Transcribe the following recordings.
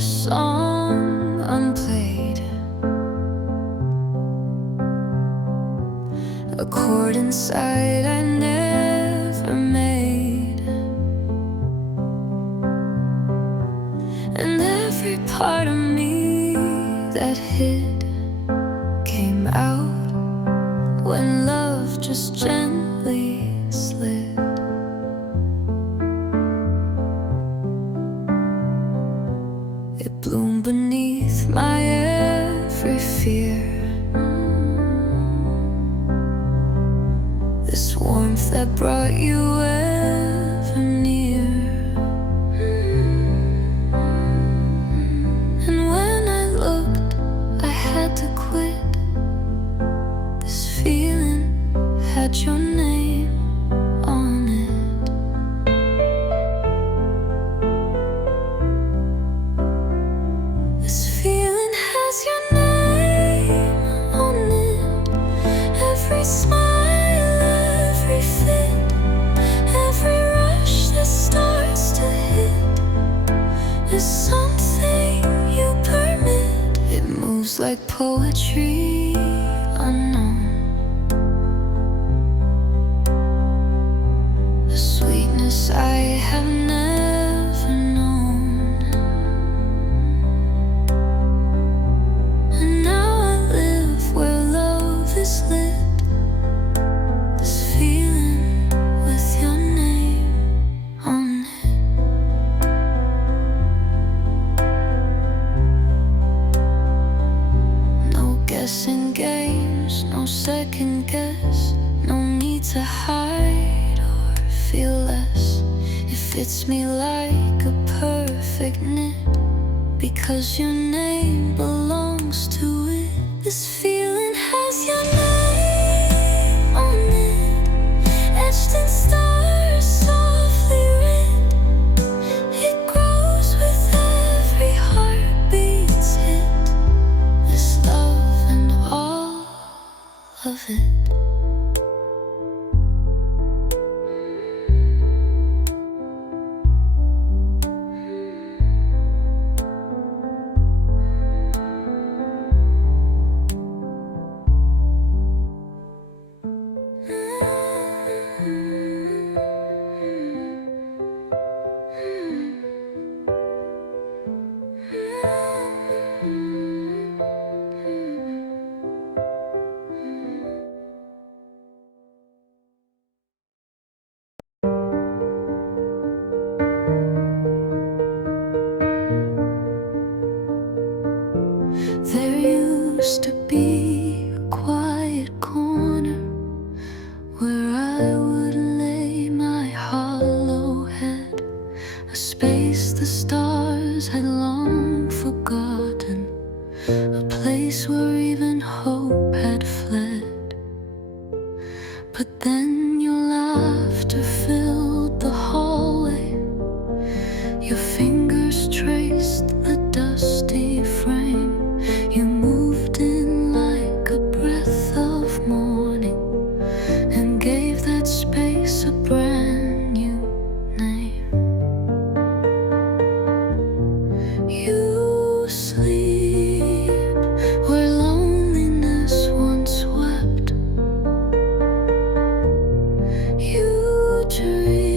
a song unplayed, a chord inside I never made. And every part of me that hid came out when love just gently slid. It bloomed beneath my every fear, this warmth that brought you ever near. And when I looked, I had to quit. This feeling had your name on it. This feeling has your name on it. Every smile, every fit, every rush that starts to hit is something you permit. It moves like poetry unknown, a sweetness I have never known. And now I live where love is lit, this feeling with your name on it. No guessing games, no second guess, no need to hide or feel less. It fits me like a perfect knit, because your name belongs to it. This feeling has your name on it, etched in stars, softly writ. It grows with every heartbeat's hit, this love and all of it. There used to be a quiet corner where I would lay my hollow head, a space the stars had long forgotten, a place where even hope had fled. But then your laughter filled the hallway, your fingers traced the dusty frame. You moved in like a breath of morning and gave that space a brand new name. You sleep where loneliness once wept. You dream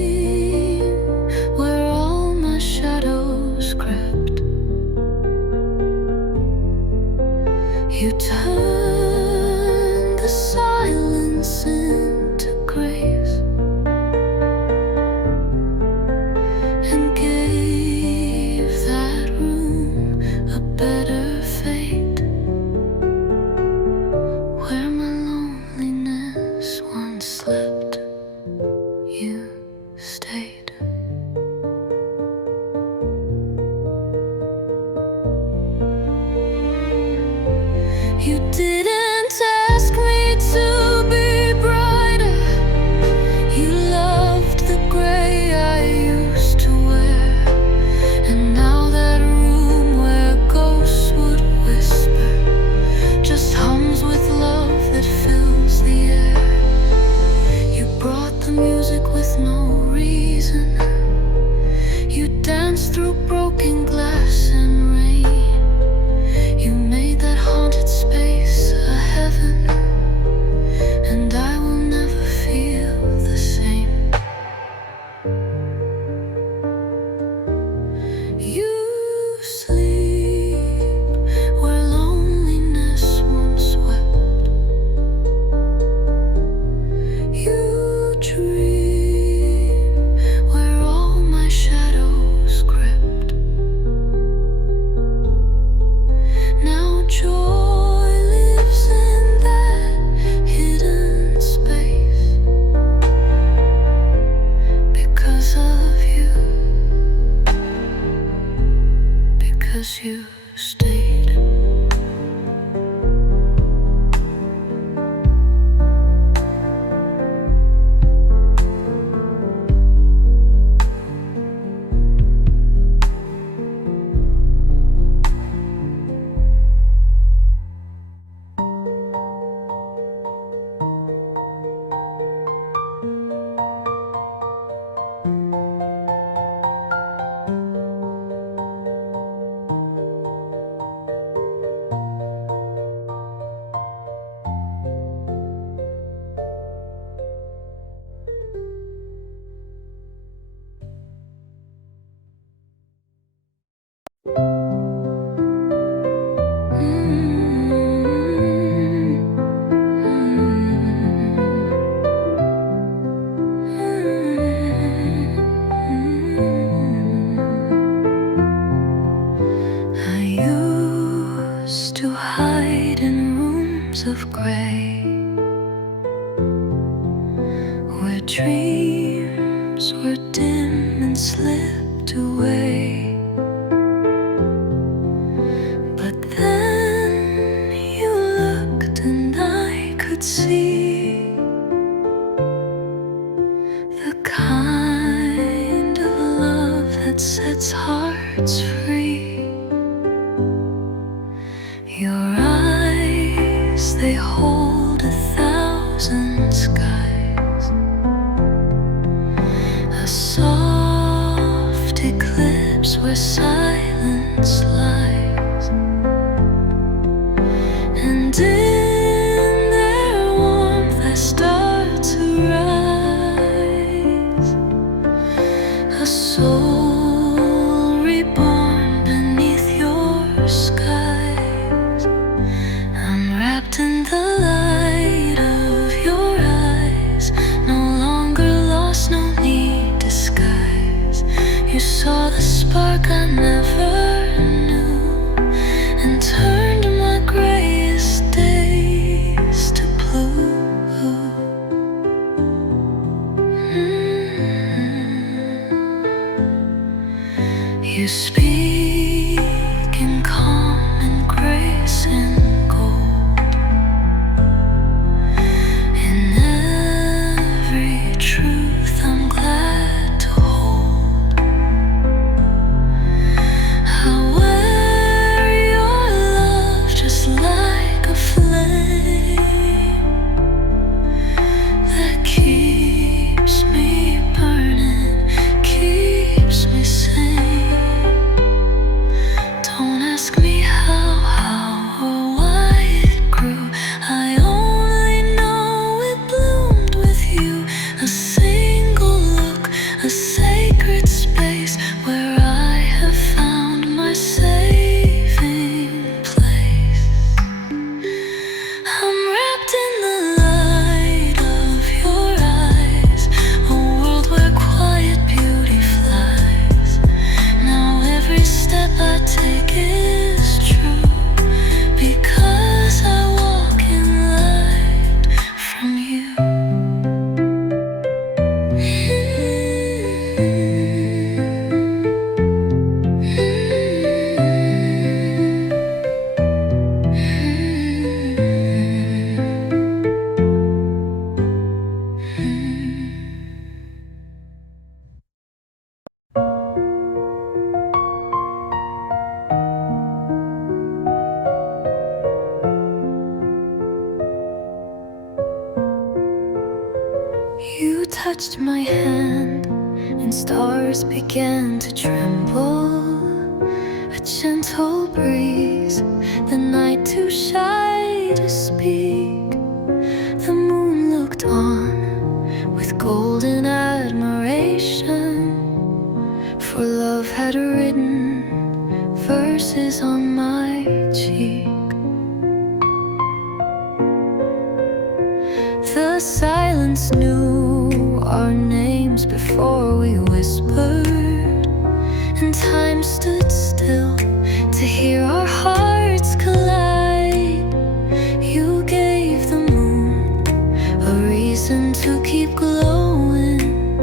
dreams were dim and slipped away. But then you looked and I could see the kind of love that sets hearts free. Your eyes, they hold 1,000 skies, a soft eclipse where silence lies, and in their warmth I start to rise, a soul reborn beneath your skies. I'm wrapped in the light of your eyes, no longer lost, no need disguise. You saw the spark I never knew and turned my grayest days to blue. You speak in calm and grace and gold, in every truth I'm glad to hold. I wear your love just like a flame that keeps me burning, keeps me sane. Don't ask me how or why it grew. I only know it bloomed with you. A single look, a sacred space where I have found my saving place. I'm wrapped in the light of your eyes, a world where quiet beauty flies. Now every step I take is true, because I walk in light from you. You touched my hand and stars began to tremble. A gentle breeze, the night too shy to speak. The moon looked on with golden admiration, for love had written verses on my cheek. The silence knew our names before we whispered, and time stood still to hear our hearts collide. You gave the moon a reason to keep glowing.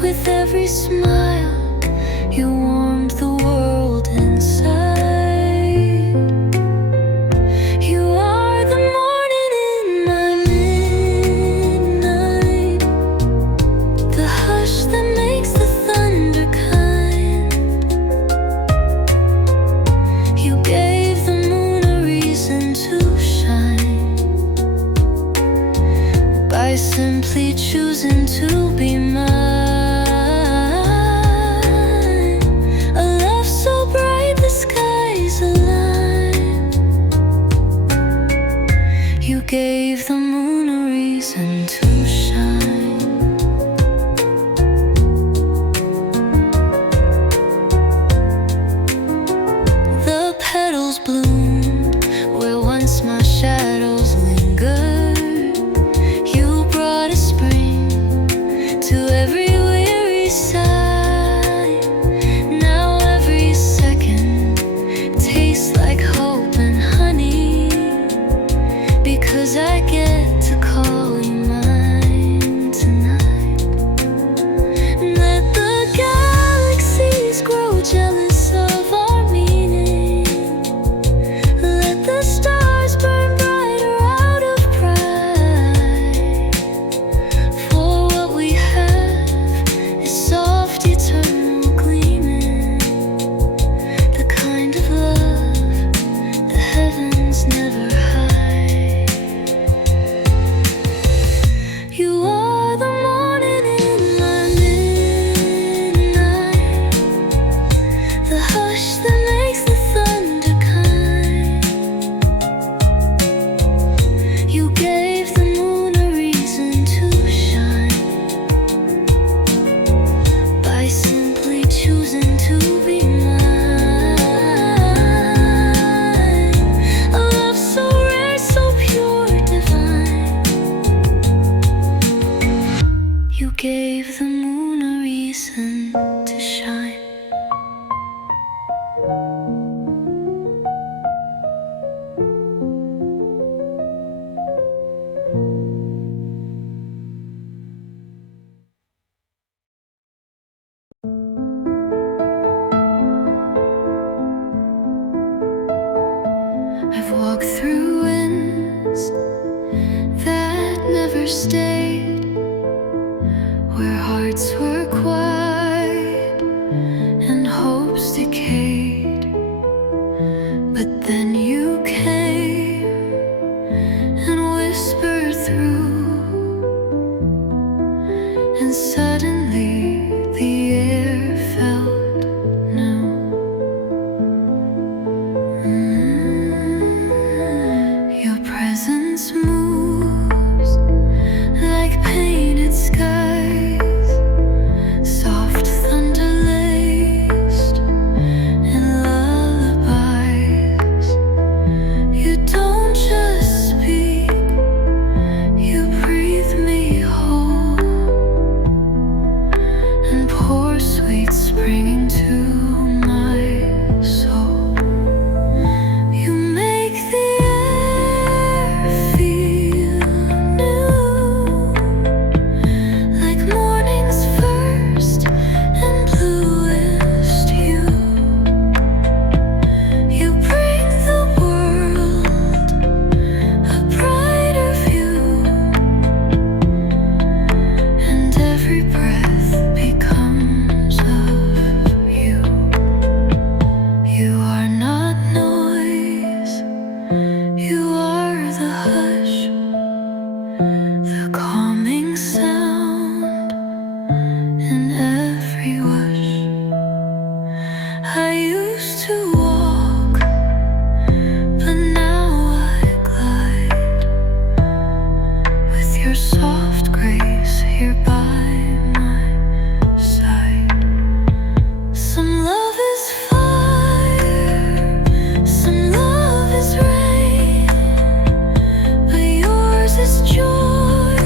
With every smile, you warmed the world inside. You are the morning in my midnight, the hush that makes the thunder kind. You gave the moon a reason to shine by simply choosing to be mine. A love so bright the skies align. You gave the moon a reason to shine. The petals bloomed where once my shadows lingered. You brought a spring to every weary sigh. Now every second tastes like hope and honey, because I get gave the moon a reason to shine. I've walked through winds that never stayed, where hearts were quiet and hopes decayed. But then you came and whispered through, and suddenly the air felt new. Your presence moves like painted skies, soft thunder laced in lullabies. You don't just speak, you breathe me whole and pour sweet spring into my soul. You make the air feel new, like morning's first and bluest hue. You bring the world a brighter view, and every breath becomes of you. You are not noise, you are the hush, the calming sound in every wash. I used to walk, but now I glide with your soft grace here by my side. Some love is fire, some love is rain, but yours is joy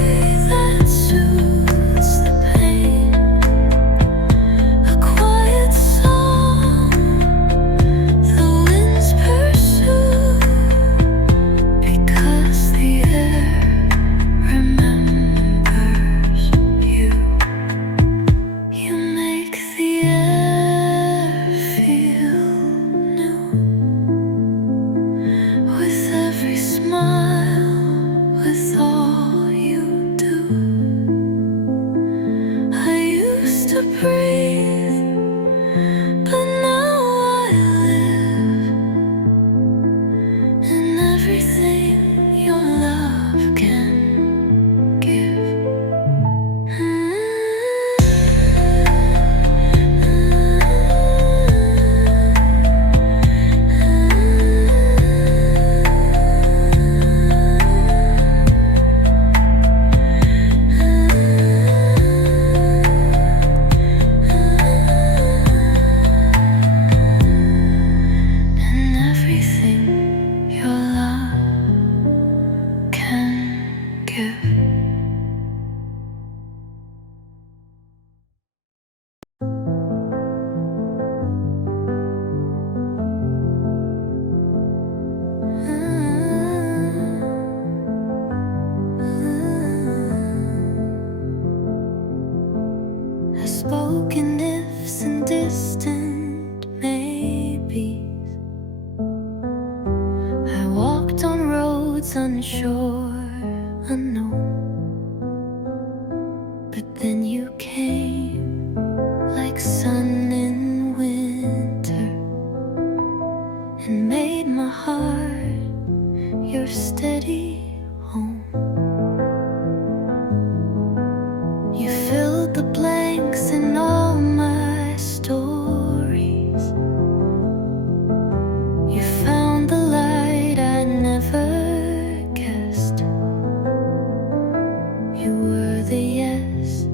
that soothes the pain. A quiet song the winds pursue, because the air remembers you. You make the air feel new with every smile, with all you do. I used to breathe, but now I live in everything your love can give. And everything your love can give. I spoke in ifs and distant maybes. I walked on roads unsure, unknown. But then you came like sun in winter and made my heart your steady home. You filled the blanks in all my stories. You found the light I never guessed. You were the yes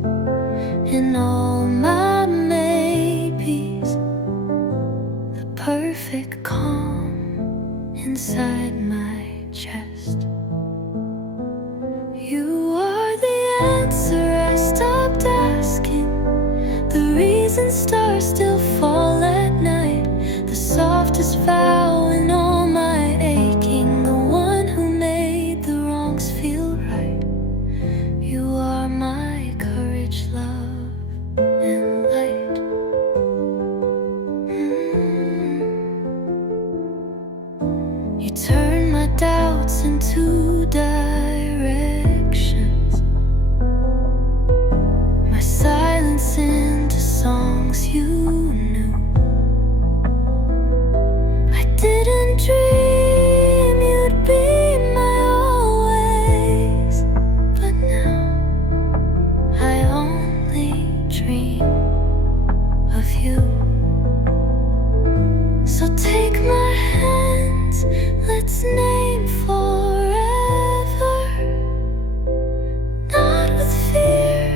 in all my maybes, the perfect calm inside my chest. You are the answer I stopped at. stars still fall at night. The softest vow in all my aching, the one who made the wrongs feel right. You are my courage, love, and light. You turn my doubts into directions, my silence into songs you knew. I didn't dream you'd be my always, but now I only dream of you. So take my hands, let's name forever, not with fear,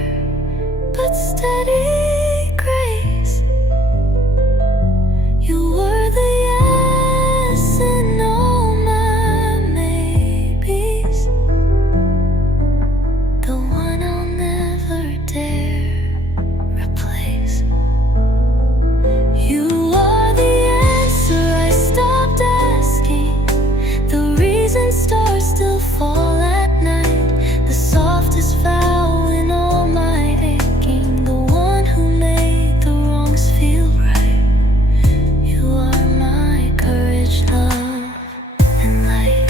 but steady grace. You were the yes in all my maybes, the one I'll never dare replace. You are the answer I stopped asking, the reason stars still fall at night, the softest vow in all my aching, the one who made the wrongs feel right. You are my courage, love, and light.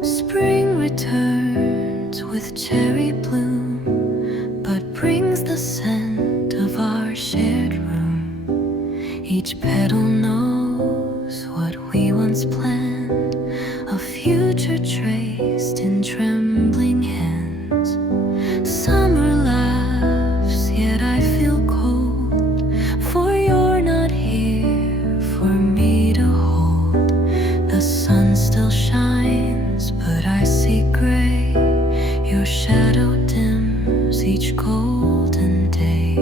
Spring returns with cherry bloom, but brings the scent of our shared room. Each petal knows what we once planned, a future traced in trembling hands. Summer laughs, yet I feel cold, for you're not here for me to hold. The sun still shines, but I see gray. Your shadow dims each golden day.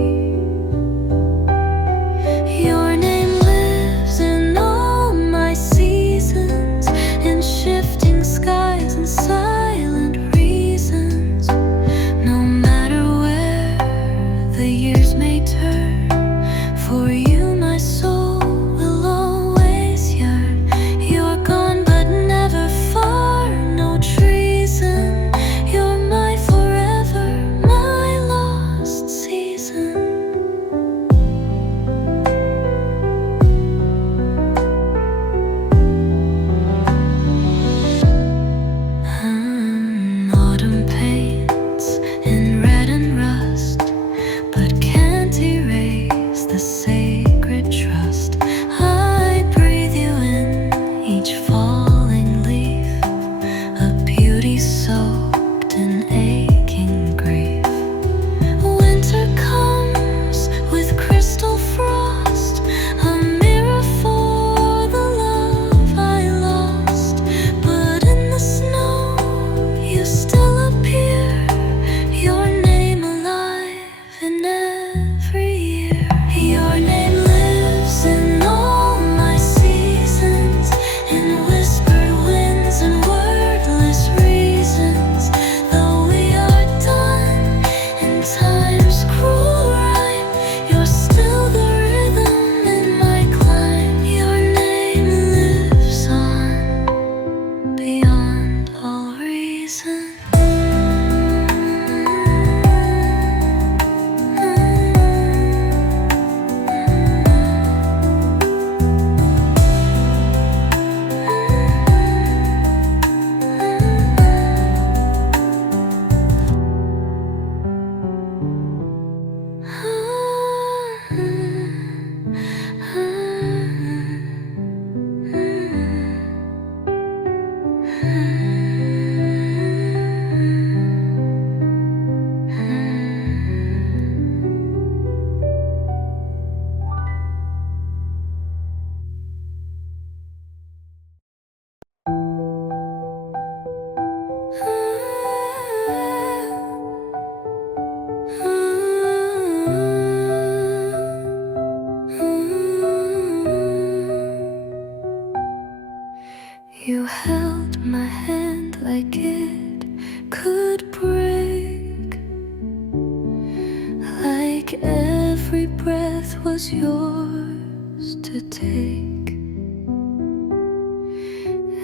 Your name lives in all my seasons, in shifting skies and silence. You held my hand like it could break, like every breath was yours to take.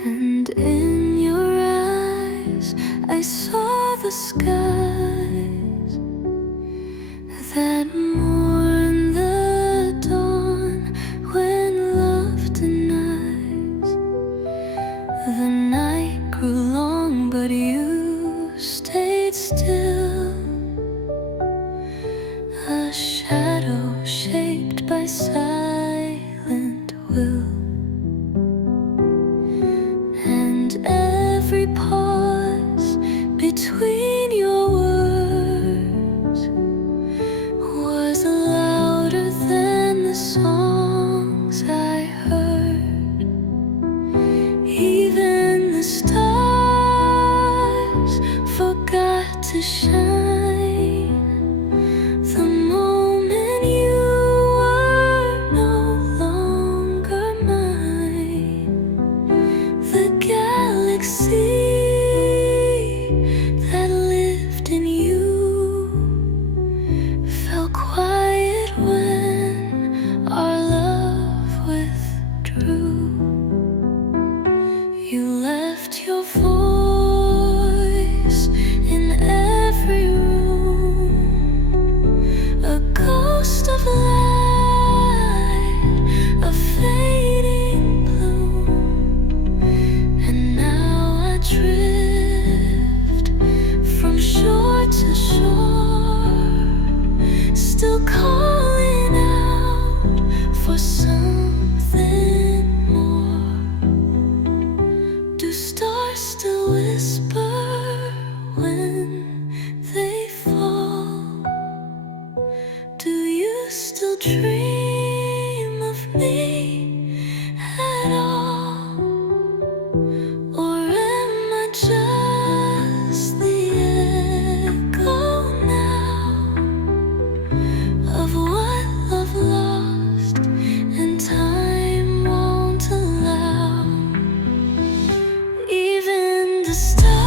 And in your eyes I saw the skies that mourn the dawn when love denies. The night grew long, but you stayed still, a shadow shaped by silent will. And every pause between your words was louder than the songs I heard. Even the stars forgot to shine the moment you were no longer mine. The galaxy that lived in you fell quiet when our love withdrew. You left your voice in every room, a ghost of light, a fading bloom. And now I drift from shore to shore, still calling out for something more. Do stars still whisper when they fall? Do you still dream of me at all? Or am I just the echo now of what love lost and time won't allow? Even the stars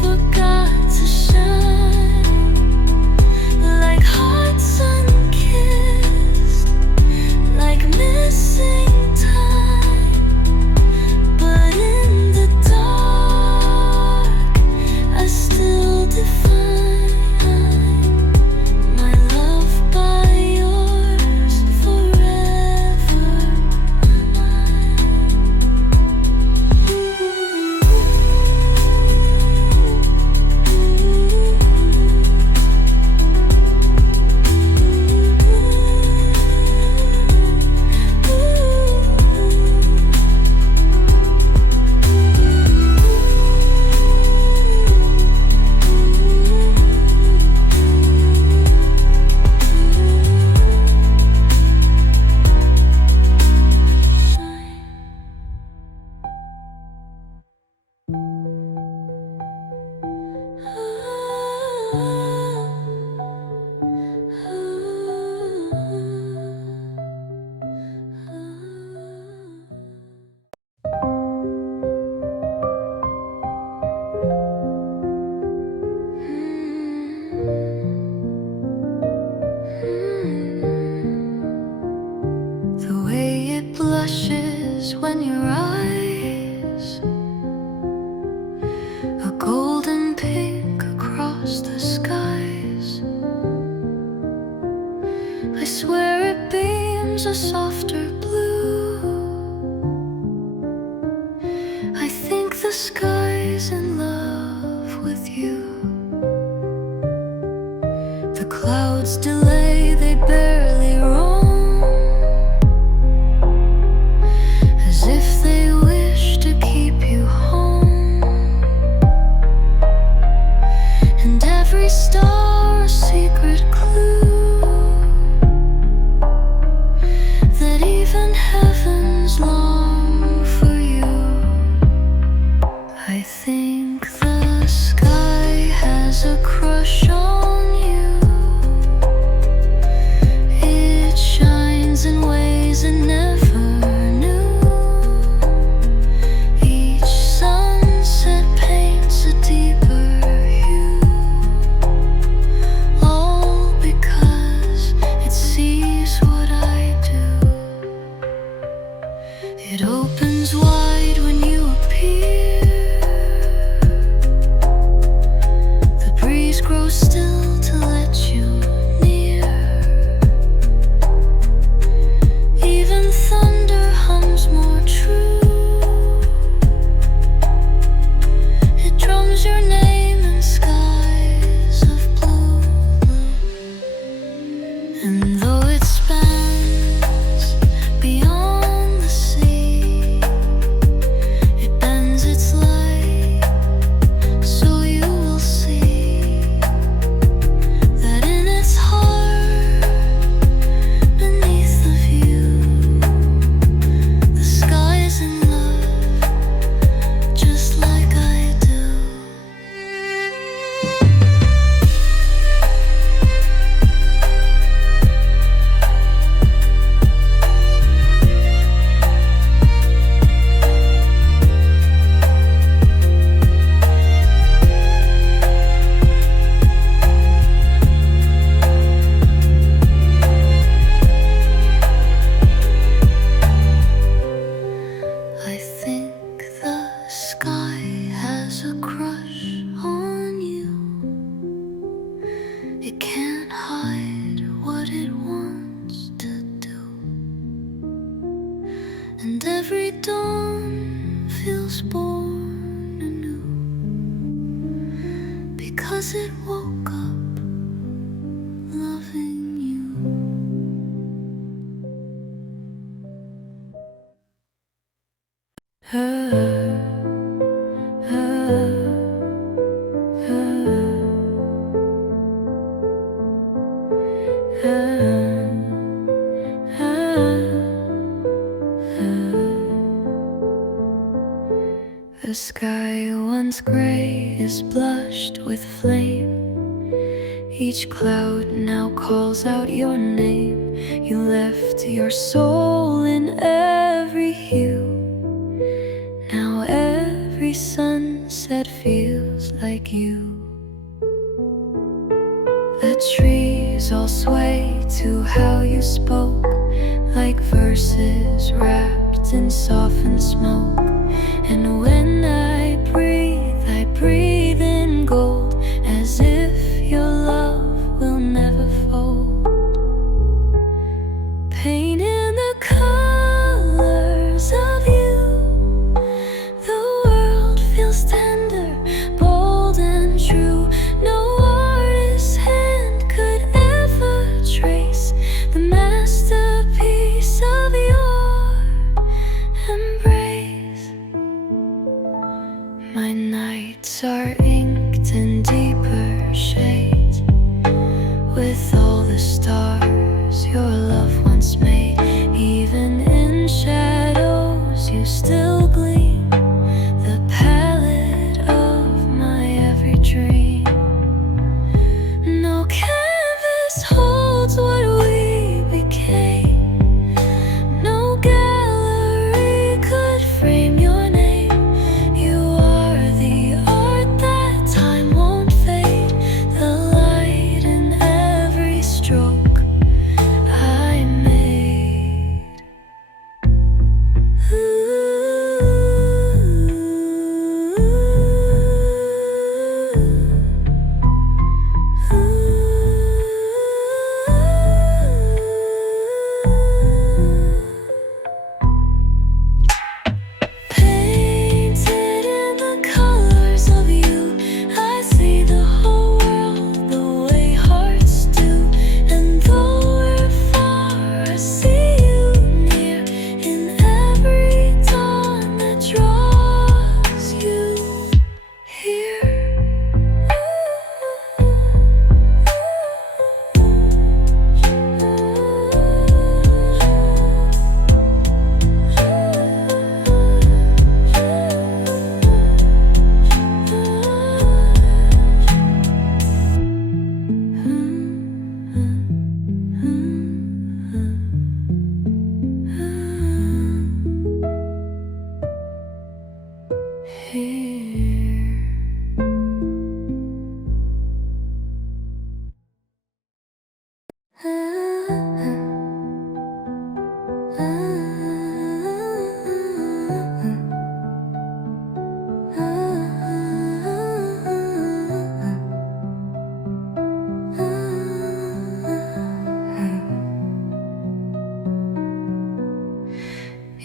forgot to shine, like hearts unkissed, like missing time. But in the dark, I still define my love by yours, forever mine. The way it blushes when your eyes, a golden pink across the skies. I swear it beams a softer blue. I think the sky's in love with you. The clouds delay, they barely roam, as if they wish to keep you home. And every star a secret clue that even heavens long for you. I think the sky has a crush on you. Every dawn feels born anew, because it woke up loving you. The sky once gray is blushed with flame. Each cloud now calls out your name. You left your soul in every hue. Now every sunset feels like you. The trees all sway to how you spoke, like verses wrapped in softened smoke. And when I breathe in gold, as if your love will never fold. Paint in the colors of you, the world feels tender, bold and true. No artist's hand could ever trace the masterpiece of your embrace. My nights are inked in deeper shades, with all the stars your love once made. Even in shadows you still gleam, the palette of my every dream. No canvas holds what we became, no gallery could frame your name. You are the art that time won't fade, the light in every stroke I made. Painted in the colors of you, I see the whole world the way hearts do. And though we're far, I see you near, in every dawn that draws you here.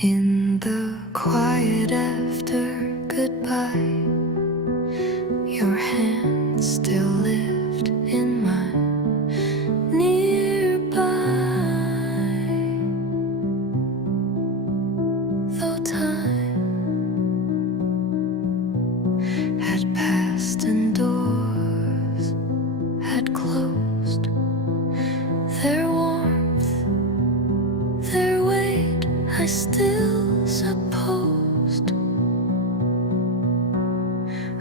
In the quiet after goodbye, your hand still lived in mine, nearby. Though time had passed and doors had closed, their warmth, their weight I still supposed.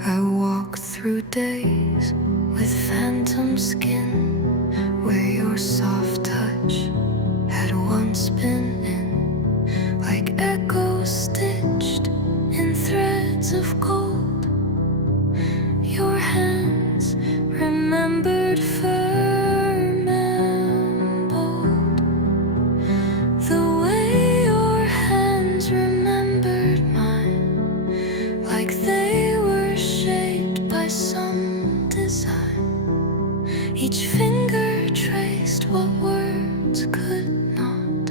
I walked through days with phantom skin, where your soft touch had once been in, like echoes stitched in threads of gold. Your hands remembered firm and bold, the way your hands remembered mine, like they were shaped by some design. Each finger traced what words could not.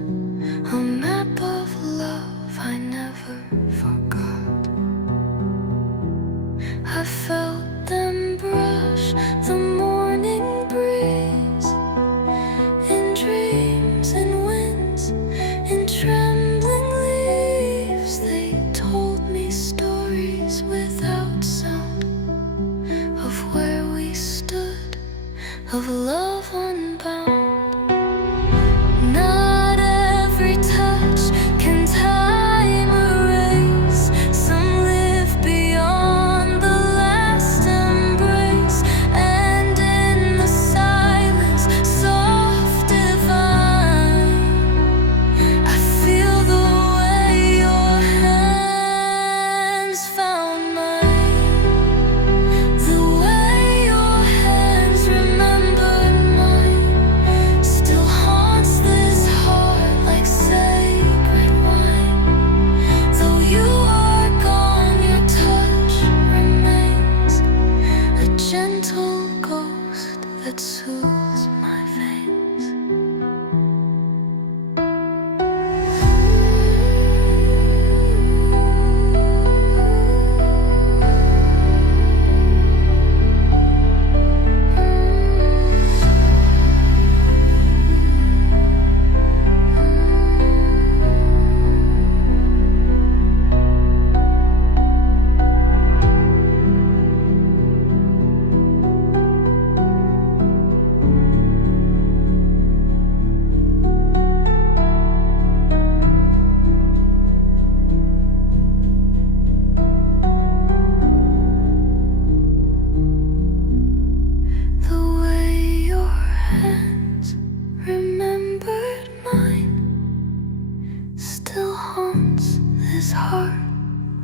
his heart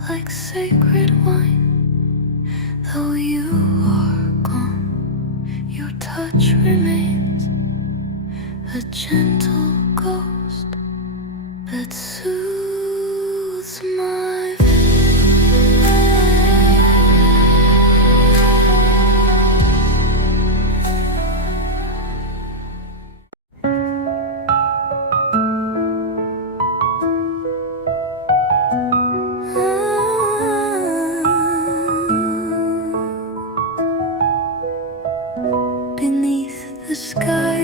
like sacred wine. Though you are gone, your touch remains a gentle ghost that soothes my beneath the sky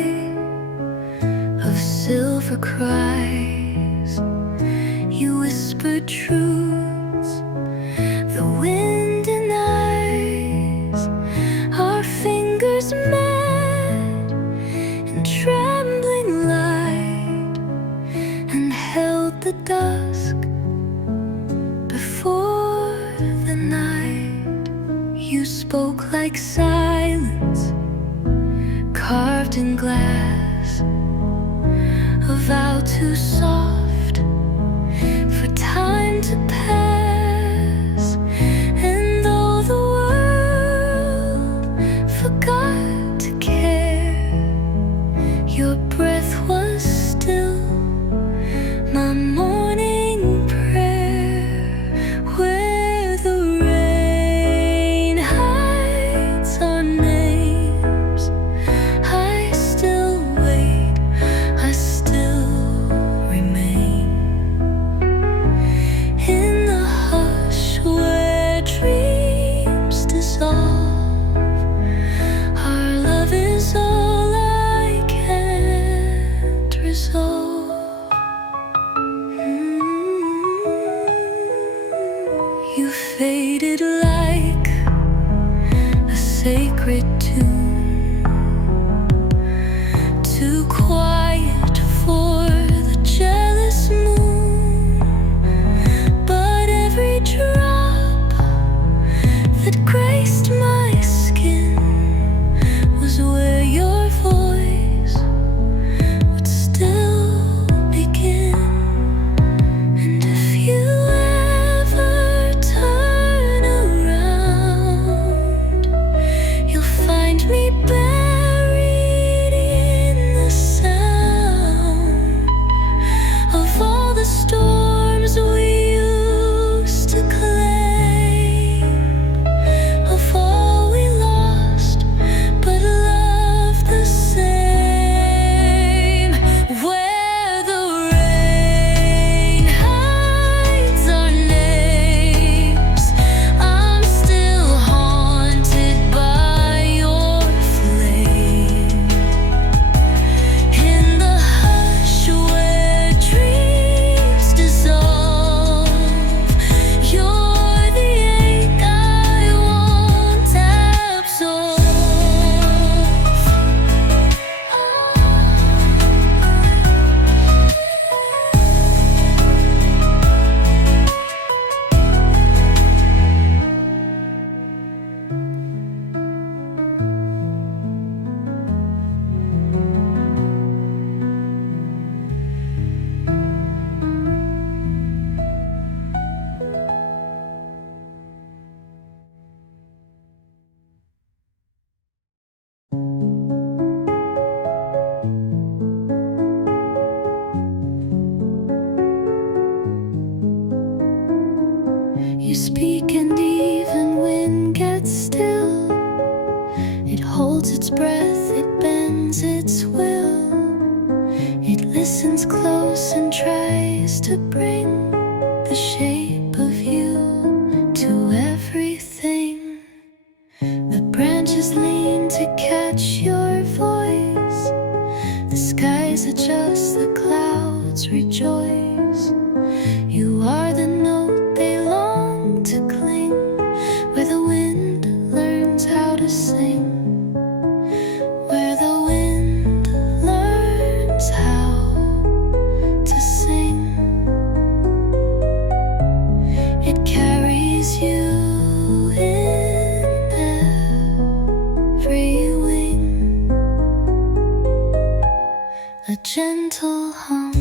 of silver cries. You whispered truths the wind denies. Our fingers met in trembling light and held the dusk before the night. You spoke like silence carved in glass, a vow too soft for time to pass. And though the world forgot to care, your breath was still my morning prayer. Where the rain hides our names, I still wait, I still remain. In the hush where dreams dissolve, our love is all I can't resolve. You faded like a sacred tune, too quiet for the jealous moon. But every drop that graced my skin was where your voice would still begin. And if you ever turn around, you'll find me buried in the sound of all the storms we used to claim, of all we lost but loved the same. Where the rain hides our names, I'm still haunted by your flame. In the hush where dreams dissolve, you're the ache I won't absorb. You speak and even wind gets still. It holds its breath, it bends its will. It listens close and tries to bring the shape of you to everything. The branches lean to catch your voice. The skies adjust, the clouds rejoice. You are the note they long to cling, where the wind learns how to sing. Where the wind learns how to sing. It carries you in every wing, a gentle hum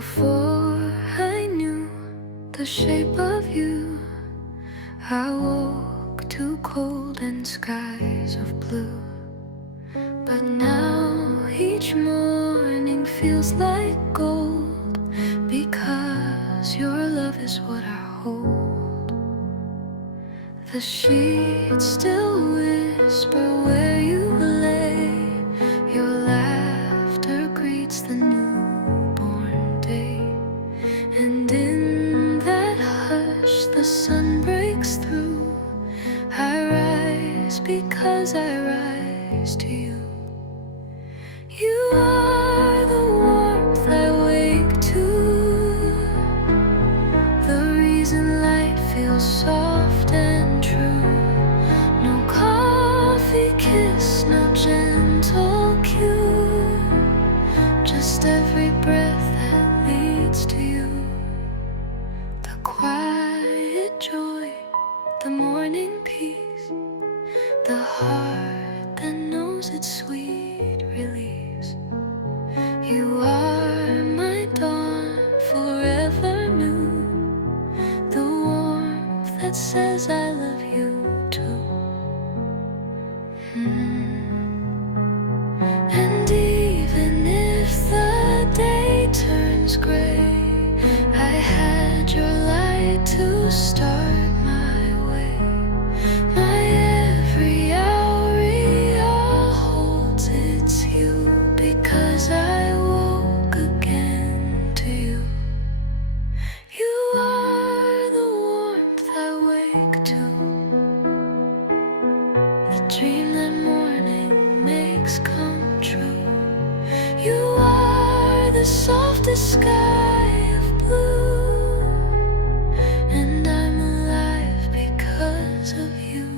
Before I knew the shape of you, I woke to cold and skies of blue. But now each morning feels like gold, because your love is what I hold. The sheets still whisper where you lay. Your laughter greets the newborn day. And in that hush the sun breaks through. I rise because I rise to you. You are the warmth I wake to, the reason life feels soft and true. No coffee kiss, no gentle cue, just every breath that leads to you. The quiet joy, the morning peace, the heart that knows its sweet release. You are my dawn, forever new, the warmth that says I love you too. And even if the day turns gray, I had your light to start my way. My every aureole holds its hue, because I woke again to you. You are the warmth I wake to, the dream that morning makes come true. You are the softest sky of blue, and I'm alive because of you.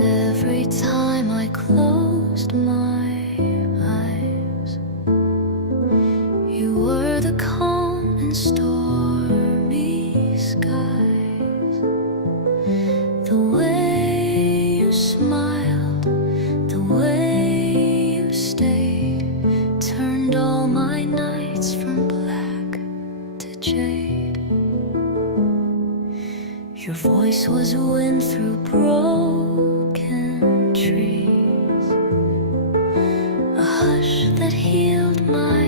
Every time I closed my eyes, you were the calm in stormy skies. The way you smiled, the way you stayed, turned all my nights from black to jade. Your voice was wind through broken trees, a hush that healed my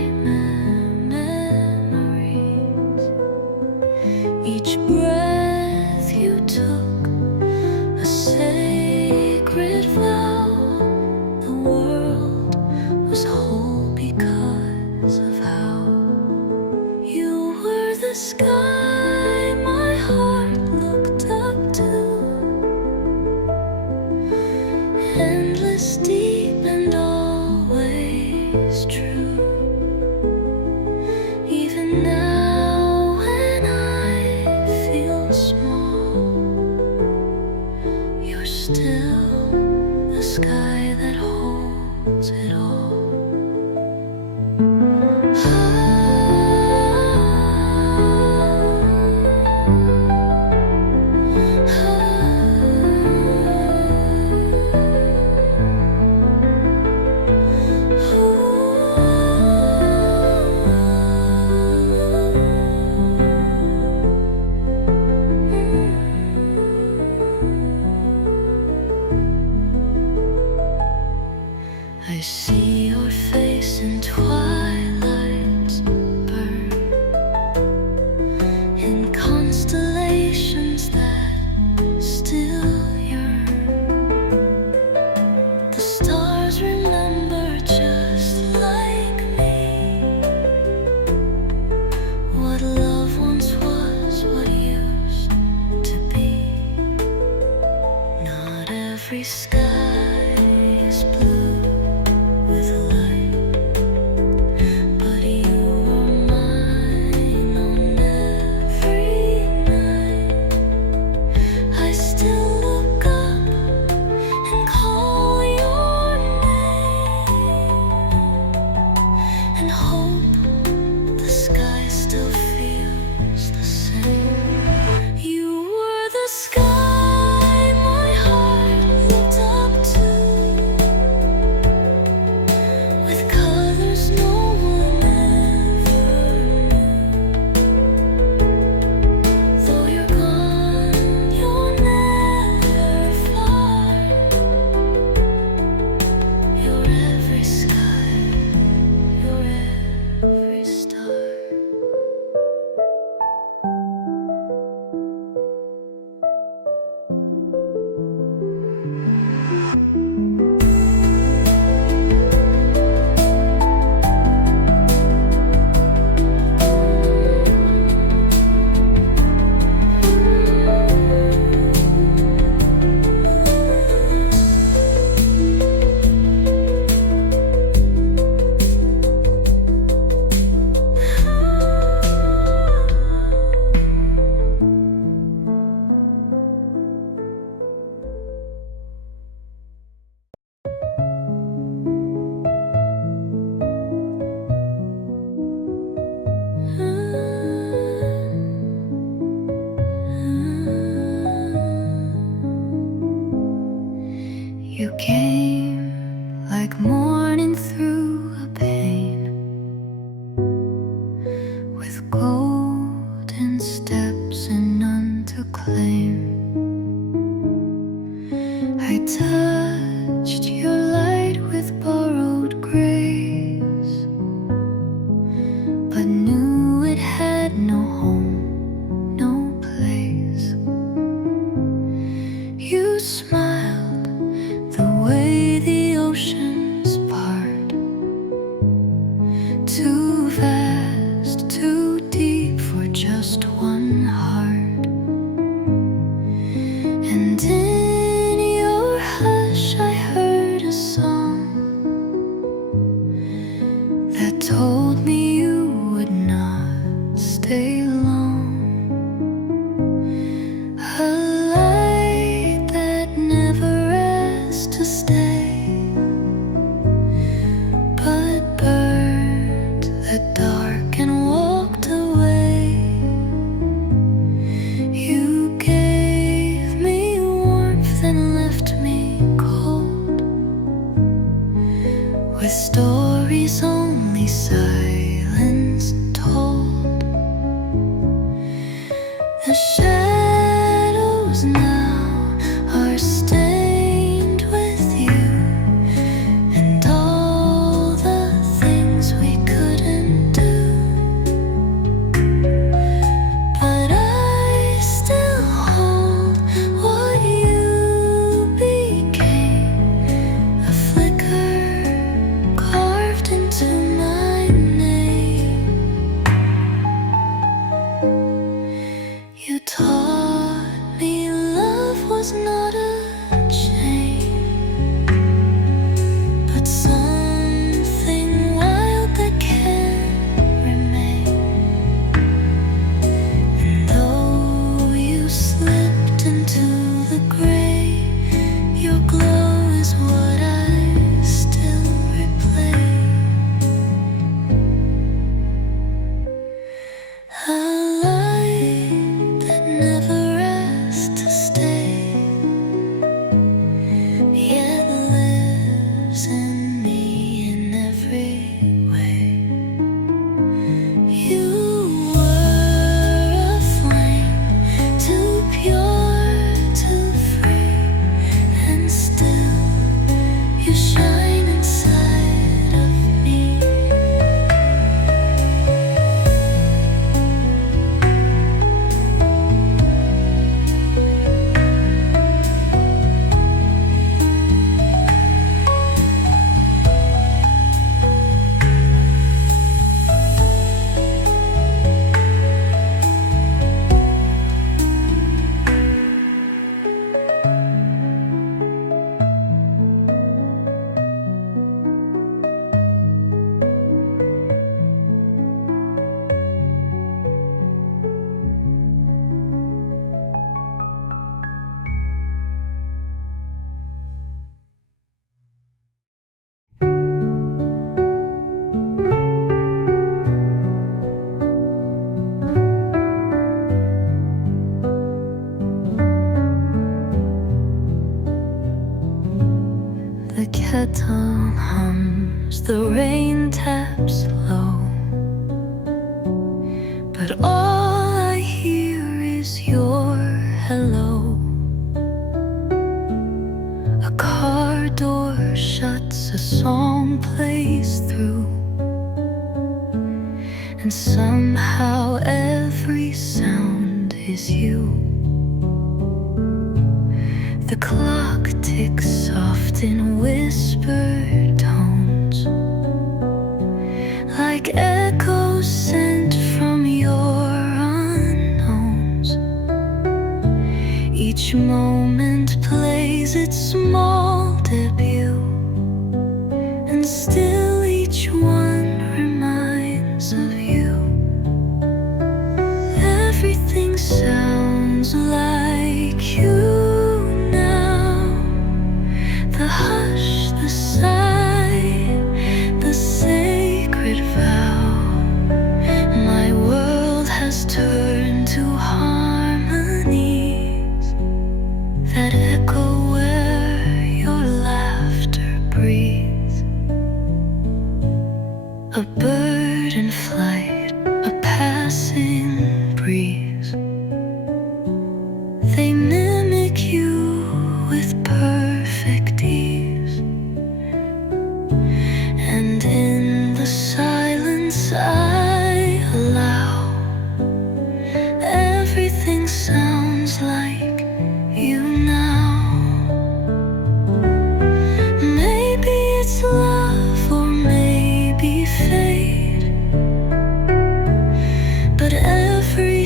memories. Each breath you took, a sacred vow. The world was whole because of how you were the sky my heart looked up to, endless, deep, and always true. Even now when I feel small, you're still the sky that holds it all. steps and none to claim. I touched your light with borrowed grace, but knew it had no home, no place. You smiled the way the oceans part, too vast, too deep for just one heart. And in your hush I heard a song that told me you would not stay long. A light that never asked to stay, but burned the dark and walked away. You gave me warmth and left me cold, with stories only silence told. The shadows now are stained with you, and all the things we couldn't do. But I still hold what you became, a flicker carved into my name. You taught me love was not a chain, but something wild that can remain. And though you slipped into the gray, your glow is what I still replay. A light that never asked to stay, yet lives in me in every way. You were a flame, too pure, too free, and still you shine inside of me. The kettle hums, the rain taps low, but all I hear is your hello. A car door shuts, a song plays through, and somehow every sound is you. The clock ticks soft in whispered tones, like echoes sent from your unknowns. Each moment plays its small debut, and still each one reminds of you. Everything sounds like you. The hush, the sigh, the sacred vow. My world has turned to harmonies that echo where your laugh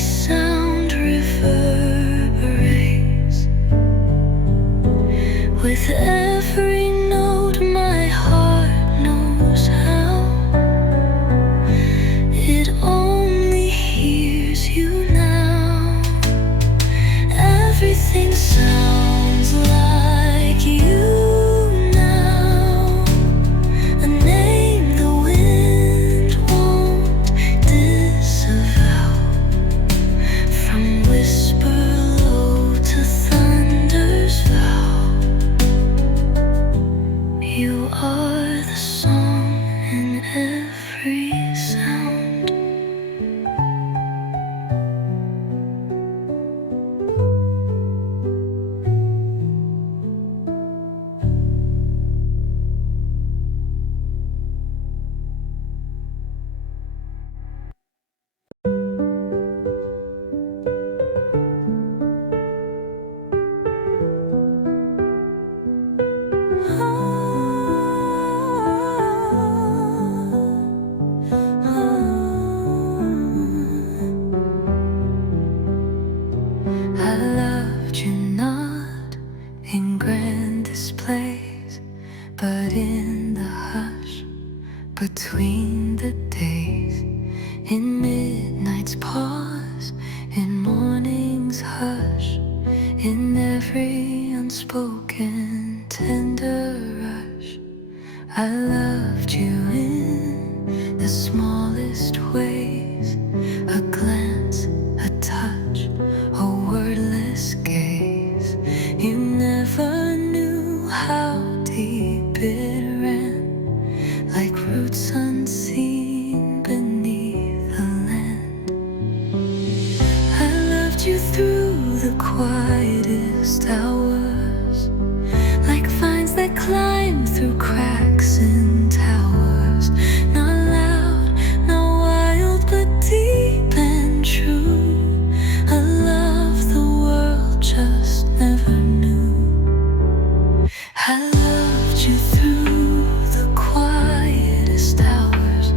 sound reverberates with every note my heart knows how. It only hears you now. Everything sounds like you now. A name the wind won't disavow. From whisper low to thunder's vow. You are the song in every sound. I loved you not in grand displays, but in the hush between the days, in midnight's pause, in morning's hush, in every unspoken tender rush. I loved you in the smallest ways, a glance, a touch, a wordless gaze. You never knew how deep it ran, like roots unseen beneath the land. I loved you through the quietest hours, like vines that climb through cracks in towers. Not loud, not wild, but deep and true. A love the world just never knew. I loved you through the quietest hours,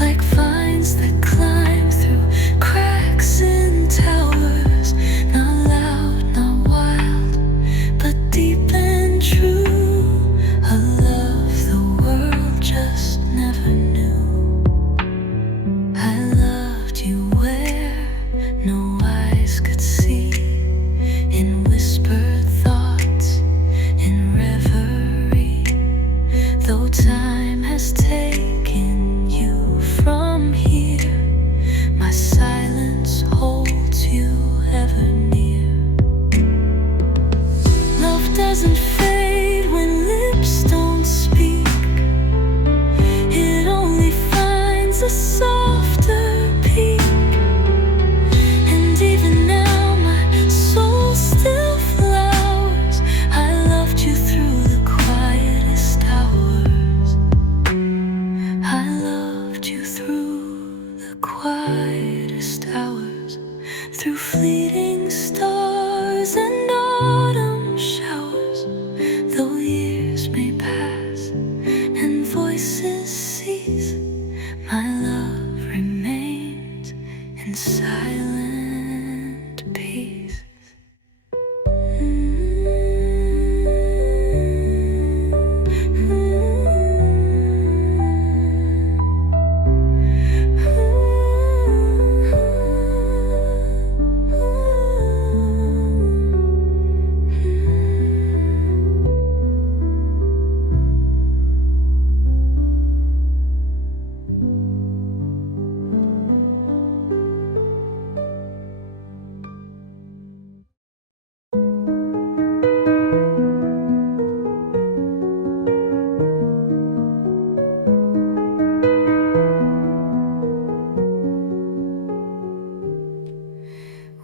like vines that climb through cracks in towers. Not loud, not wild, but deep and true. A love the world just never knew. I loved you where no eyes could see, in whispered thoughts, in reverie. Though time has taken you from here, my silence holds you ever near. Love doesn't fade when lips don't speak. It only finds a softer peak. And even now my soul still flowers. I loved you through the quietest hours. I loved you through the quietest hours, through fleeting stars and autumn showers. Though years may pass and voices cease, my love remains in silent peace.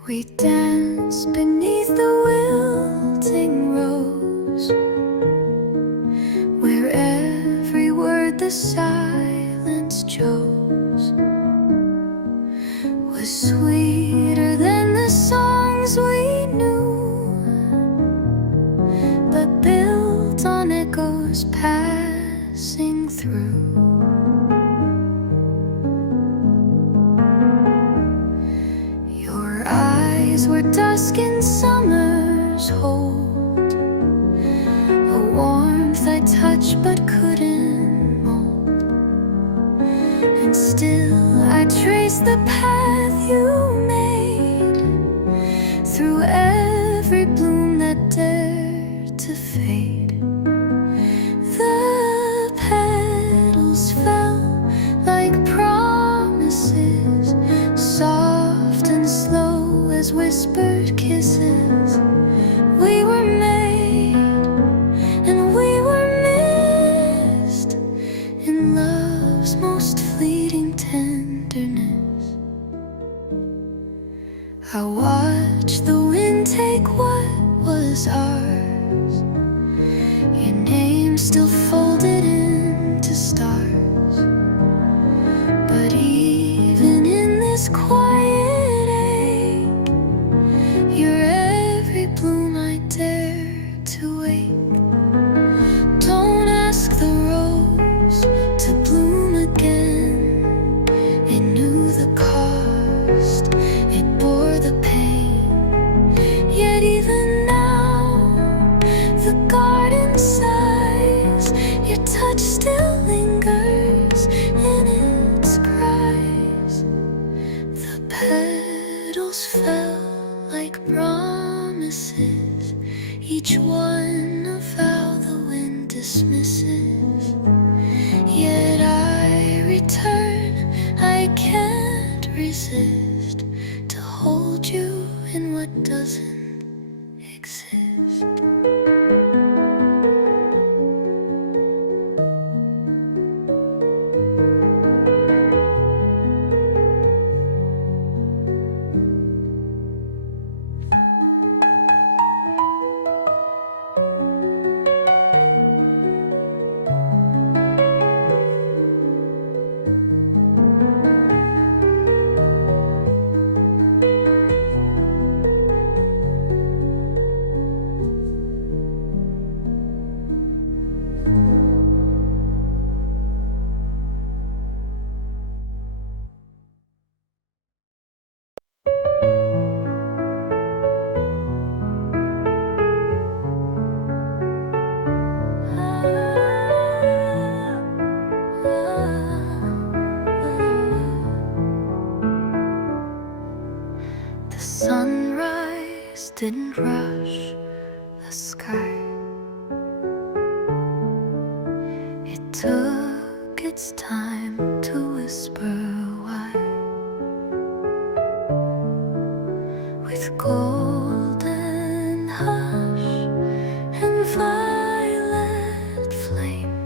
We dance beneath the wilting rose, where every word the silence chose was sweeter than the songs we knew, but built on echoes passing through. Your skies where dusk in summers hold a warmth I touched but couldn't mold. And still I trace the path you made through every bloom that dared to fade. The petals fell like promises, soft and slow as whispered kisses. We were made and we were missed in love's most fleeting tenderness. I watched the wind take what was ours, your name still folded into stars. But even in this quiet ache, you're every bloom I dare to wake. Don't ask the rose to bloom again. It knew the cost, it bore the pain. Yet even now, the garden sighs, your touch still lingers in its cries. The petals fell like promises, each one a vow the wind dismisses. Yet I return, I can't resist to hold you in what doesn't exist. The sunrise didn't rush the sky. It took its time to whisper why. With golden hush and violet flame,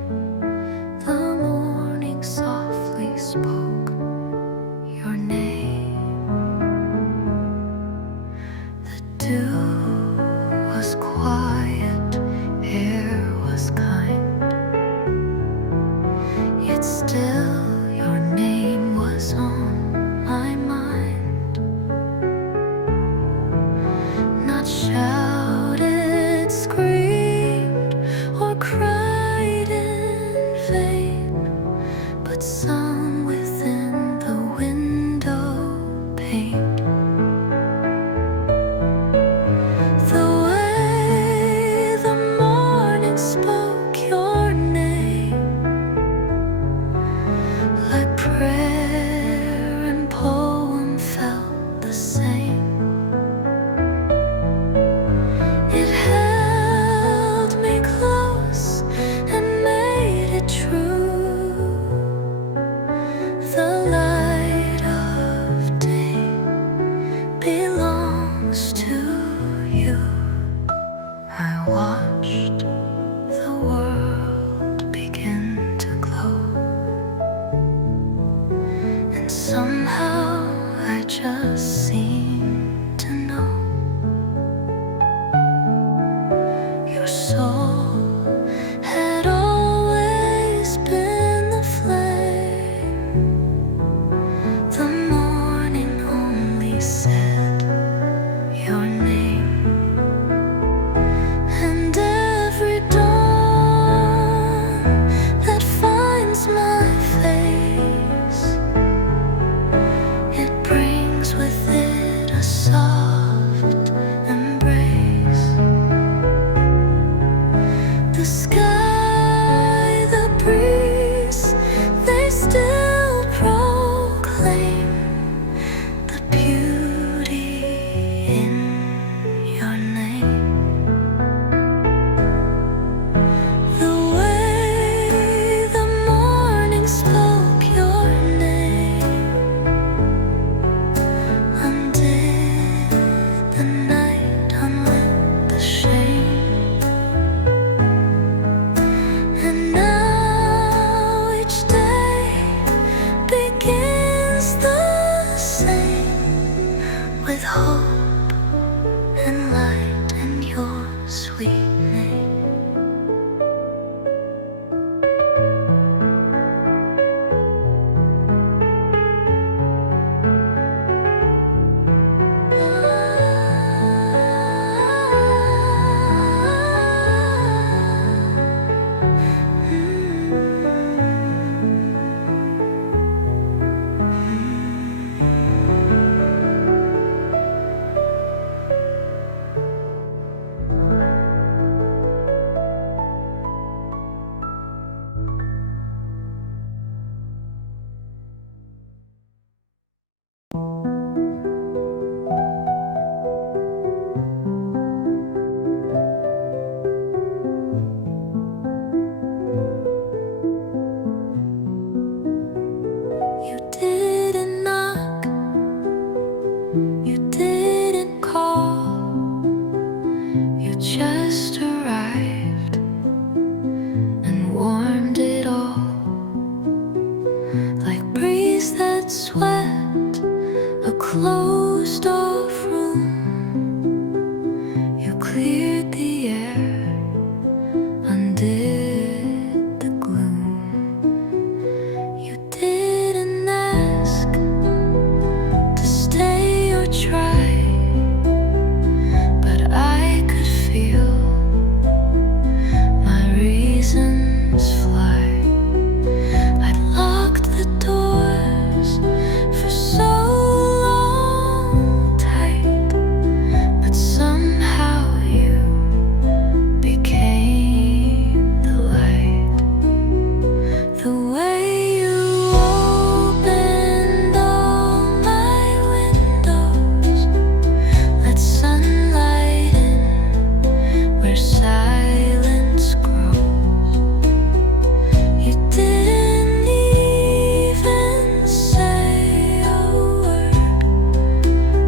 the morning softly spoke your name. The dew was quiet, air was kind, yet still your name was on my mind. Not shouted, screamed, or cried in vain, but sung within the window pane. with hope and light and your sweet name. You didn't knock, you didn't call, you just arrived and warmed it all. Like breeze that swept a closed off room, you cleared the air, undid the gloom. You didn't ask to stay or try, but I could feel my reasons fly. I locked the doors for so long tight, but somehow you became the light. The way you opened all my windows, let sunlight in where silence grows. You didn't even say a word,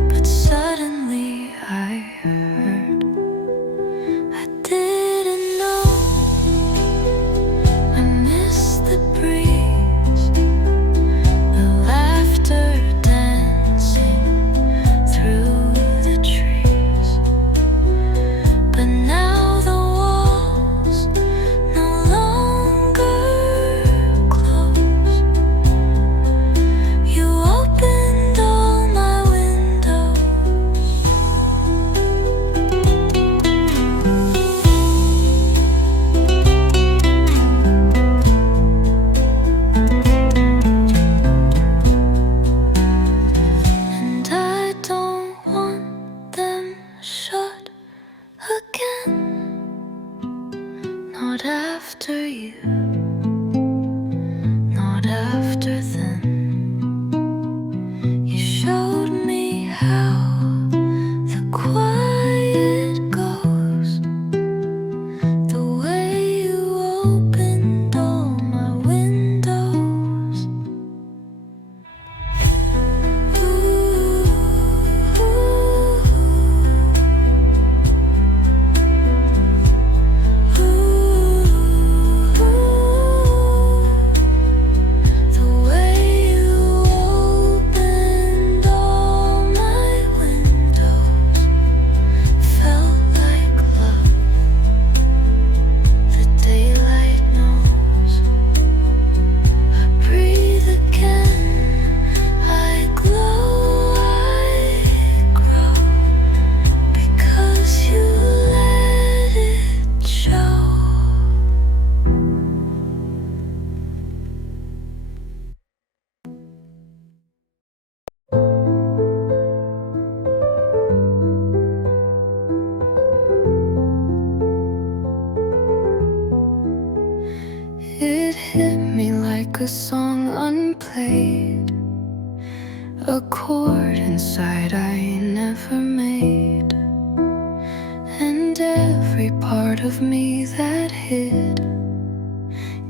but suddenly I heard. I didn't know I missed the breeze, the laughter dancing through the trees. But now the walls no longer close. You opened all my windows. And I don't want them shut again, not after you, not after them. You showed me how the quiet goes, the way you opened all my windows. The way you opened all my windows felt like love. The daylight knows. Breathe again, I glow, I grow, because you let it show. It hit me like a song unplayed, a chord inside I never made, and every part of me that hid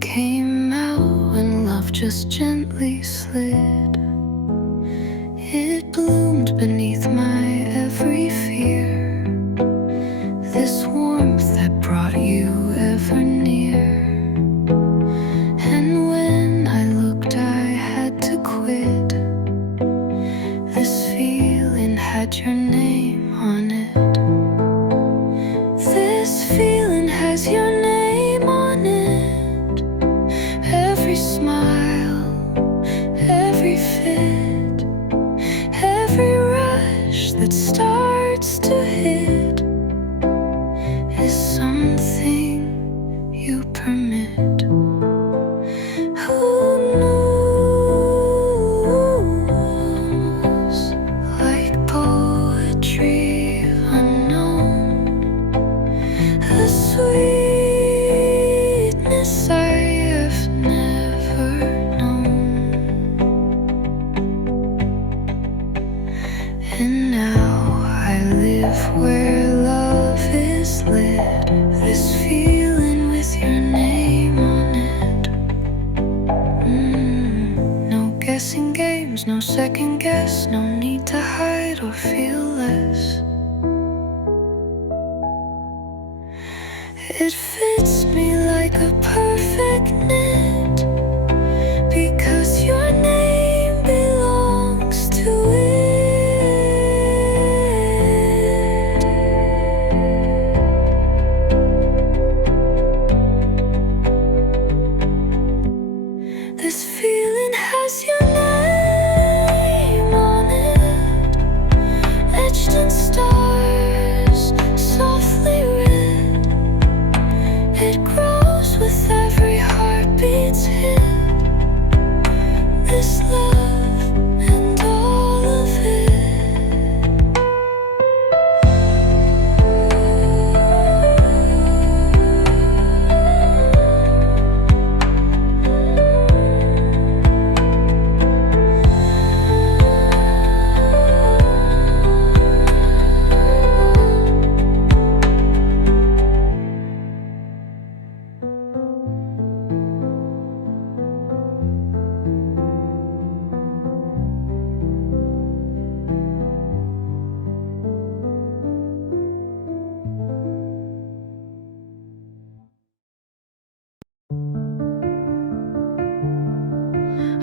came out when love just gently slid. It bloomed beneath my every fear, this warmth that brought you ever near. And when I looked, I had to quit. This feeling had had your name on it. This feeling has your name on it. Every smile, every fit, every rush that starts to hit is something you permit. Who knows? Like poetry unknown, a sweetness I have never known. And now I live where love is lit. This feeling with your name on it. No guessing games, no second guess, no need to hide or feel less. It fits me like a perfect knit, because your name belongs to it. This feeling has your name on it, etched in stars, softly writ. It grows with every heartbeat's hit. This love and all of it.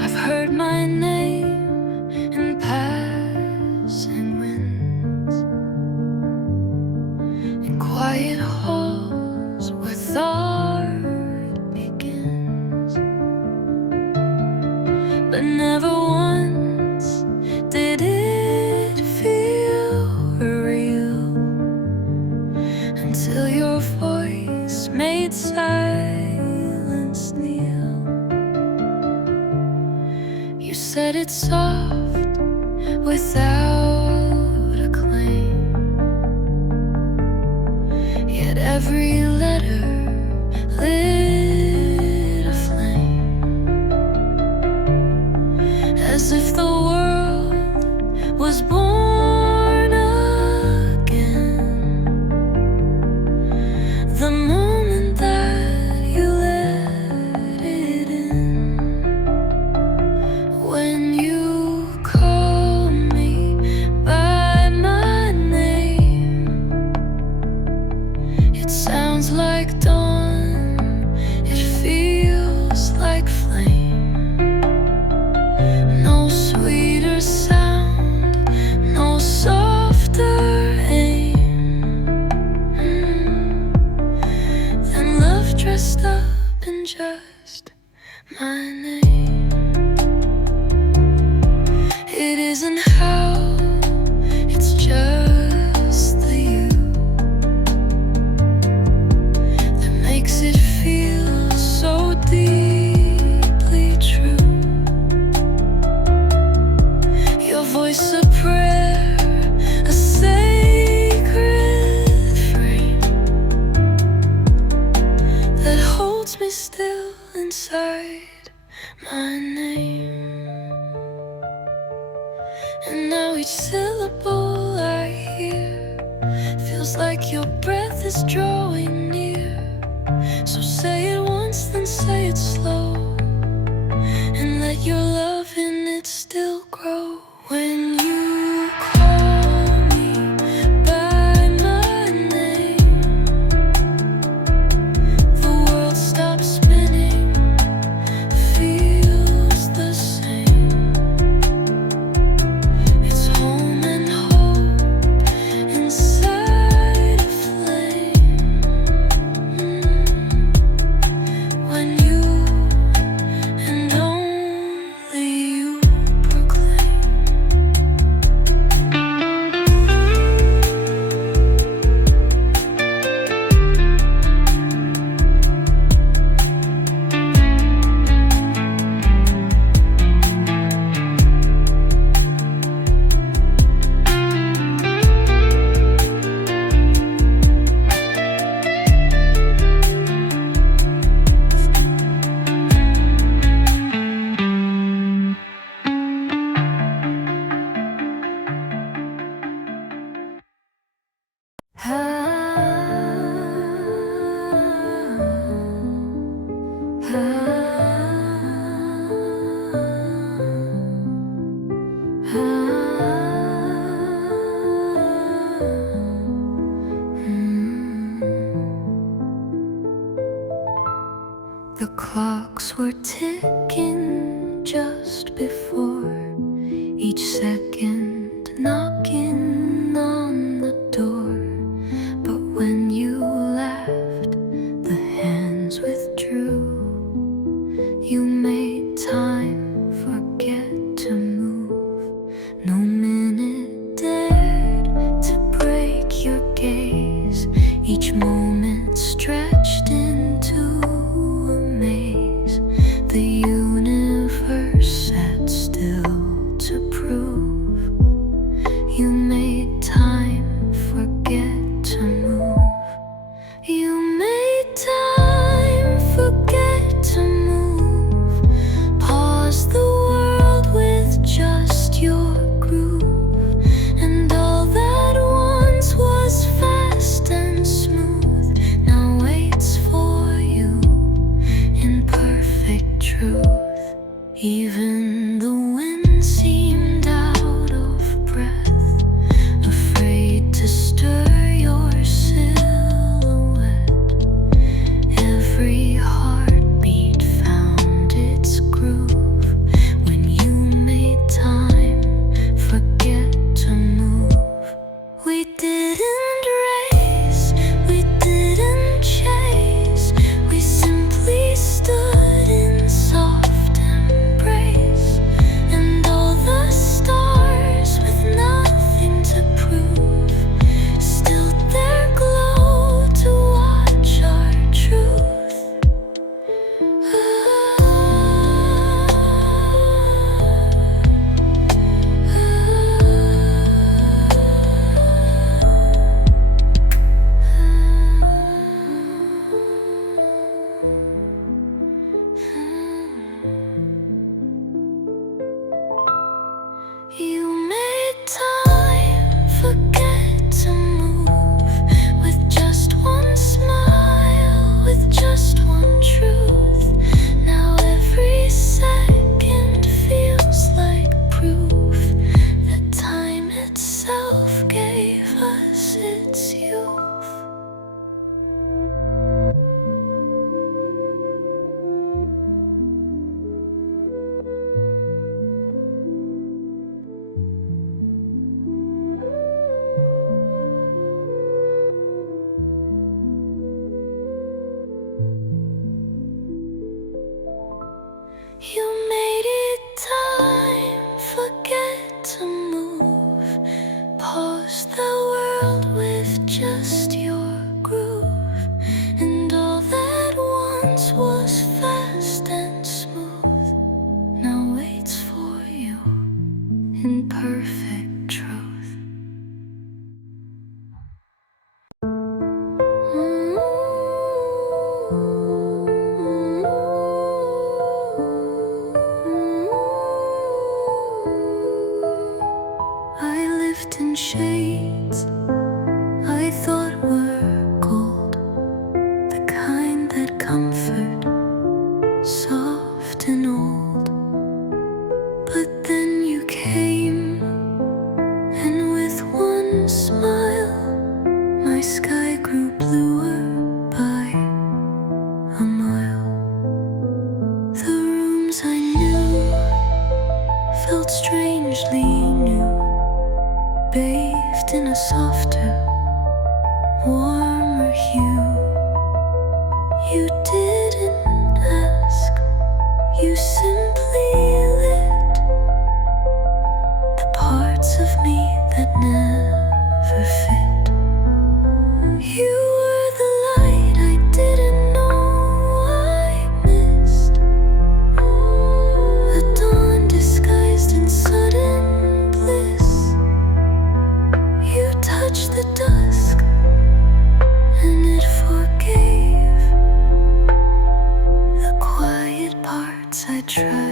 I've heard my name in passing winds, in quiet halls where thought begins. But never once did it feel real, until your voice made silence kneel. You said it soft, without a claim, yet every letter lit a flame, as if the world was born again the moment that you let it in. When you call me by my name, it sounds like dawn, it feels like flame. No sweeter sound, no softer aim than love dressed up in just my name. It isn't how, it's just the you that makes it feel so deeply true. Your voice a prayer, a sacred frame that holds me still inside my name. And now each syllable I hear feels like your breath is drawing near. So say it once, then say it slow, and let your love in it still grow. When you call me by my name, the world stops spinning, feels the same. It's home and hope clocks were ticking just before each second knocking on the door. But when you laughed, the hands withdrew. You made time forget to move. No minute dared to break your gaze. Each moment stretched into a maze. The universe sat still to prove. You made time forget to move. You made time forget to move. Pause the world with just your groove. And all that once was fast and smooth now waits for you in perfect truth. Even the wind seemed out of breath, afraid to stir your silhouette. Every heartbeat found its groove when you made time forget to move. We didn't race, we didn't chase, we simply stood in soft embrace. And all the stars with nothing to prove still their glow to watch our truth. You made time forget to move with just one smile, with just one truth. Now every second feels like proof that time itself gave us its youth. You made it time forget to move. Pause the world with just your groove. And all that once was fast and smooth now waits for you in perfect truth. I lived in shades I thought were gold, the kind that comfort, soft and old. But then you came, and with one smile, my sky grew bluer by a mile. The rooms I knew felt strangely new, bathed in a softer, warmer hue. You didn't ask, you simply lit the parts of me that never fit. You were the light I didn't know I missed, a dawn disguised in sudden bliss. You touched the dusk, and it forgave the quiet parts I tried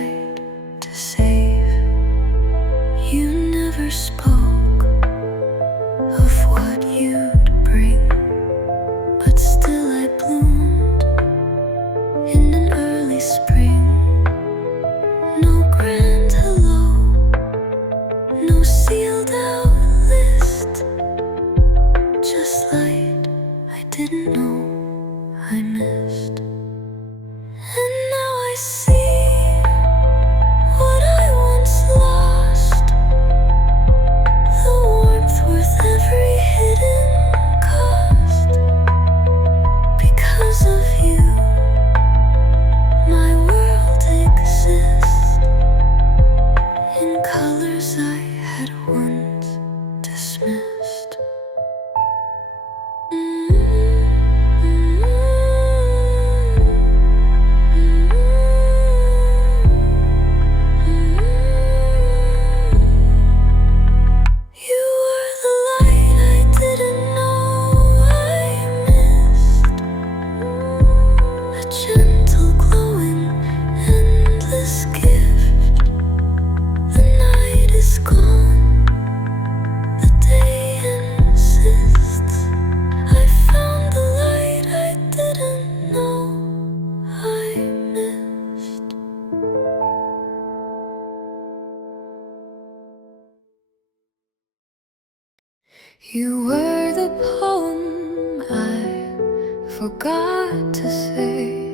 You were the poem I forgot to say,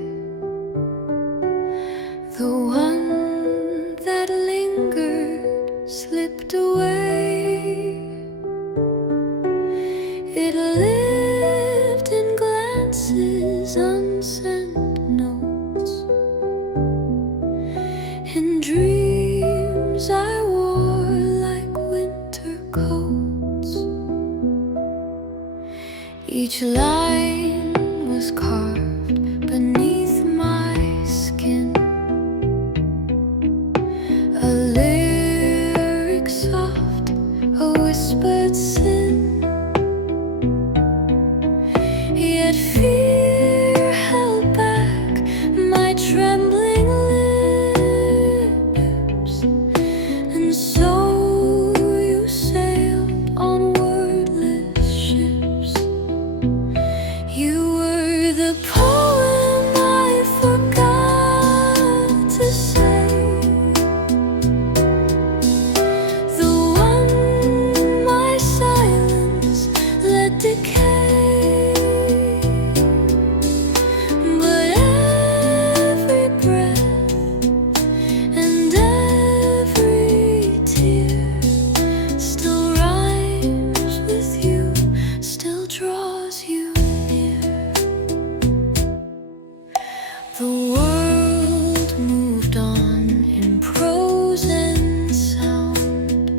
the one that lingered, slipped away. It lived in glances, unsent notes, in dreams I wore like winter coats. Each line was carved beneath my skin, a lyric soft, a whispered sin. Yet fear held back my trembling lips, and so you sailed on wordless ships. You were the poem I forgot to say, the one my silence let decay. The world moved on in prose and sound,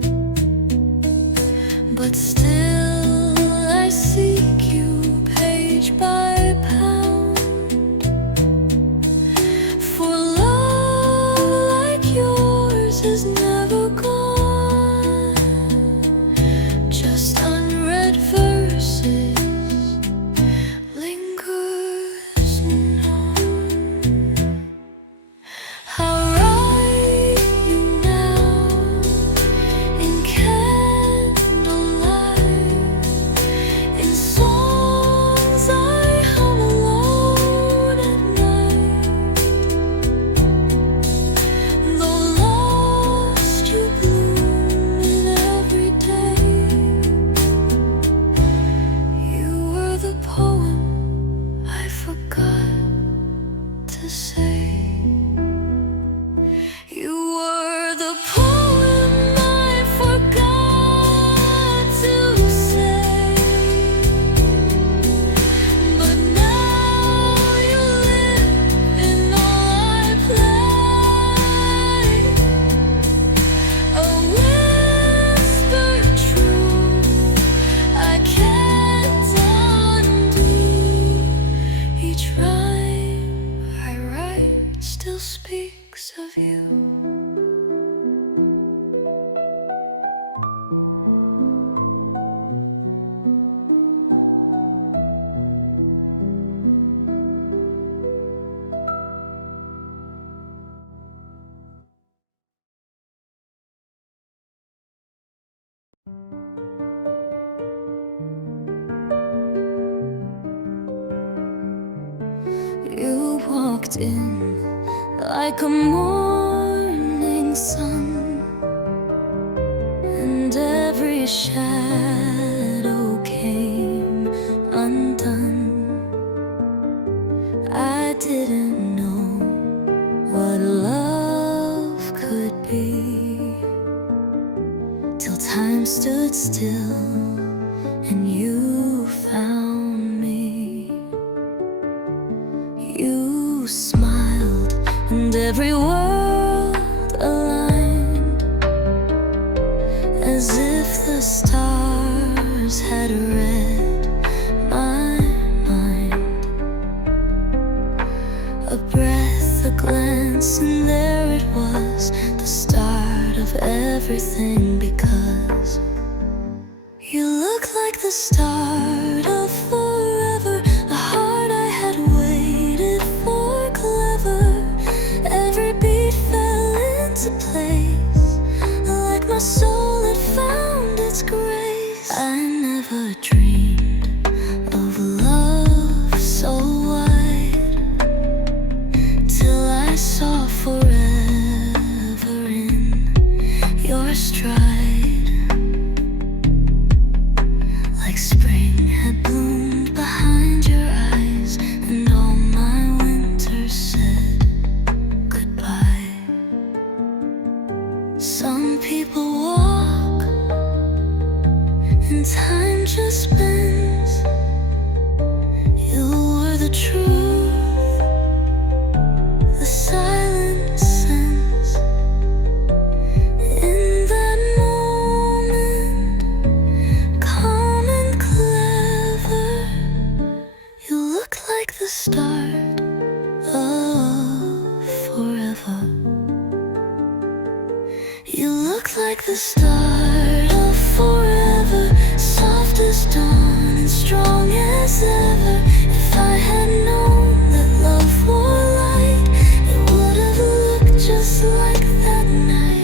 but still I seek you page by pound. For love like yours is never gone, just unread verses lingers known. I'll write you now in candlelight, in songs I hum alone at night. Though lost, you bloom in every day. You were the poem I forgot to say. You were the poem I forgot to say, but now you live in all I play, a whispered truth I can't undo. Each rhyme I write still speaks of you. You walked in like a morning sun, and every shadow came undone. I didn't know what love could be, till time stood still and you found me. You smiled and every word aligned, as if the stars had read my mind. A breath, a glance, and there it was, the start of everything, because you look like the start of forever, a heart I had waited for, clever. Every beat fell into place, like my soul had found its grace. I never dreamed of love so wide, till I saw forever in your stride. like spring had bloomed behind your eyes, and all my winters said goodbye. Some people walk and time just bends. You were the truth, the silent sense. In that moment, calm and clever, you look like the start of forever. You look like the start of forever, soft as dawn and strong as ever. If I had known that love wore light, it would have looked just like that night.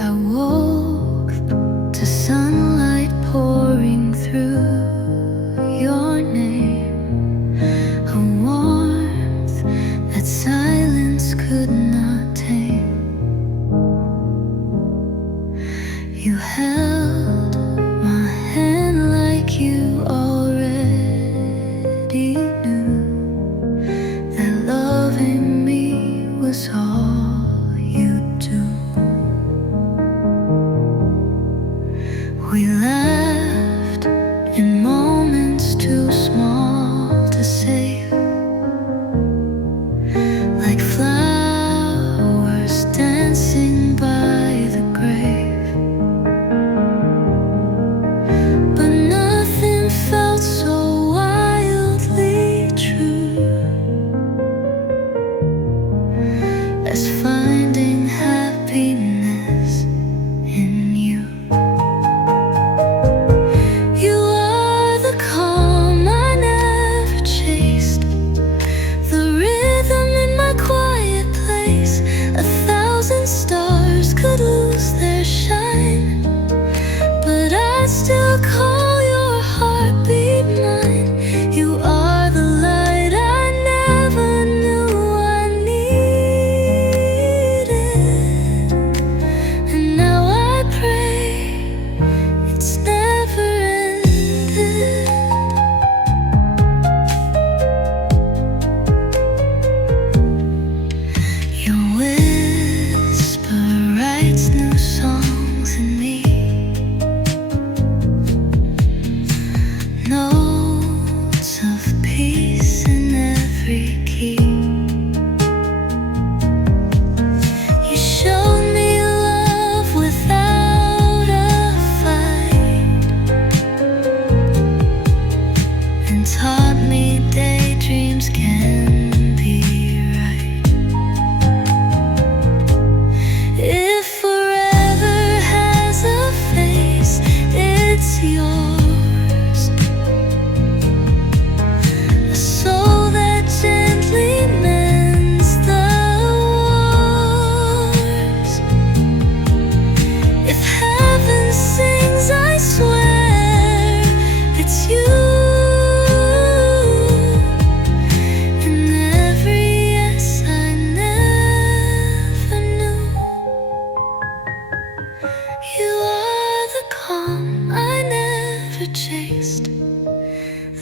I woke to sunlight pouring through your name, a warmth that silence could not tame. You held my hand like you already knew that loving me was all you do. We laughed in moments too small to save, like flowers dancing by the grave. But nothing felt so wildly true as finding happiness in you. You are the calm I never chased, the rhythm in my quiet place. 1,000 stars could lose their shine, but I'd still call your heartbeat mine. You are the light I never knew I needed, and now I pray it's never ended. Your whisper writes new songs in me, notes of peace in every key. You showed me love without a fight, and taught me daydreams can be right. If forever has a face, it's yours, a soul that gently mends the wars. If heaven sings, I swear it's you. And every yes I never knew. You are the calm I never chased,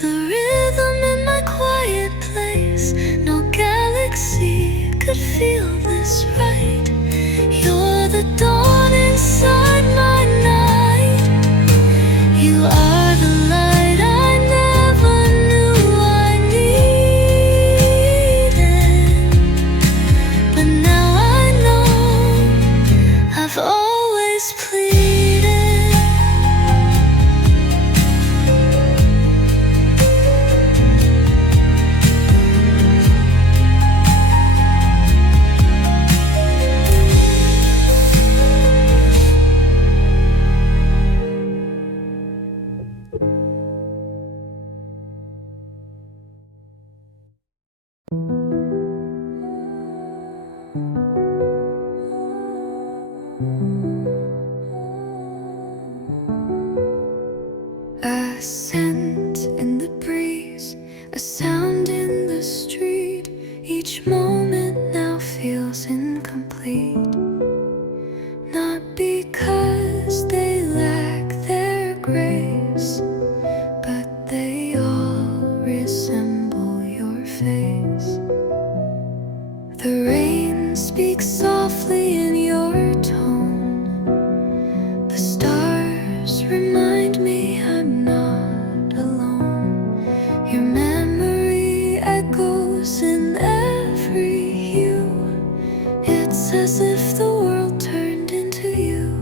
the rhythm in my quiet place. No galaxy could feel this right. You're the dawn inside my night. You are the light I never knew I needed, but now I know I've always pleased. scent in the breeze, a sound in the street. Each moment now feels incomplete, not because they lack their grace, but they all resemble your face. The rain speaks softly in your tone. The stars remind me I'm not alone. Your memory echoes in every hue. It's as if the world turned into you.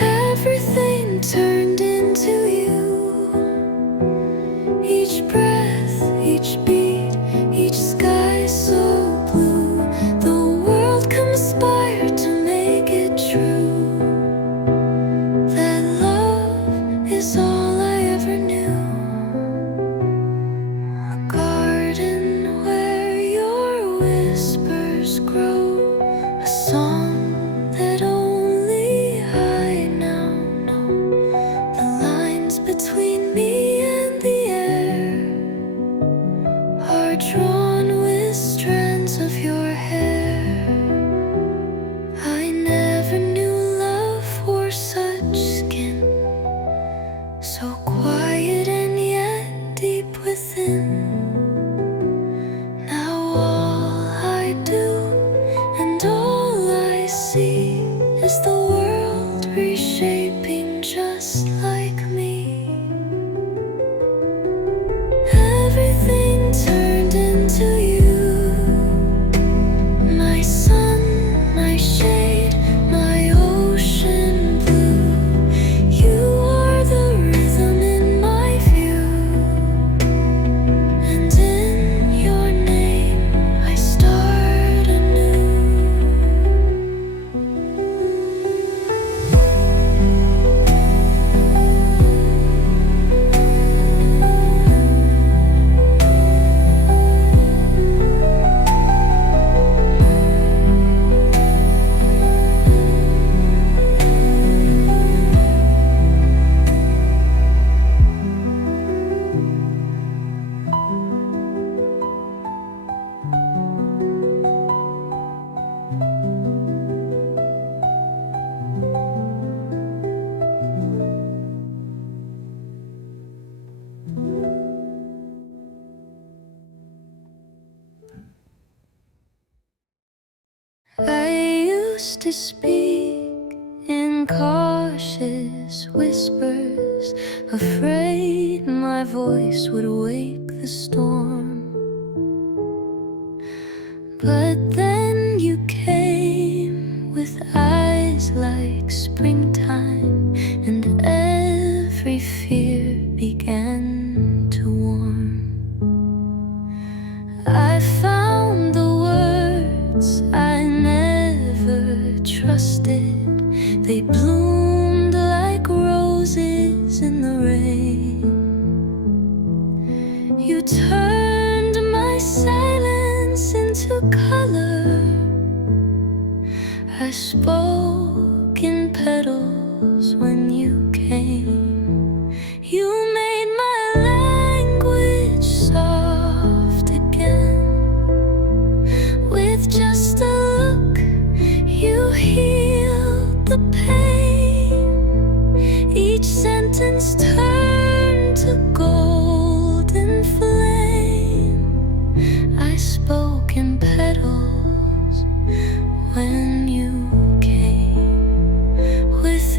Everything turned into you. Each breath, each beat, each sky so blue. The world conspired to make it true, that love is all I ever knew. A garden where your whispers grow, a song that only I now know. The lines between me and the air are drawn with strands of your hair. I never knew love wore such skin, so quiet and yet deep within. Now all I do and all I see is the world reshaping just like me. Everything turned into you. My sun, my shade, my ocean blue. You are the rhythm in my view, and in your name I start anew. I used to speak in cautious whispers, afraid my voice would wake the storm. But then you came with eyes like springtime, and every fear began to warm. I found the words I never trusted. They bloomed like roses in the rain. You turned my silence into color. I spoke in petals when you came. You made my language soft again. With just a look, you healed the pain. Each sentence turned to golden flame. I spoke in petals when you came. With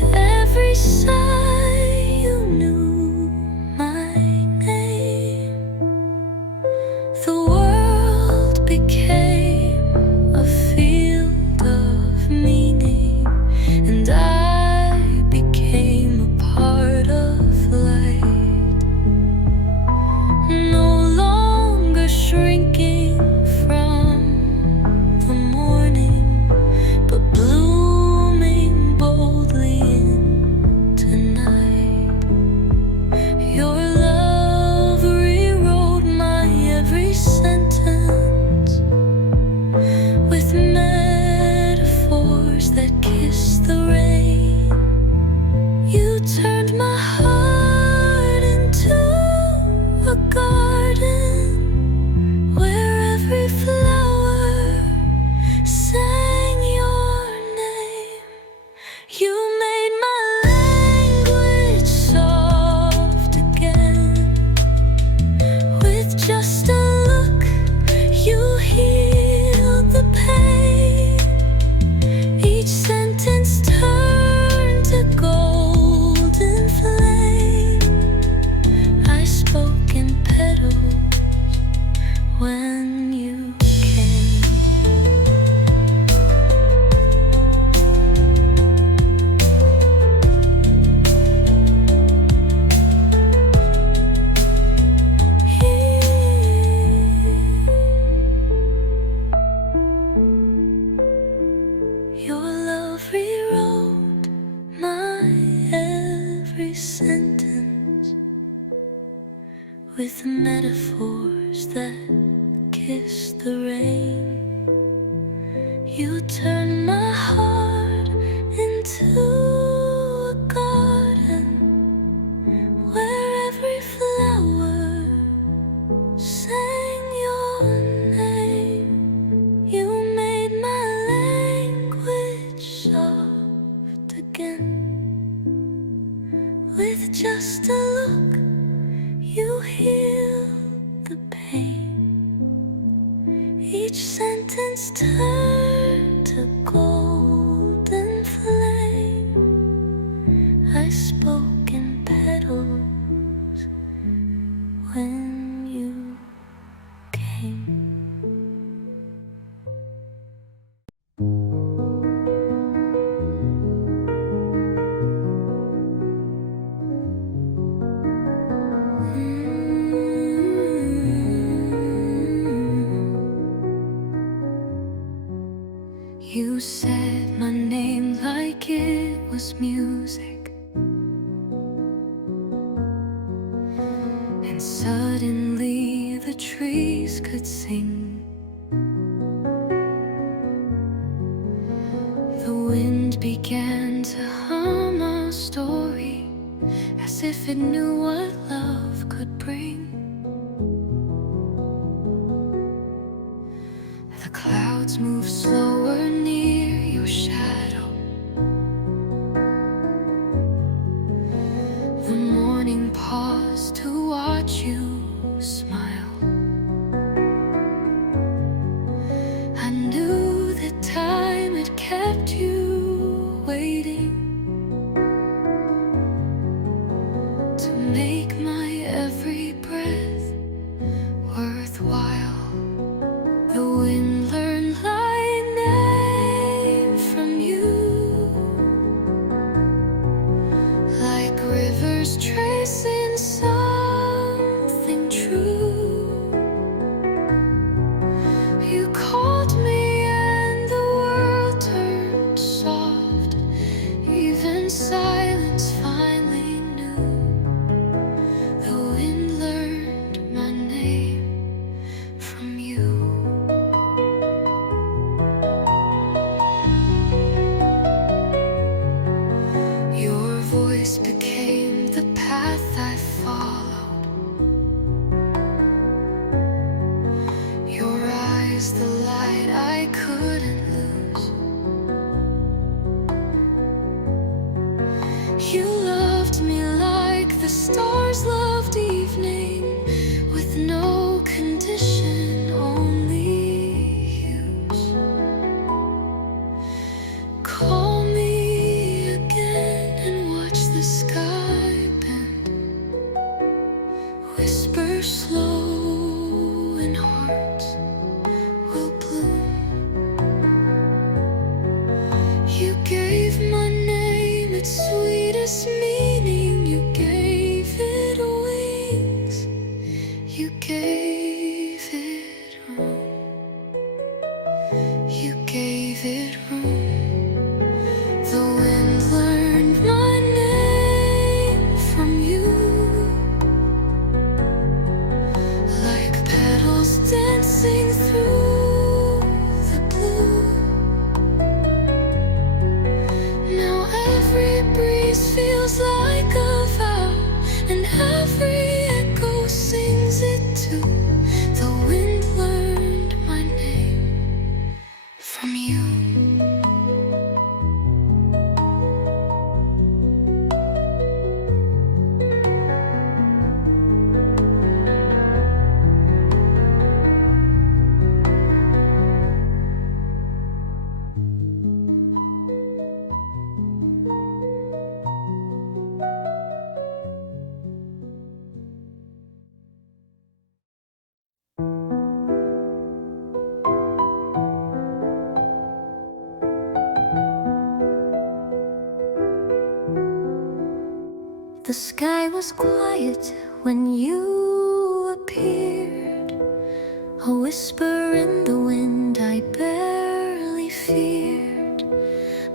sentence with metaphors that kiss the rain. You turn my heart into a garden where every flower sang your name. You made my language soft again. With just a look, you heal the pain. Each sentence turned to golden flame. I spoke in petals when you came. You said my name like it was music, and suddenly the trees could sing. The wind began to hum a story, as if it knew what love could bring. The clouds moved slower near your shadow. The morning paused to watch you smile. I knew the time had kept you waiting to make my every breath worthwhile. The wind learned my name from you, like rivers tracing something true. You called me and the world turned soft. Even silence finally knew. The wind learned my name from you. Your voice became the path I followed. Your eyes, the light I couldn't lose. You loved me like the stars loved evening, with no condition, only use. Call me again and watch the sky bend. Whisper slow and hearts will bloom. You gave my name its sweetest meaning. You gave it wings. You gave it room. You gave it room. The wind learned my name from you, like petals dancing through the blue. Now every breeze feels like a vow, and every echo sings it too. The wind learned my name from you. The sky was quiet when you appeared, a whisper in the wind I barely feared.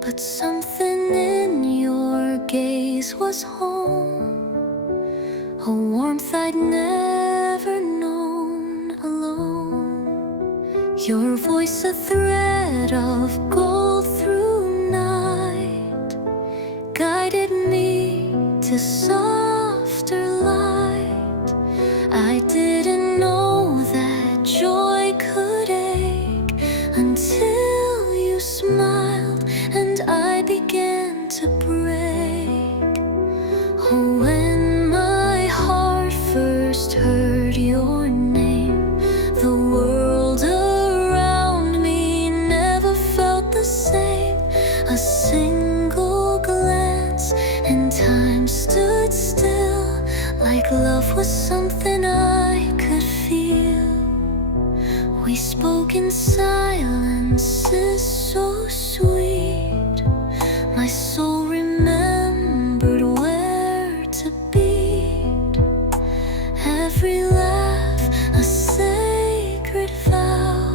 But something in your gaze was home. home, a warmth I'd never known alone. Your voice a thread of gold through night, guided me to softer light. I didn't know that joy could ache until you smiled and I began to break. Oh, when my heart first heard your name, the world around me never felt the same. A single glance and time stood still, like love was something I could feel. We spoke in silences so sweet, my soul remembered where to beat. Every laugh a sacred vow,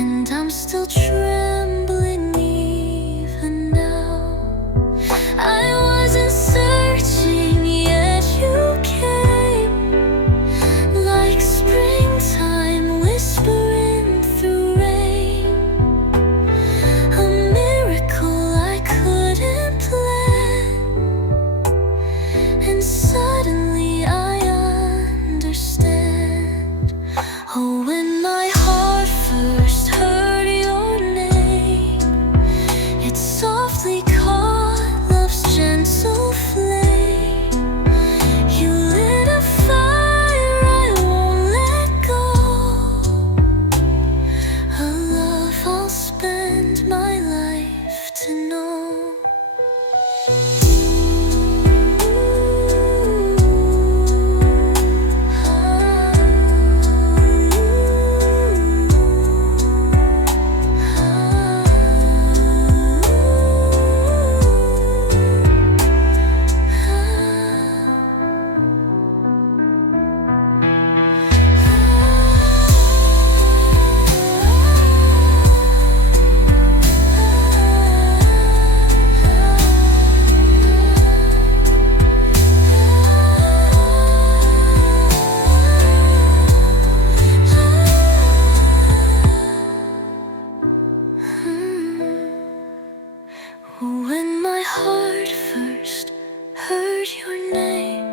and I'm still trembling even now. I wasn't searching, yet you came, like springtime whispering through rain. A miracle I couldn't plan, and suddenly I understand. Oh, when my heart first heard your name, it softly caught love's gentle flame. You lit a fire I won't let go, a love I'll spend my life to know. When my heart first heard your name,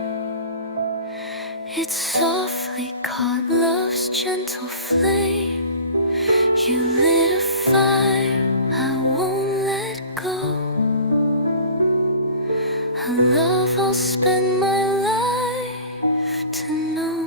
it softly caught love's gentle flame. You lit a fire I won't let go, a love I'll spend my life to know.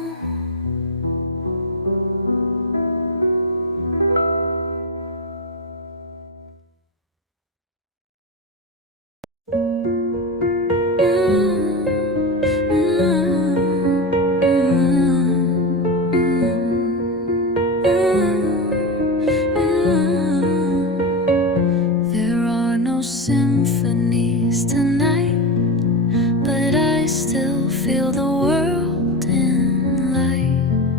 There are no symphonies tonight, but I still feel the world in light,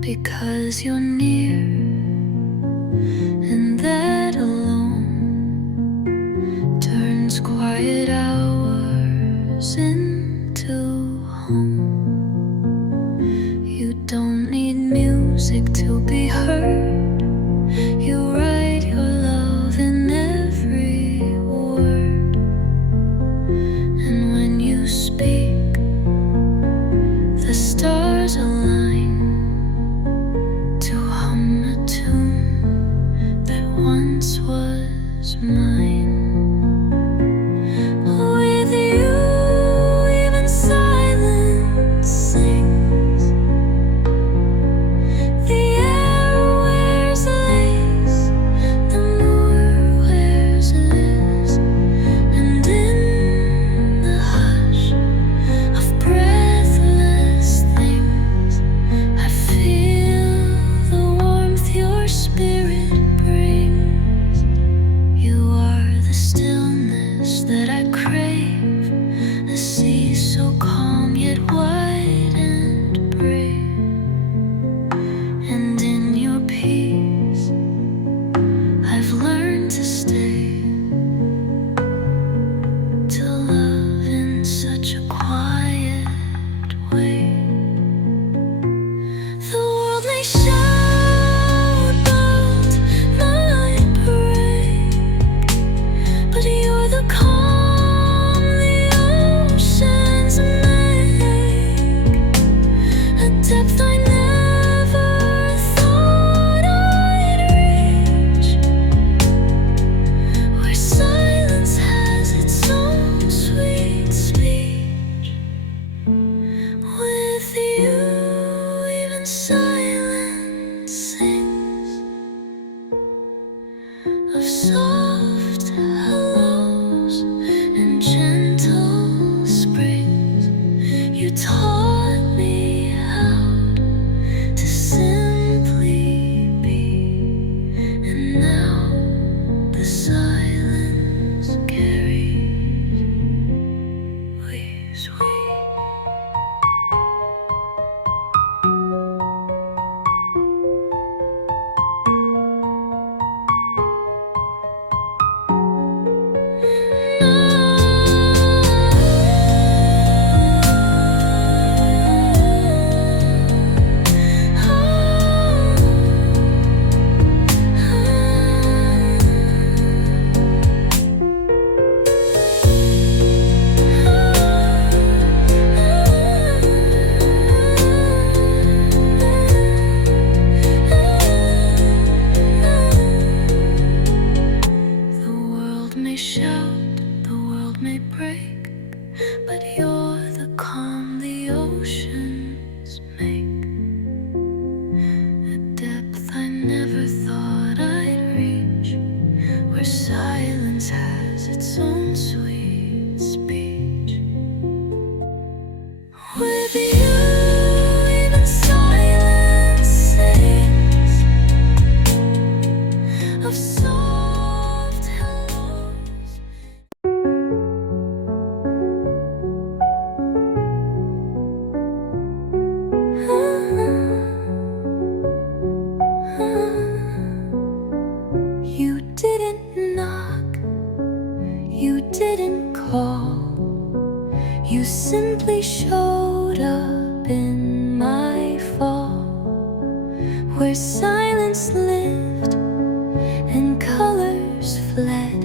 because you're near, and that alone turns quiet hours into home. You don't need music to be heard, you write your love in every word. And when you speak, the stars align to hum a tune that once was mine. may break, but you're the calm the oceans make. A depth I never thought I'd reach, where silence has its own sweet speech. With you, even silence sings of soft hellos. You didn't knock, you didn't call, you simply showed up in my fall, where silence lived and colors fled.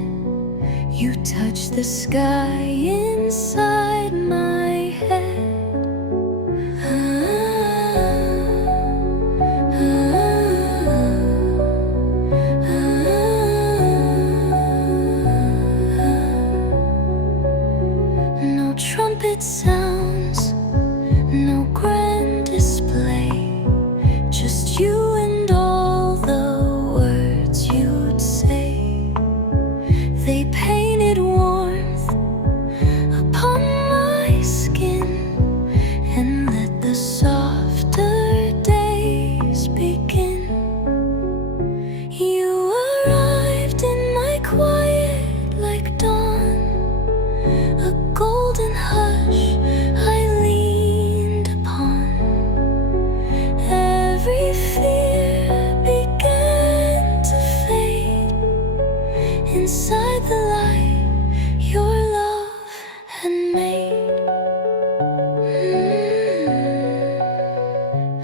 You touched the sky inside my head. No trumpet sounds, no grand display, just you and all the words you'd say. They painted warmth upon my skin and let the softer days begin. You arrived in my quiet like dawn, a golden hush I leaned upon. Every fear began to fade inside the light your love had made.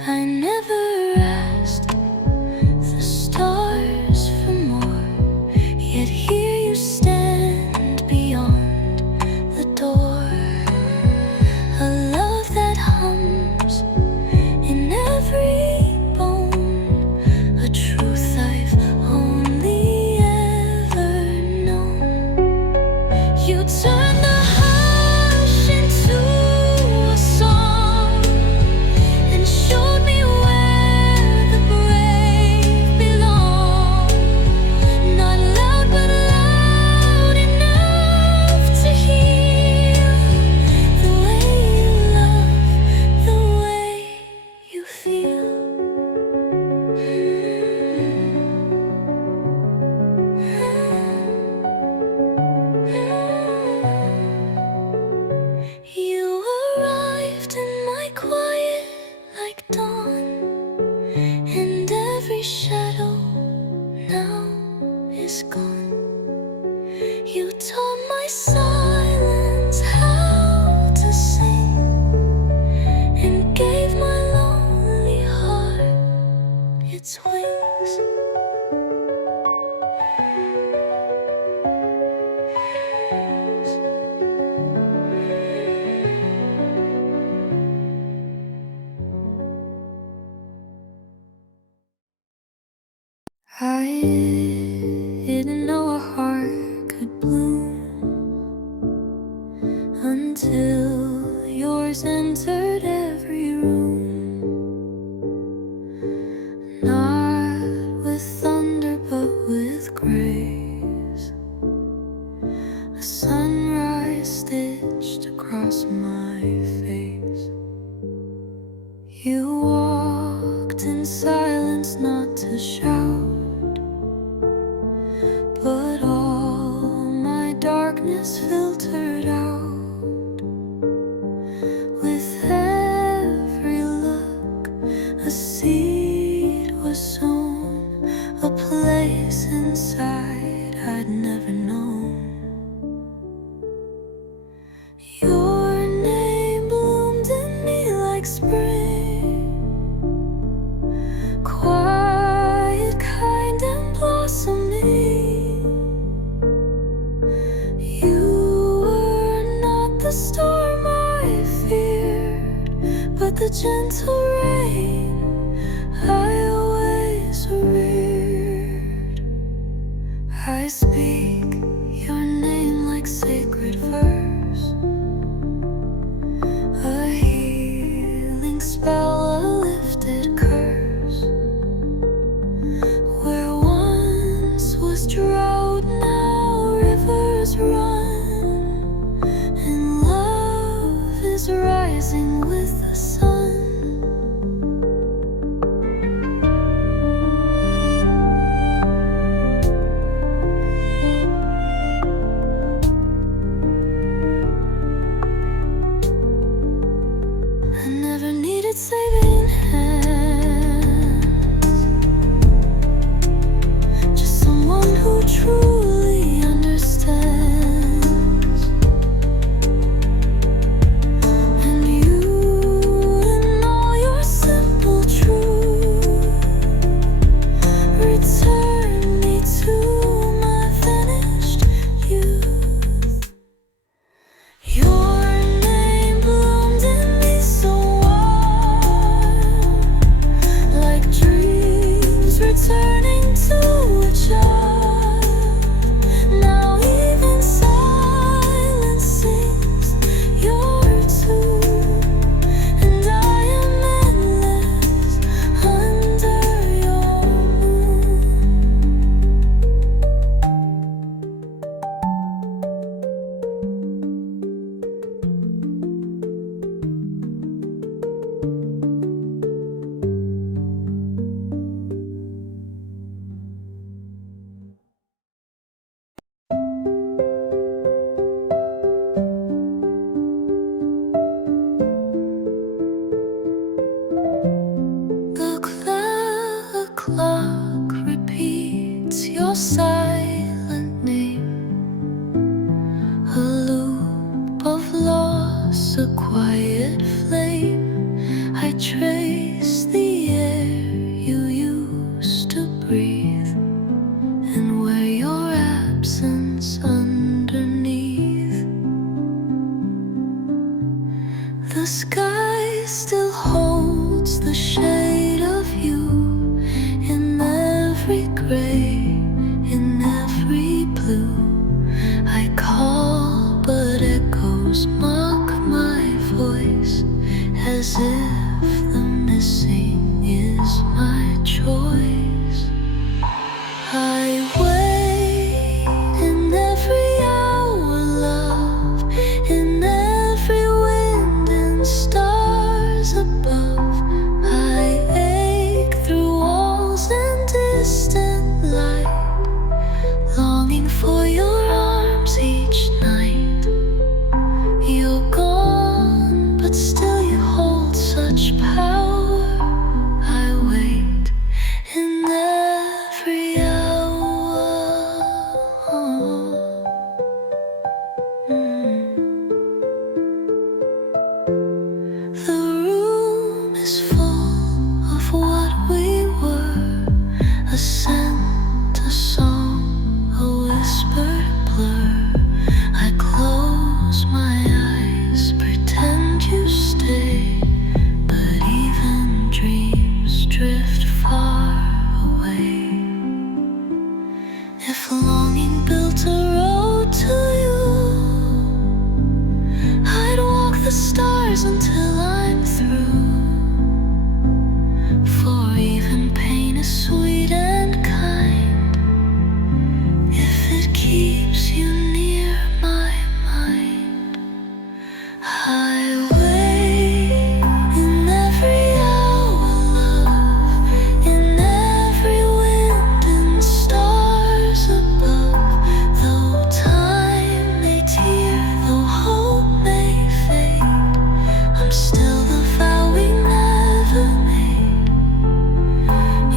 I never asked the stars for more, yet here you stand beyond the door. A love that hums in every bone, a truth I've only ever known. You turned the hush into a song and showed me where the brave belong. Not loud but loud enough to heal the way you love, the way you feel. You arrived in my quiet like dawn, and every shadow now is gone. You taught my silence how to sing and gave my lonely heart its wings. I didn't know a heart could bloom until yours entered every room. Not with thunder but with grace, a sunrise stitched across my face. You walked in silence, not to shout, but all my darkness filtered out. With every look, a seed was sown, a place inside I'd never known. Your name bloomed in me like spring, quiet, kind, and blossoming. You were not the storm I feared, but the gentle rain I always revered. I speak your name like sacred verse, trace the air you used to breathe, and wear your absence underneath. The sky still holds the shade of you in every gray, in every blue. I call, but echoes mock my voice, as if the missing is my choice. I wait in every hour, love, in every wind and stars above. I ache through walls and distant light, longing for your arms each night. You're gone, but still you hold such power. I wait in every hour. The room is full of what we were, a scent, a song, a whispered blur. I close my eyes, pretend you stay, but even dreams drift far away. If longing built a road to you, I'd walk the stars until I'm through. For even pain is sweet and kind if it keeps you near my mind. I wait in every hour, love, in every wind and stars above. Though time may tear, though hope may fade, I'm still the vow we never made.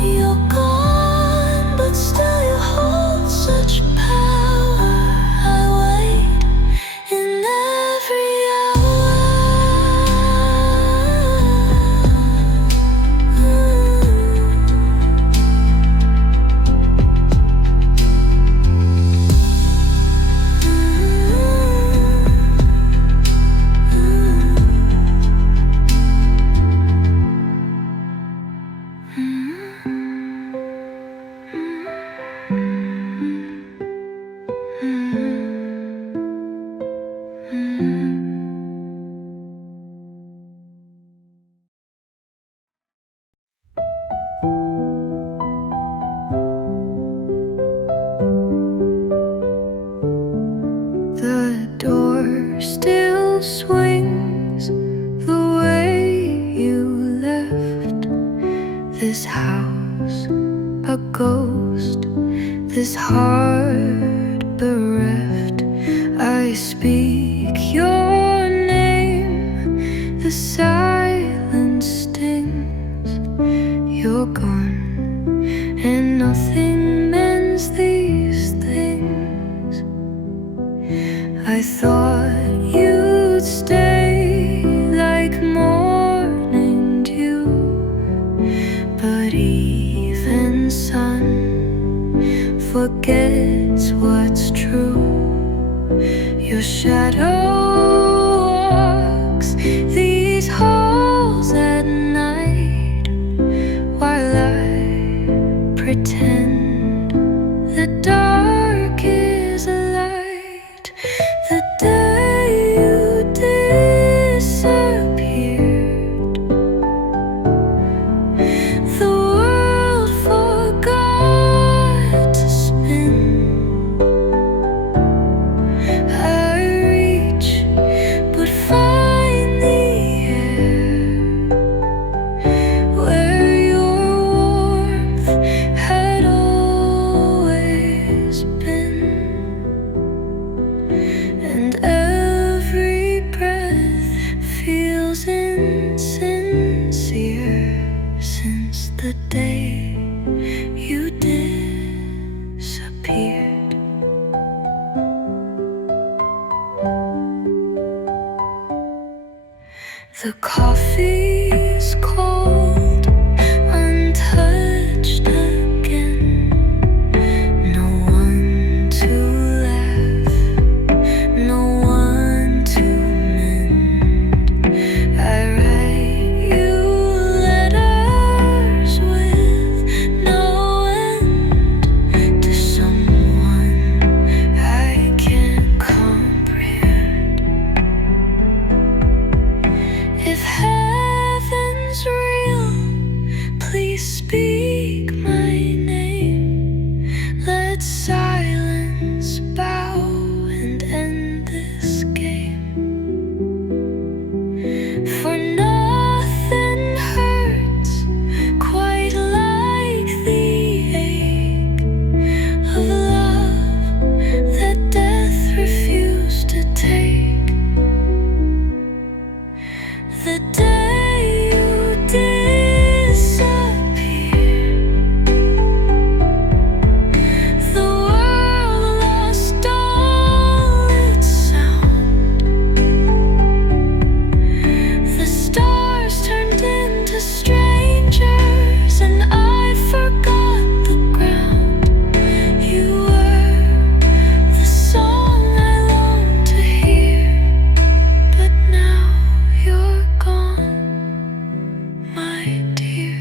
You're gone, but still you hold such power. I wait in every hour. The door still swings the way you left this house, a ghost, this heart bereft. I speak your name, the silence stings. You're gone, and nothing mends these things. I thought you'd stay like morning dew, but even sun forgets what's true. Your shadow walks these halls at night, while I pretend the dark is a light. The day you disappeared, the world forgot to spin. I reach, but find the The coffee's cold, untouched again. No one to laugh, no one to mend. I write you letters with no end to someone I can't comprehend. If heaven's real, please speak my name. Let silence bow and end this game. For nothing hurts quite like the ache of love that death refused to take. The day you disappeared, the world lost all its sound. The stars turned into strangers, and I forgot the ground. You were the song I longed to hear, but now you're gone, my dear.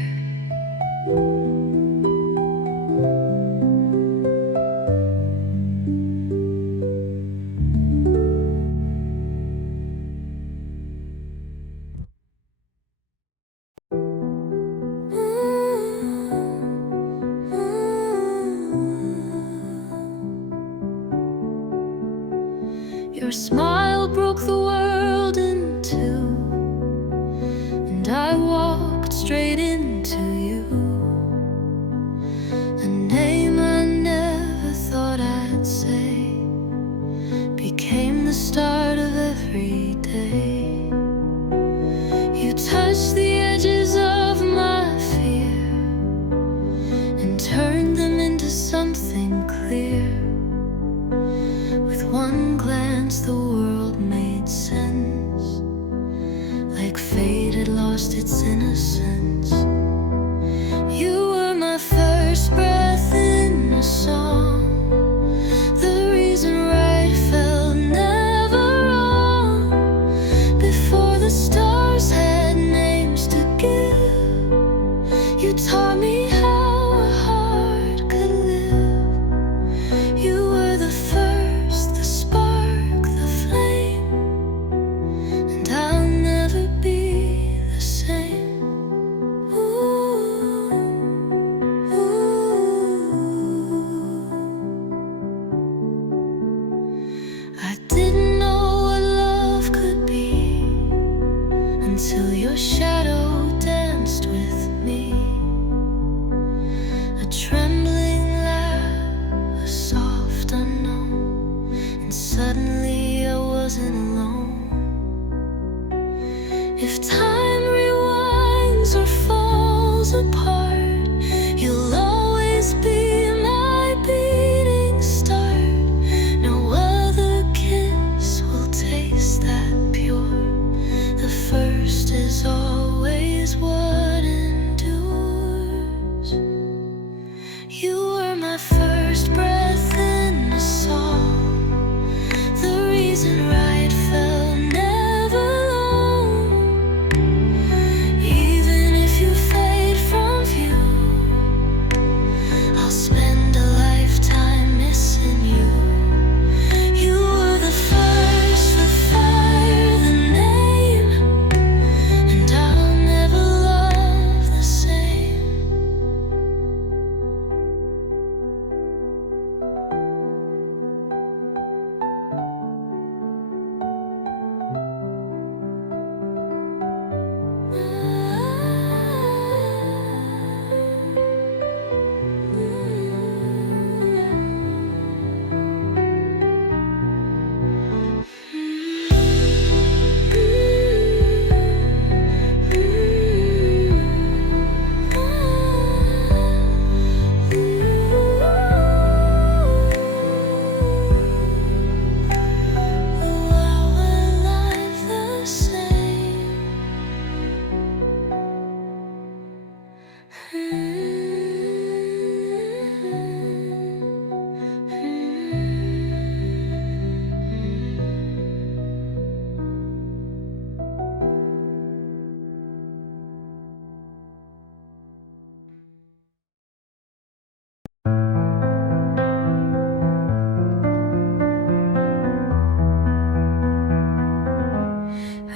Your smile broke the world in two, and I walked straight into you. A name I never thought I'd say became the start of every day. You touched the edges of my fear and turned them into something clear. With one glance the world made sense, like fate had lost its innocence. You were my first breath in a song, the reason right felt never wrong. Before the stars had names to give, you taught me how a heart could live. You were the first, the spark, the flame, and I'll never be the same.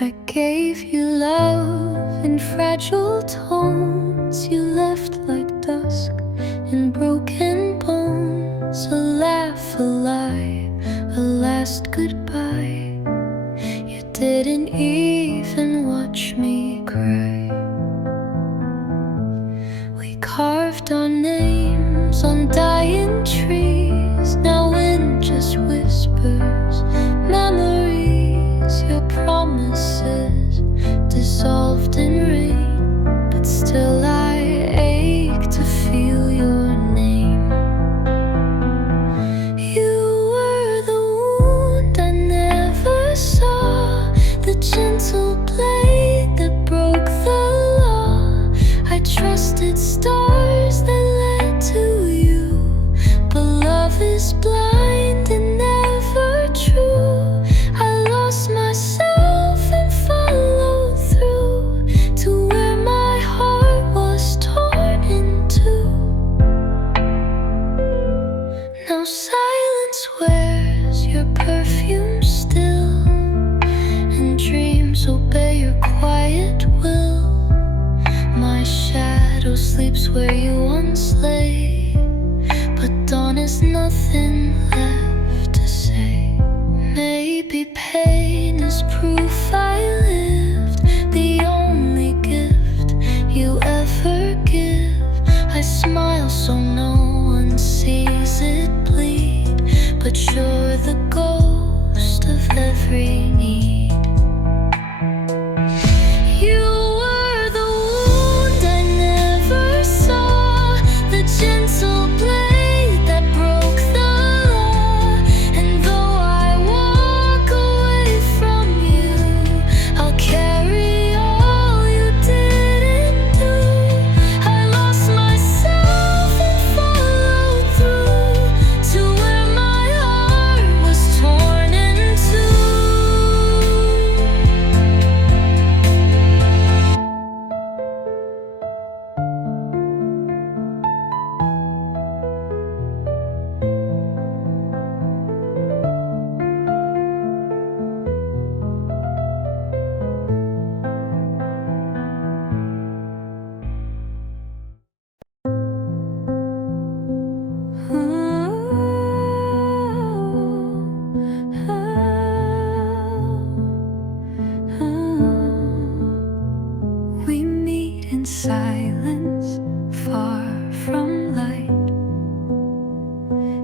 I gave you love in fragile tones. You left like dusk in broken bones. A laugh, a lie, a last goodbye. You didn't even watch me cry. We carved our names on dying trees. Now wind just whispers memories. Your promises dissolved in rain, but still I ache to feel your name. You were the wound I never saw, the gentle blade that broke the law. I trusted stars that led to you, but love is blind and never true. I lost myself and followed through to where my heart was torn in two. Now silence wears your perfume still, and dreams obey your quiet will. My shadow sleeps where you once lay, but dawn is nothing left to say. Maybe pain is proof I lived, the only gift you ever give. I smile so no one sees it bleed, but you're the ghost of every need. You were the wound I never saw, the gentle blade that broke the law. And though I walk away from you, I'll carry all you didn't do. I lost myself and followed through to where my heart was torn in two. We meet in silence, far from light,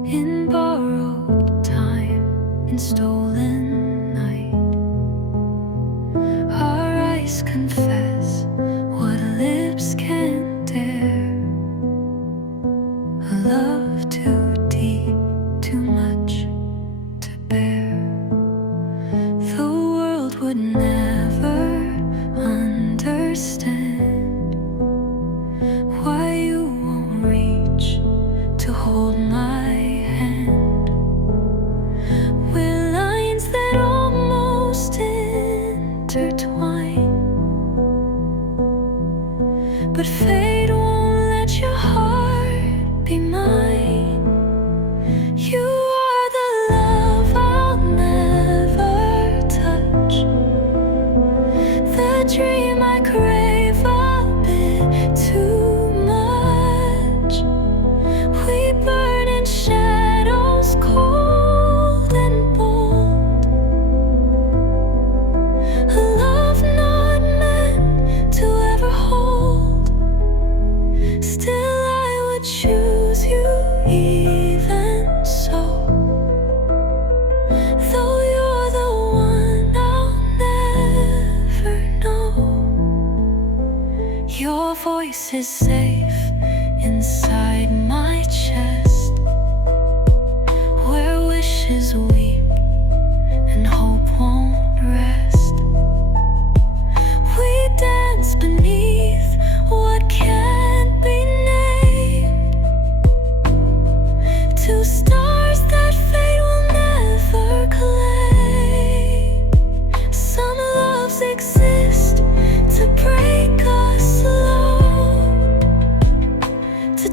in borrowed time, in stolen night. Our eyes confess what lips can't dare. A love too deep, too much to bear. The world would never understand why you won't reach to hold my hand. We're lines that almost intertwine, but fate won't let your heart be mine. You are the love I'll never touch, the dream I crave a bit too much. We burn in shadows cold and bold, a love not meant to ever hold. Still I would choose you even so, though you're the one I'll never know. Your voice is safe inside my chest, where wishes weep and hope won't rest. We dance beneath what can't be named, two stars that fate will never claim. Some loves exist to break us slow, to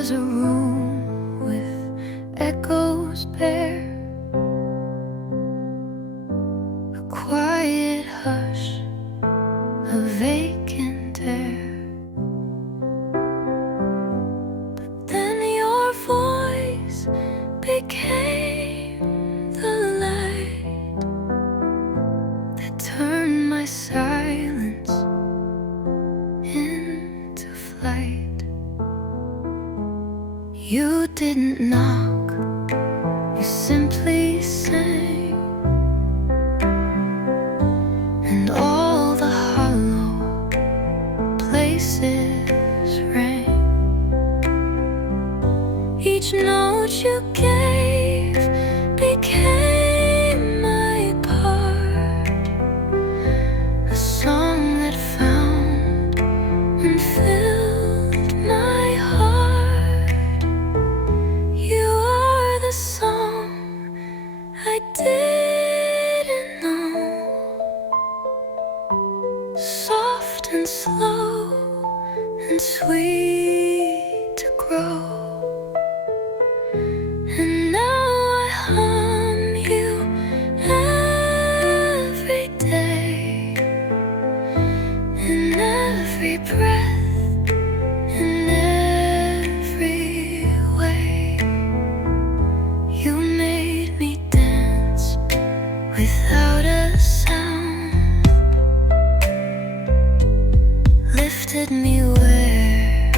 was a room with echoes bare, a quiet hush, a vacant air. But then your voice became the light that turned my silence into flight. You didn't knock, you simply sang, and all the hollow places rang. Each note you gave became my part, a song that found and filled my heart. You are the song I didn't know, soft and slow and sweet to grow. And now I hum you every day, in every breath, in every way. You made me dance without a sound, lifted me where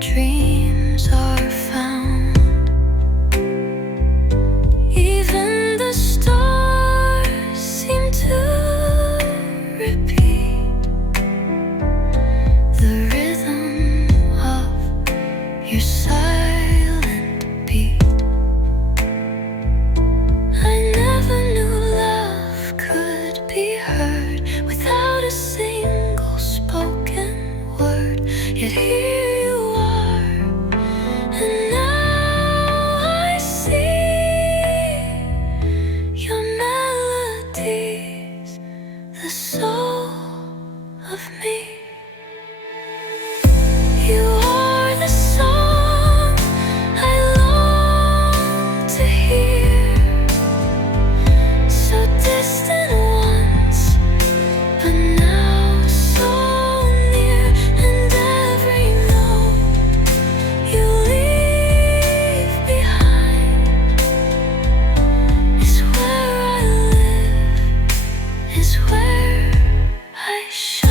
dreams are found. Even the stars seem to repeat the rhythm of your silent beat. I never knew love could be heard without a single spoken word. Yet here you are, and now I see your melodies, the soul of me. You are the song I long to hear, so distant once, but now so near. And every note you leave behind is where I live, is where I shine.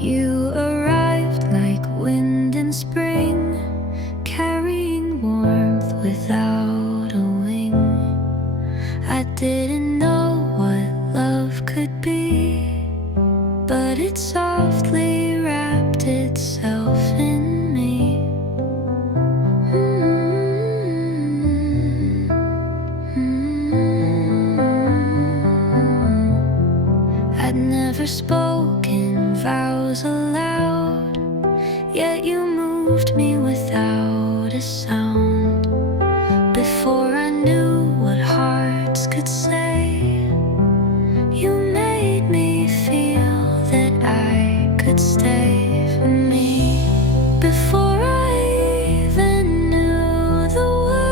You arrived like wind in spring, carrying warmth without a wing. I didn't know what love could be, but it softly wrapped itself in me. I'd never spoken vows aloud, yet you moved me without a sound. Before I knew what hearts could say, you made me feel that I could stay for me. Before I even knew the word,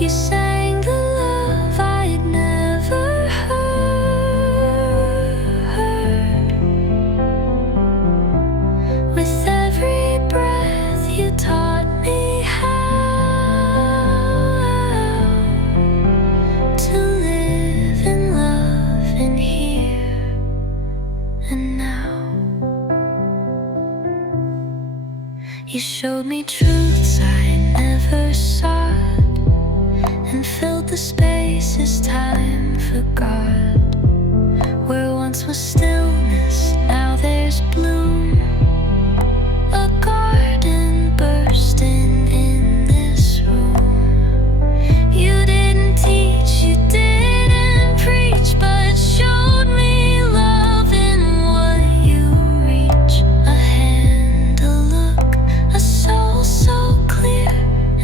you sang the love I'd never showed me truths I never sought, and filled the spaces time forgot. Where once was stillness, now there's bloom. A garden bursting in this room. You didn't teach, you didn't preach, but showed me love in what you reach. A hand, a look, a soul so clear,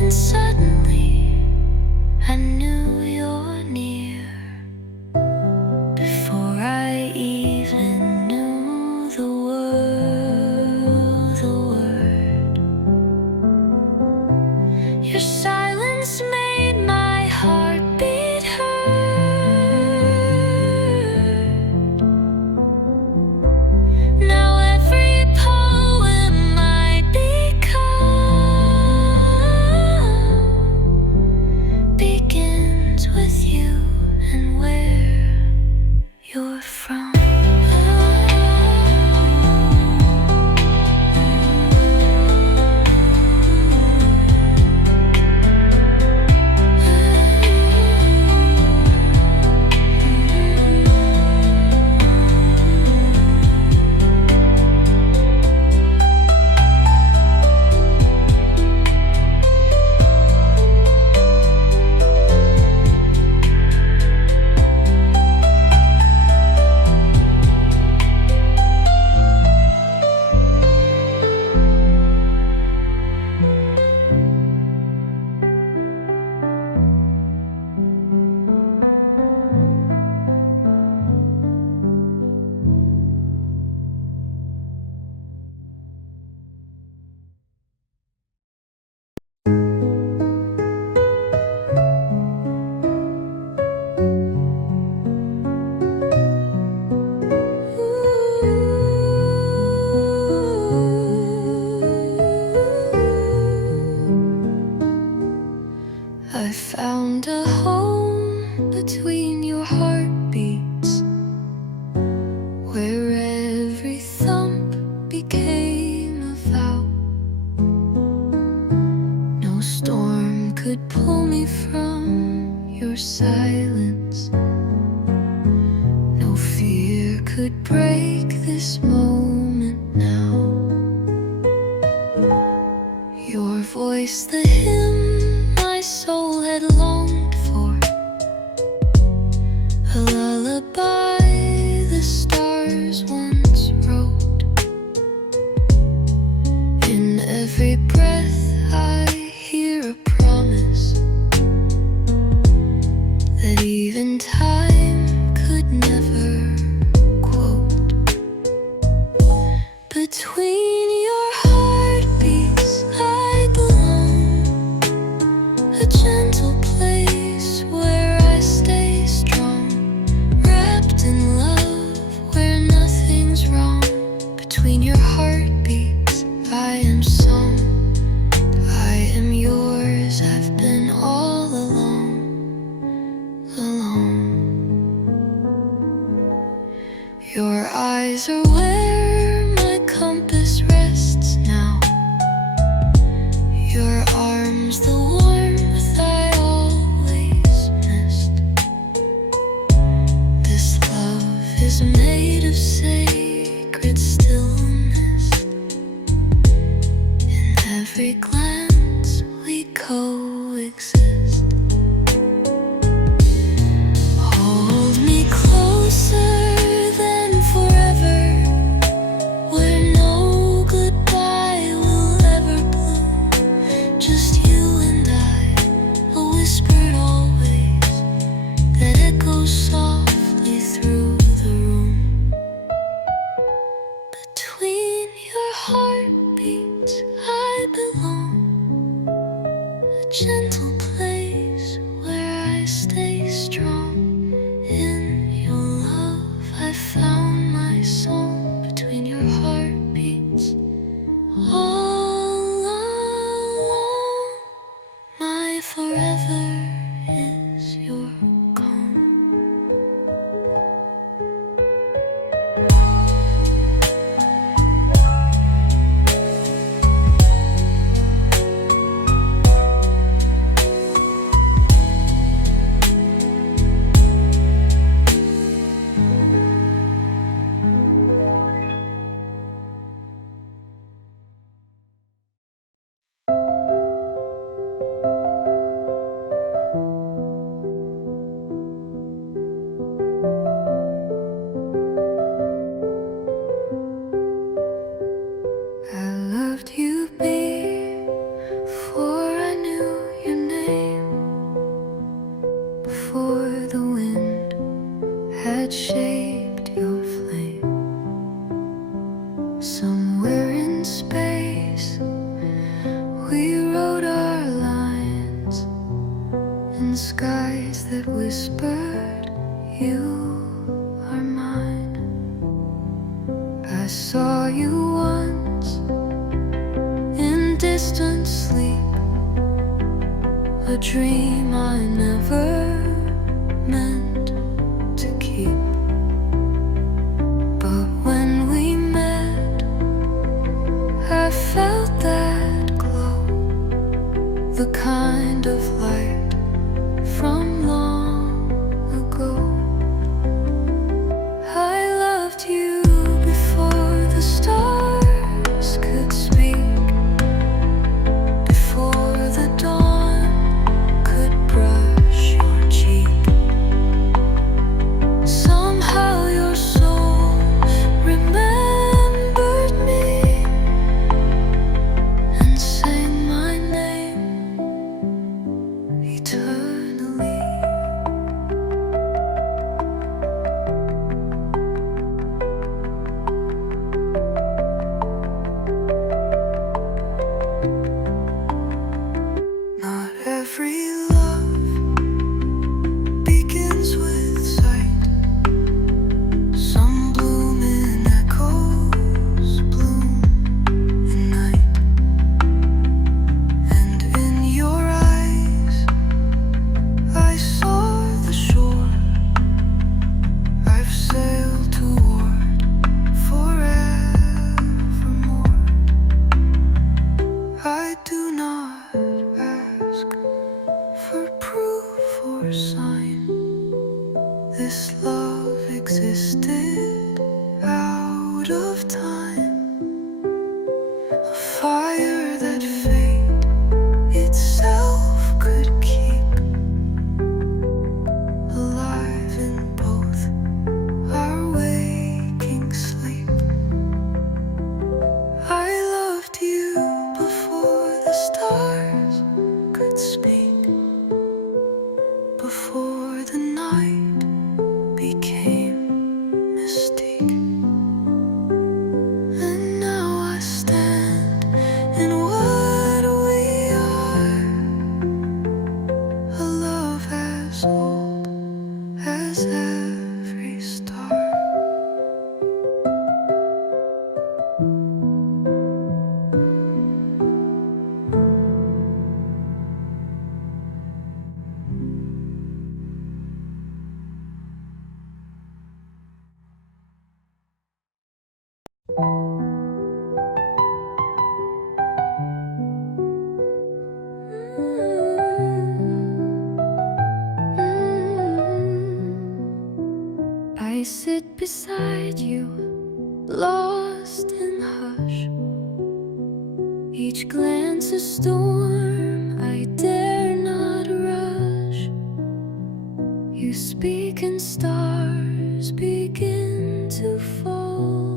and suddenly I knew you're near. Before I even knew the word. Your silence made my heart beat heard. Now every poem I become begins with you and where you're from. I found a home between your heartbeats, where every thump became a vow. No storm could pull me from your silence. No fear could break this moment now. Your voice, the hymn my soul had longed for, a lullaby the stars once wrote. In every breath I hear a promise that even time could never quote. Between your heartbeats I belong, a gentle place where I stay strong, wrapped in love where nothing's wrong. Between your heartbeats I am song, I am yours, I've been all along, alone. before the wind had shaped your flame. Somewhere in space we wrote our lines in skies that whispered, you are mine. I saw you once in distant sleep, a dream I never meant to keep. But when we met, I felt that glow, the kind of light from long ago. I loved you before the stars could speak, before the dawn could brush your cheek. Somehow your soul remembered me and sang my name eternally. Not every love begins with sight. Some bloom in echoes, bloom in night. And in your eyes I saw the shore I've sailed toward forevermore. I do not ask for proof or sign. This love existed out of time, a fire that fate itself could keep alive in both our waking sleep. I loved you before the stars could speak, before the night became mystique. And now I stand in what we are, a love as old as every star. I sit beside you, lost in hush. Each glance a storm I dare not rush. You speak and stars begin to fall,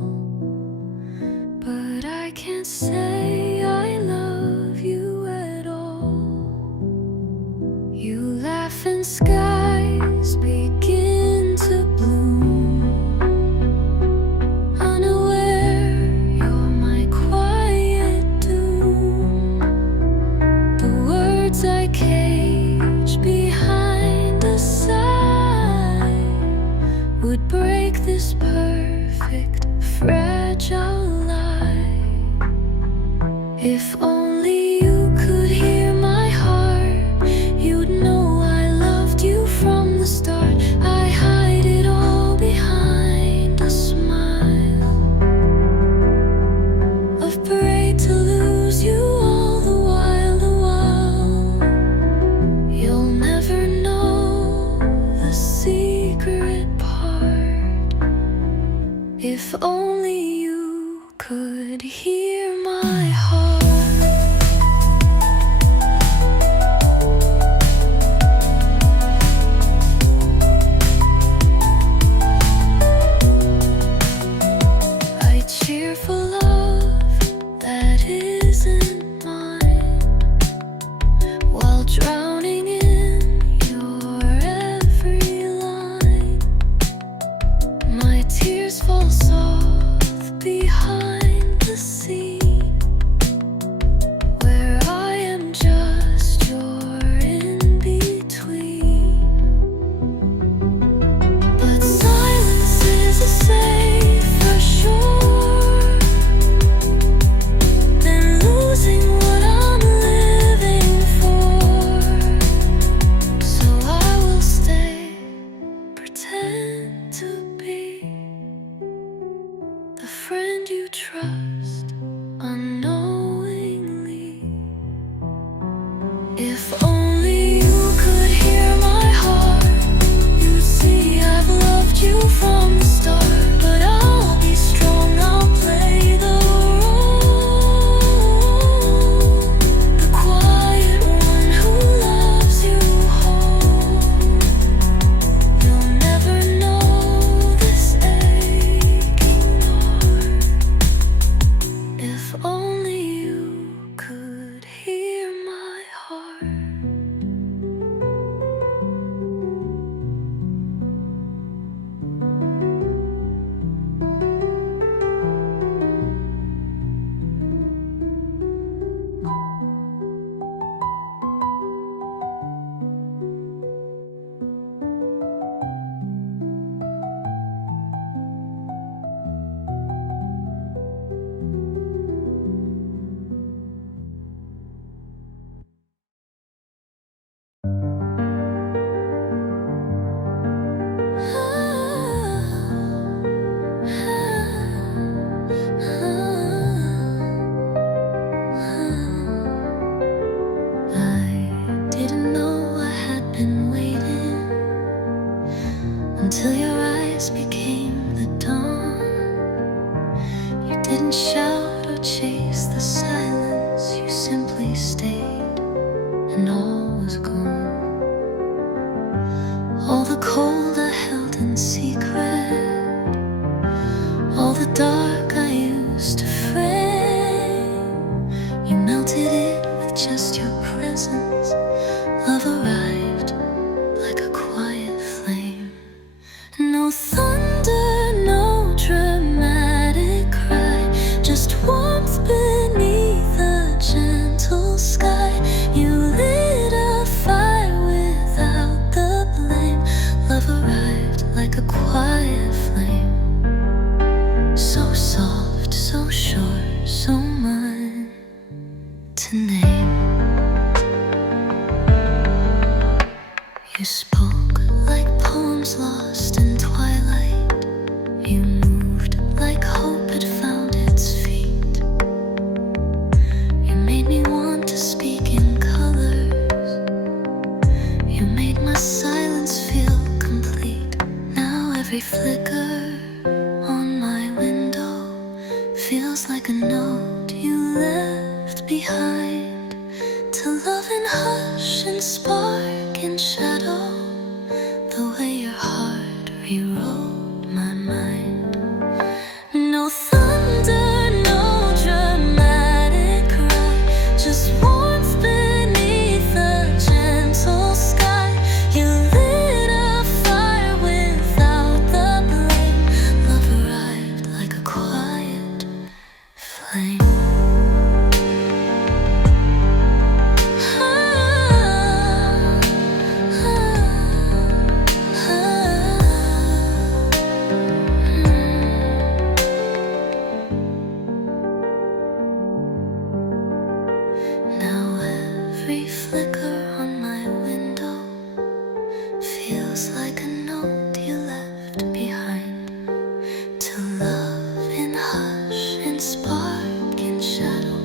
but I can't say I love you at all. You laugh and skies begin to bloom, unaware you're my quiet doom. The words I cage behind a sigh would break this perfect, fragile lie. If only you could hear my heart, you'd know I loved you from the start. I hide it all behind a smile, afraid to lose you all the while. You'll never know the secret part. If only you could hear my heart. I cheer for love that isn't mine, while drowning in your until your eyes became the dawn. You didn't shout or chase the silence, you simply stayed, and all was gone. All the cold I held in secret, all the dark I used to frame, you melted it with just your presence. Love arrived like a quiet flame. No thunder, no dramatic cry, just warmth beneath a gentle sky. You lit a fire without the blame. Love arrived like a quiet flame. So soft, so sure, so mine to name. You spoke like poems lost in twilight. You moved like hope had found its feet. You made me want to speak in colors. You made my silence feel complete. Now every flicker on my window feels like a note you left behind. To love in hush and spark and shadow, the way your heart rewrote my mind. No thunder, no dramatic cry, just warmth beneath a gentle sky. You lit a fire without the blame. Love arrived like a quiet flame. Now every flicker on my window feels like a note you left behind. To love in hush and spark and shadow,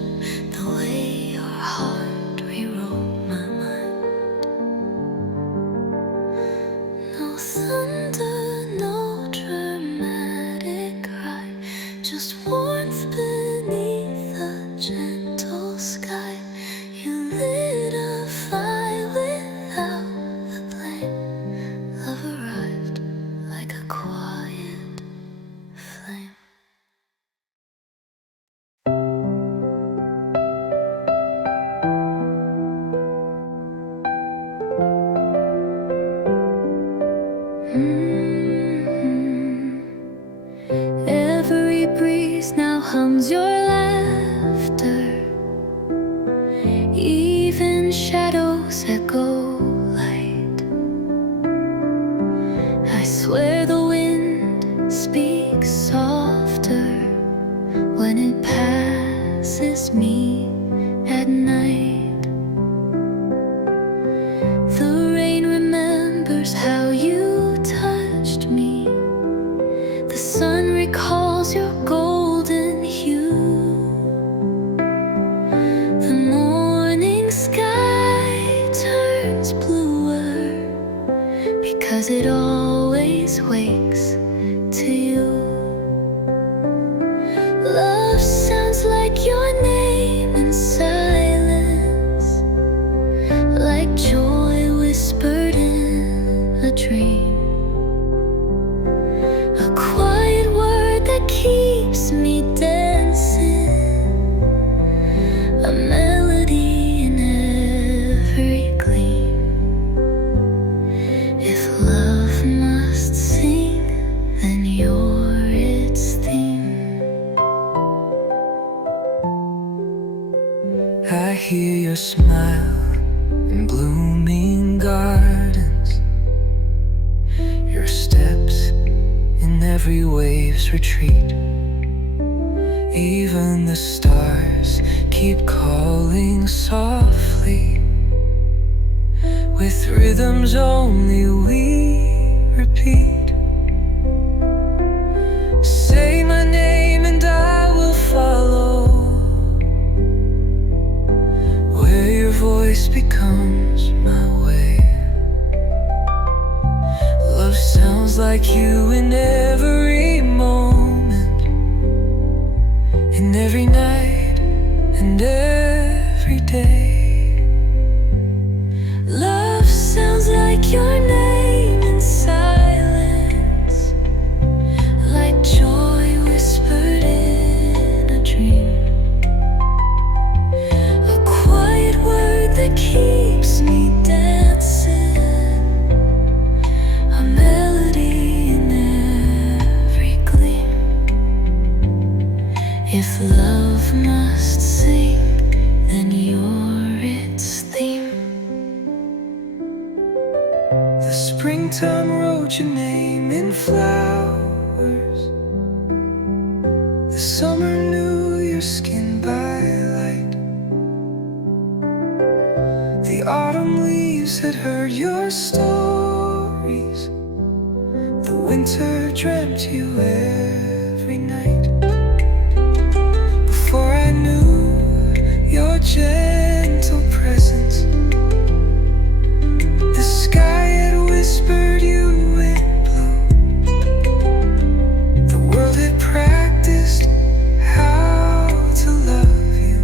the way your heart rewrote my mind. No thunder, no dramatic cry, just warmth beneath a gentle sky. You lit a fire without the blame. Love arrived like a quiet flame. Every breeze now hums your laughter. Even shadows echo light. I swear the wind speaks softer when it passes me at night. The rain remembers how you touched me. The sun recalls your golden hue. The morning sky turns bluer because it always wakes to you. Love sounds like your name in silence, like joy whispered in a dream. A quiet word that keeps me dancing, a melody in every gleam. If love must sing, then you're its theme. I hear your smile in blooming gardens, your steps in every wave's retreat. Even the stars keep calling softly, with rhythms only we repeat. Say my name and I will follow, where your voice becomes my way. Love sounds like you in every moment, in every night and every day. Love sounds like your name in silence, like joy whispered in a dream. A quiet word that keeps me dancing, a melody in every gleam. If love must sing, then you're its theme. The springtime wrote your name in flowers. The summer knew your skin by light. The autumn leaves had heard your stories. The winter dreamt you every night. Before I knew your gentle presence, the sky had whispered you in blue. The world had practiced how to love you.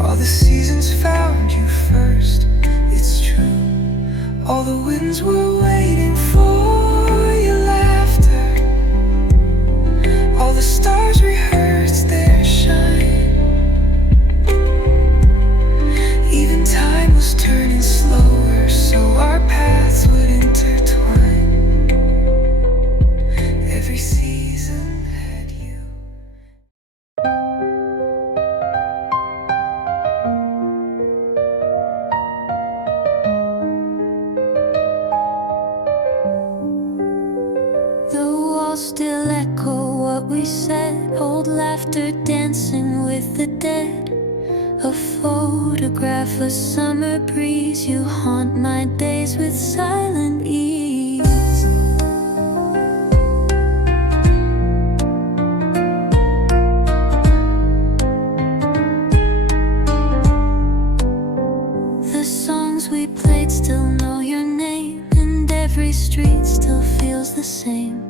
All the seasons found you first, it's true. All the winds were waiting for your laughter. All the stars rehearsed their shine. Even time was turning slower, so our paths would intertwine. Every season had you. The walls still echo what we said, old laughter dancing with the dead. A photograph, a summer breeze, you haunt my days with silent ease. The songs we played still know your name, and every street still feels the same.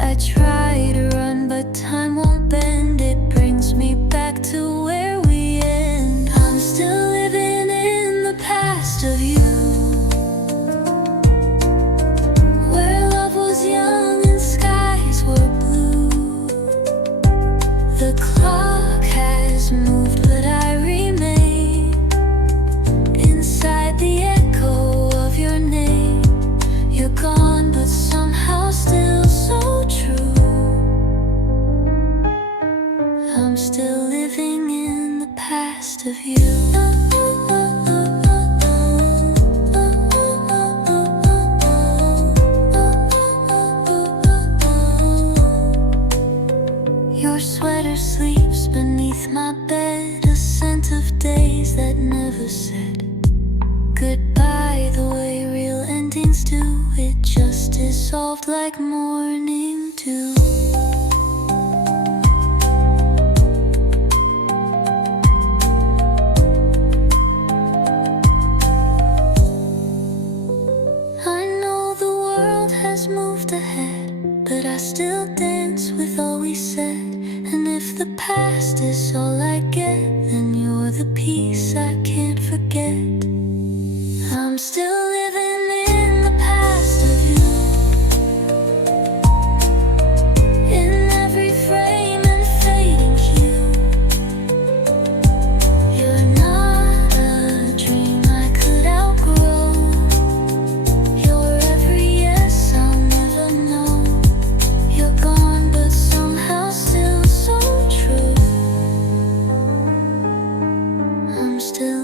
I try to run, but time won't bend. It brings me back to where we end. I'm still living in the past of you, where love was young and skies were blue. The clock has moved, but I remain inside the echo of your name. You're gone, but somehow still so true. I'm still living in the past of you. Your sweater sleeps beneath my bed, a scent of days that never said goodbye the way real endings do. It just dissolved like morning dew. I know the world has moved ahead, but I still dance with all we said. And if the past is all I get, then you're the piece I can't forget. I'm still living in the past of you, in every frame and fading hue. You're not a dream I could outgrow. You're every yes I'll never know. You're gone, but somehow still so true. I'm still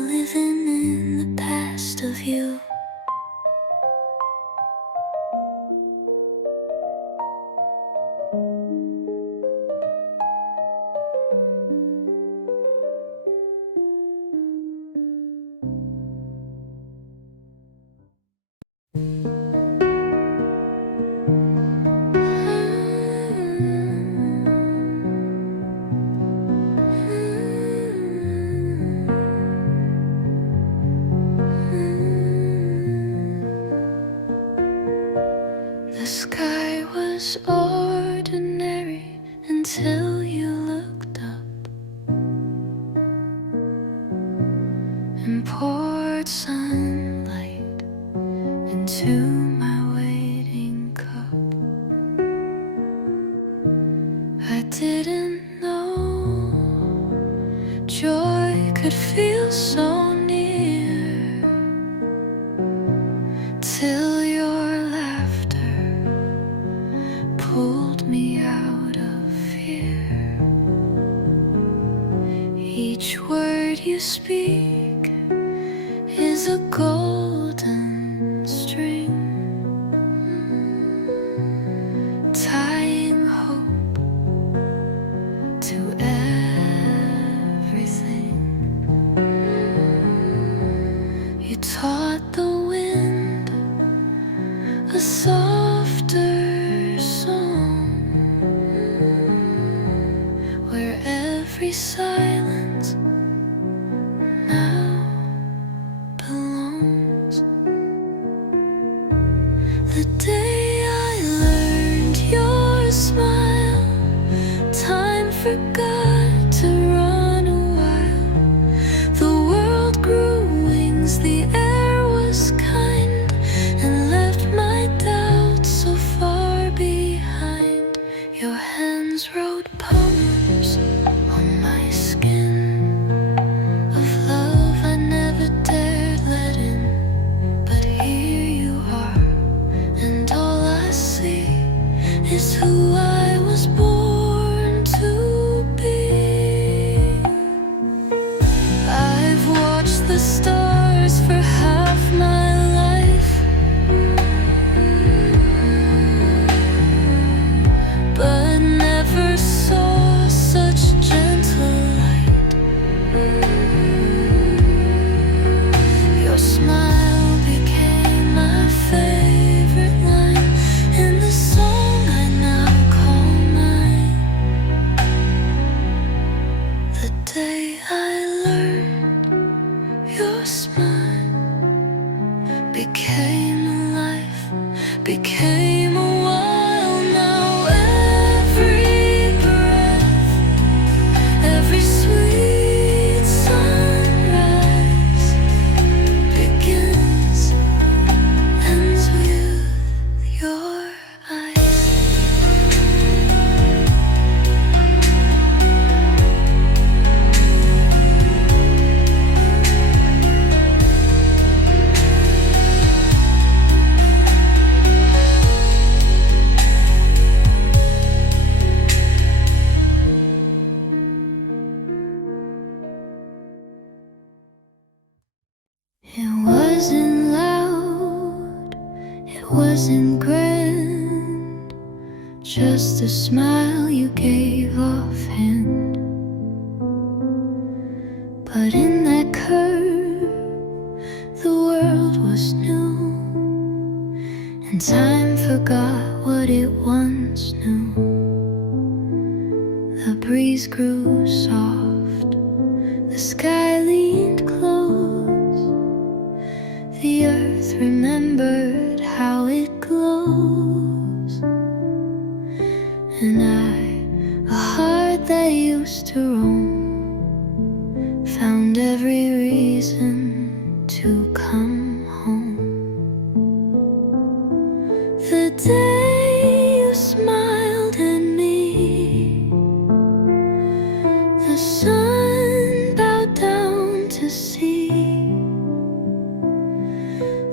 was ordinary until you looked up and poured sunlight into my waiting cup. I didn't know joy could feel so near till your laughter pulled me out of fear. Each word you speak is a golden string, tying hope to everything. You taught the wind a softer song, where every silence now belongs. The day I learned your smile, time forgot to run a while. The world grew wings, the air was kind, and left my doubts so far behind. Your hands wrote poems on my skin of love I never dared let in. But here you are, and all I see is who I was born to be. I've watched the stars for half my life, but never saw such gentle light. Your smile became my favorite line in the song I now call mine. The day I learned your smile became alive, became a while. Now every breath, every sweet sunrise begins, ends with your eyes. It wasn't loud, it wasn't grand, just a smile you gave offhand. But in that curve, the world was new, and time forgot what it once knew. The breeze grew soft, the sky leaned close, the earth remembered how it glows. And a heart that used to roam, found every reason to come home. The day you smiled at me, the sun bowed down to see.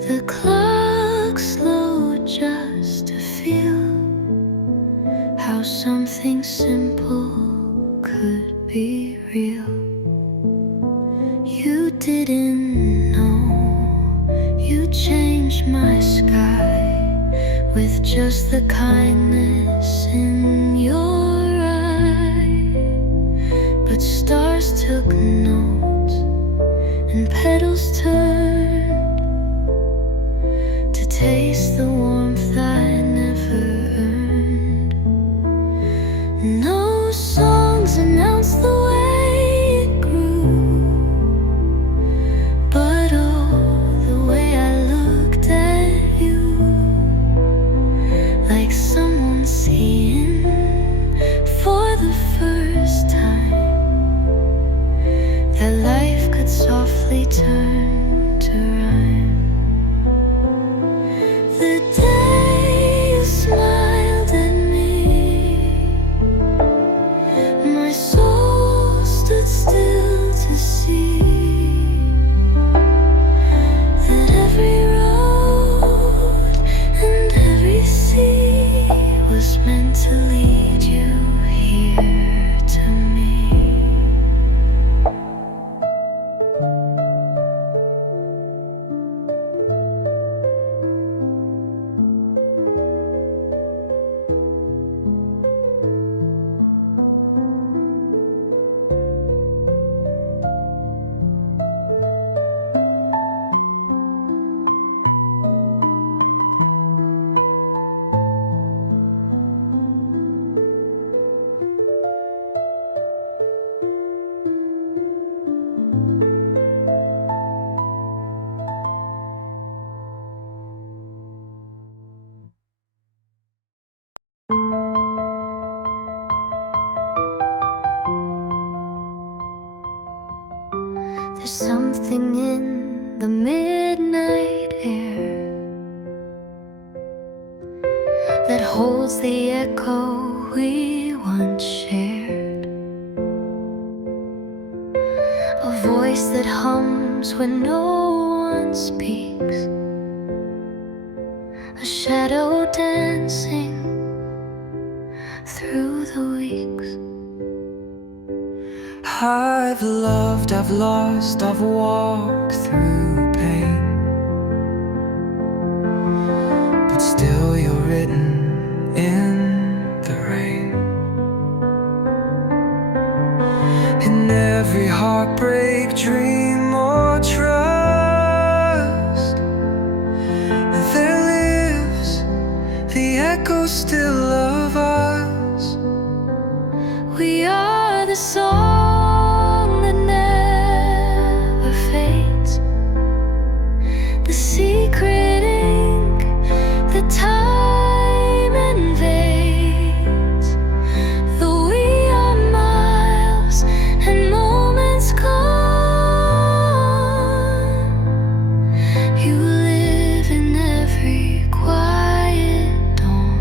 The clock slowed just to feel how something simple could be real. You didn't know you changed my sky with just the kindness in your eye. But stars took notes and petals turned to taste the warmth I never earned. No songs announced the way it grew, but oh, the way I looked at you, like someone sees There's something in the midnight air that holds the echo we once shared. A voice that hums when no one speaks, a shadow dancing through the weeks. I've loved, I've lost, I've walked through pain, but still you're written in the rain. In every heartbreak, dream or trust, there lives the echo still of us. We are the song that never fades, the secret ink that time invades. Though we are miles and moments gone, you live in every quiet dawn.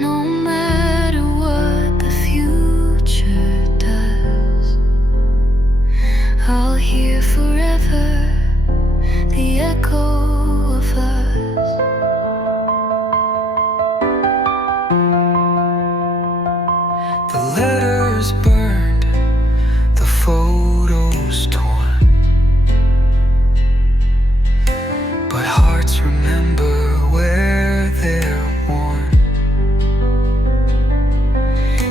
No matter what the future does, I'll hear forever the echo of us. The letters burned, the photos torn, but hearts remember where they're worn.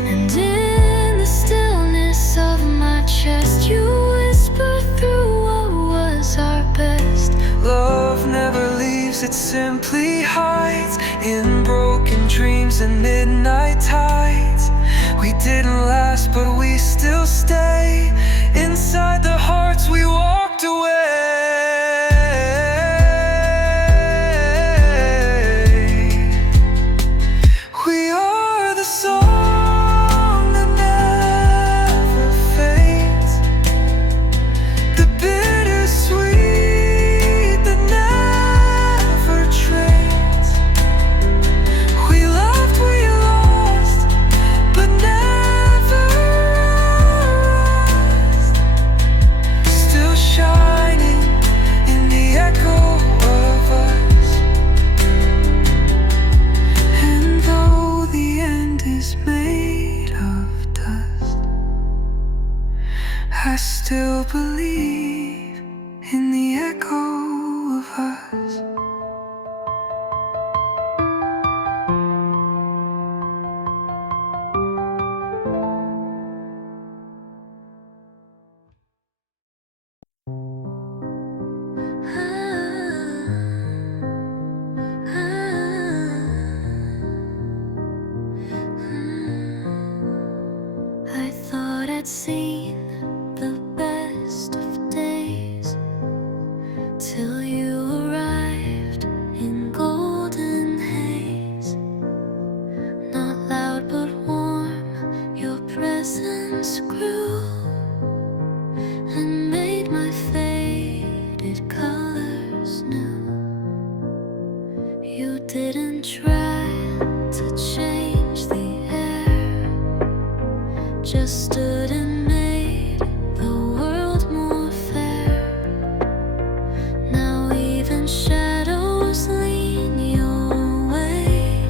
And in the stillness of my chest, you whisper through what was our best. Love never leaves, it simply hides in broken dreams and midnight tides. We didn't last, but we still stay inside the hearts we walked away. We are the song that never fades, the bittersweet that never trades. We loved, we lost, but never rest. Still shining in the echo of us. And though the end is made of dust, I still believe in the echo of us. I thought I'd seen the best of days till you arrived in golden haze. Not loud but warm, your presence grew and made my faded colors new. You didn't try to change the air, just stood and made the world more fair. Now even shadows lean your way,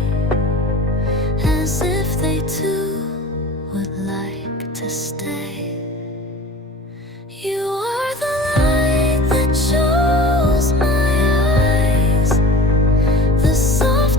as if they too would like to stay. You are the light that shows my eyes, the soft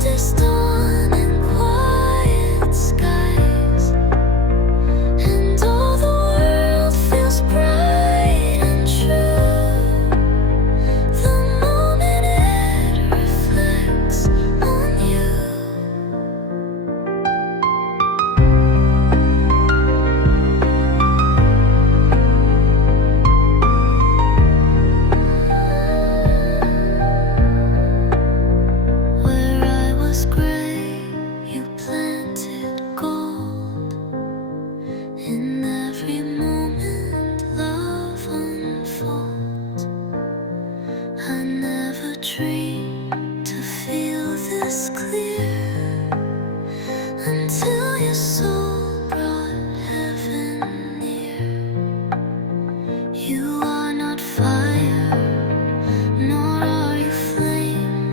dream to feel this clear until your soul brought heaven near. You are not fire, nor are you flame,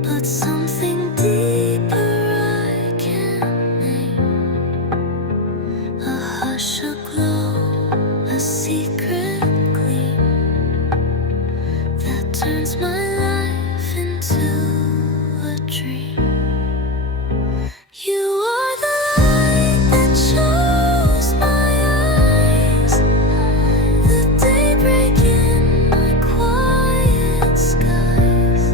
but something deeper I can't name. A hush, a glow, a secret gleam that turns my life into a dream. You are the light that shows my eyes, the daybreak in my quiet skies.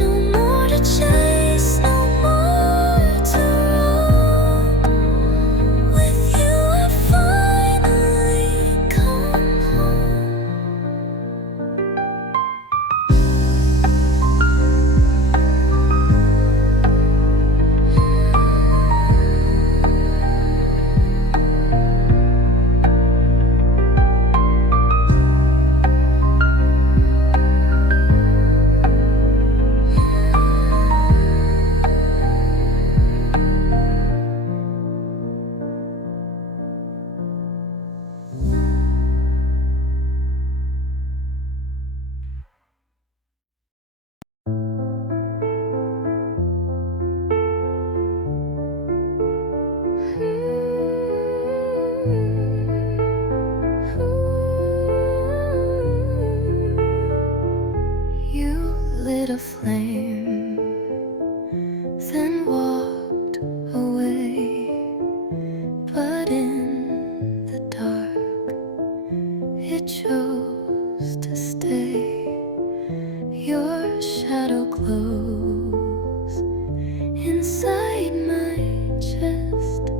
No more to chase, no more to roam. With you I finally come home. You lit a flame, then walked away. But in the dark, it chose to stay. Your shadow glows inside my chest,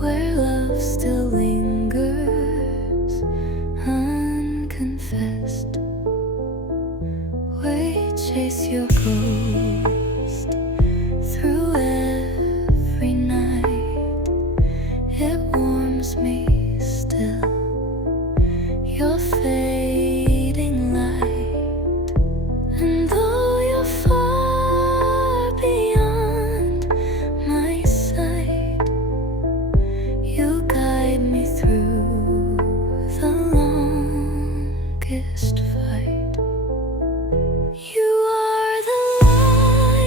where love still lingers unconfessed. We chase your ghost through every night. It warms me still, your fading light. And though you're far beyond my sight, you guide me through the longest fight. You are the light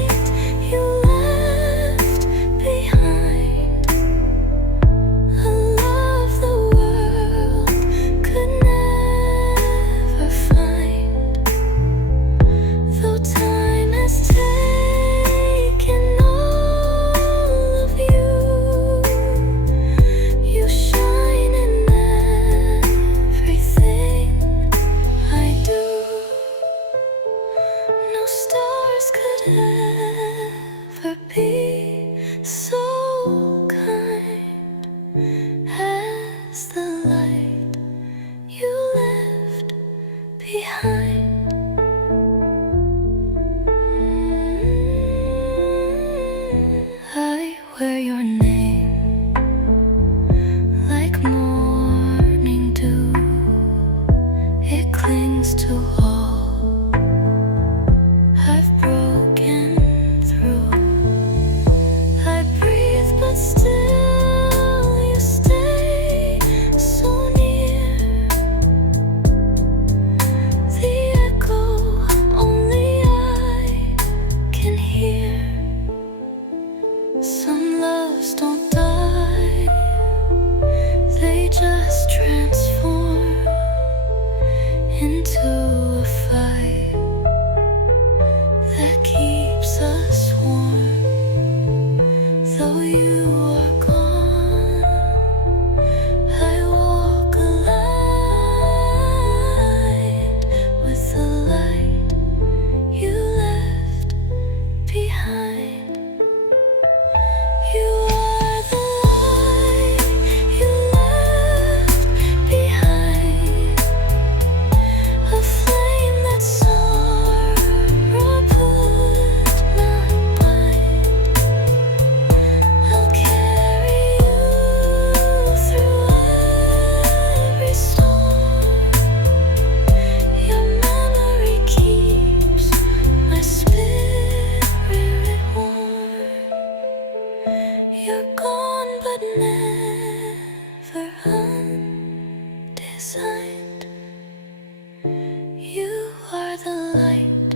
the light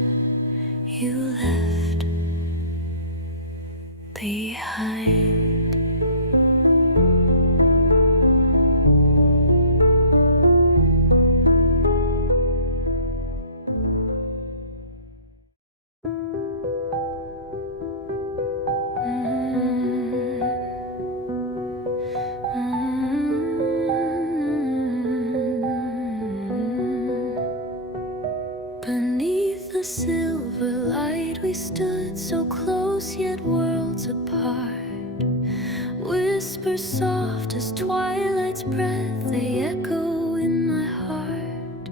you left behind. Beneath the silver light we stood, so close yet worlds apart. Whispers soft as twilight's breath, they echo in my heart.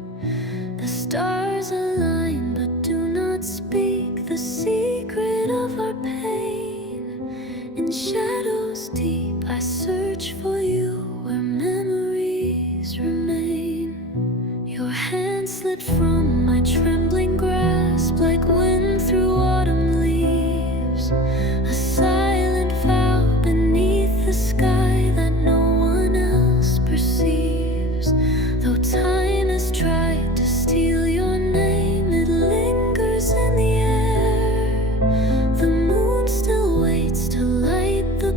The stars align but do not speak the secret of our pain. In shadows deep I search for you where memories remain. Your hand slid from my trembling grasp like wind through autumn leaves. A silent vow beneath the sky that no one else perceives. Though time has tried to steal your name, it lingers in the air. The moon still waits to light the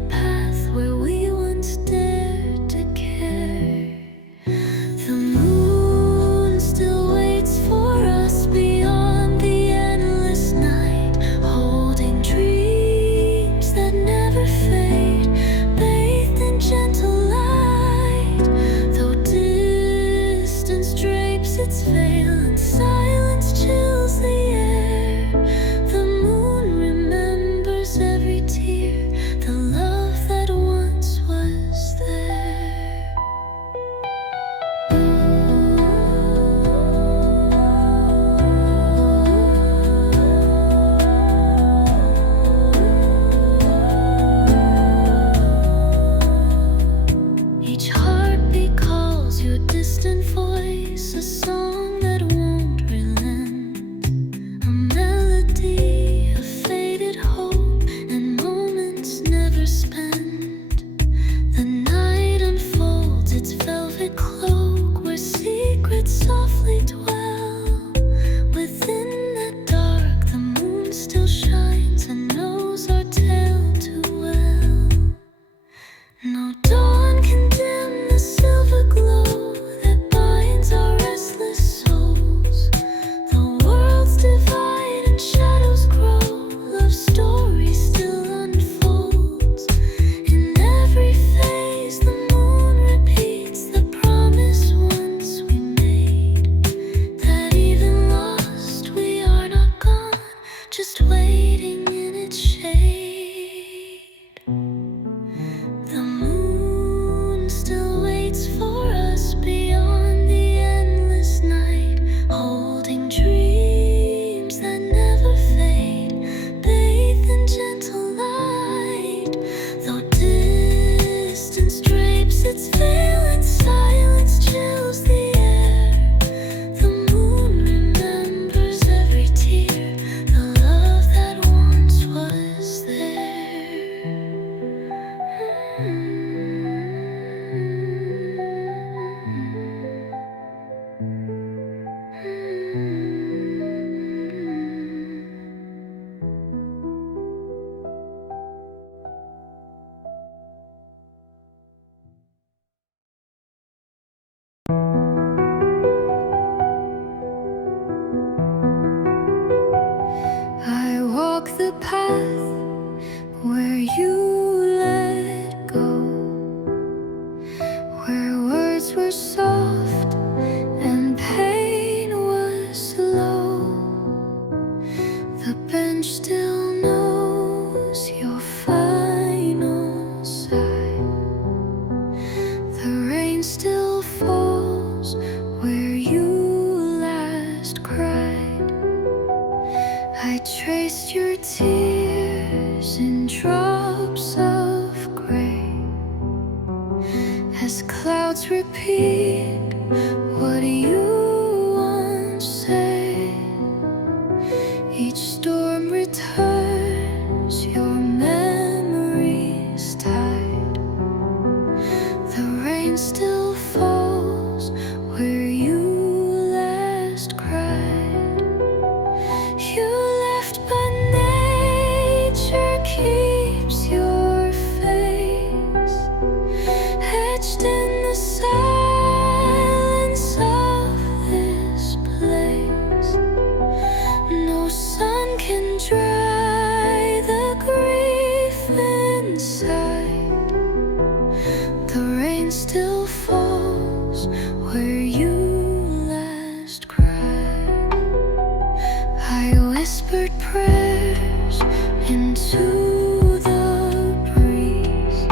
whispered prayers into the breeze.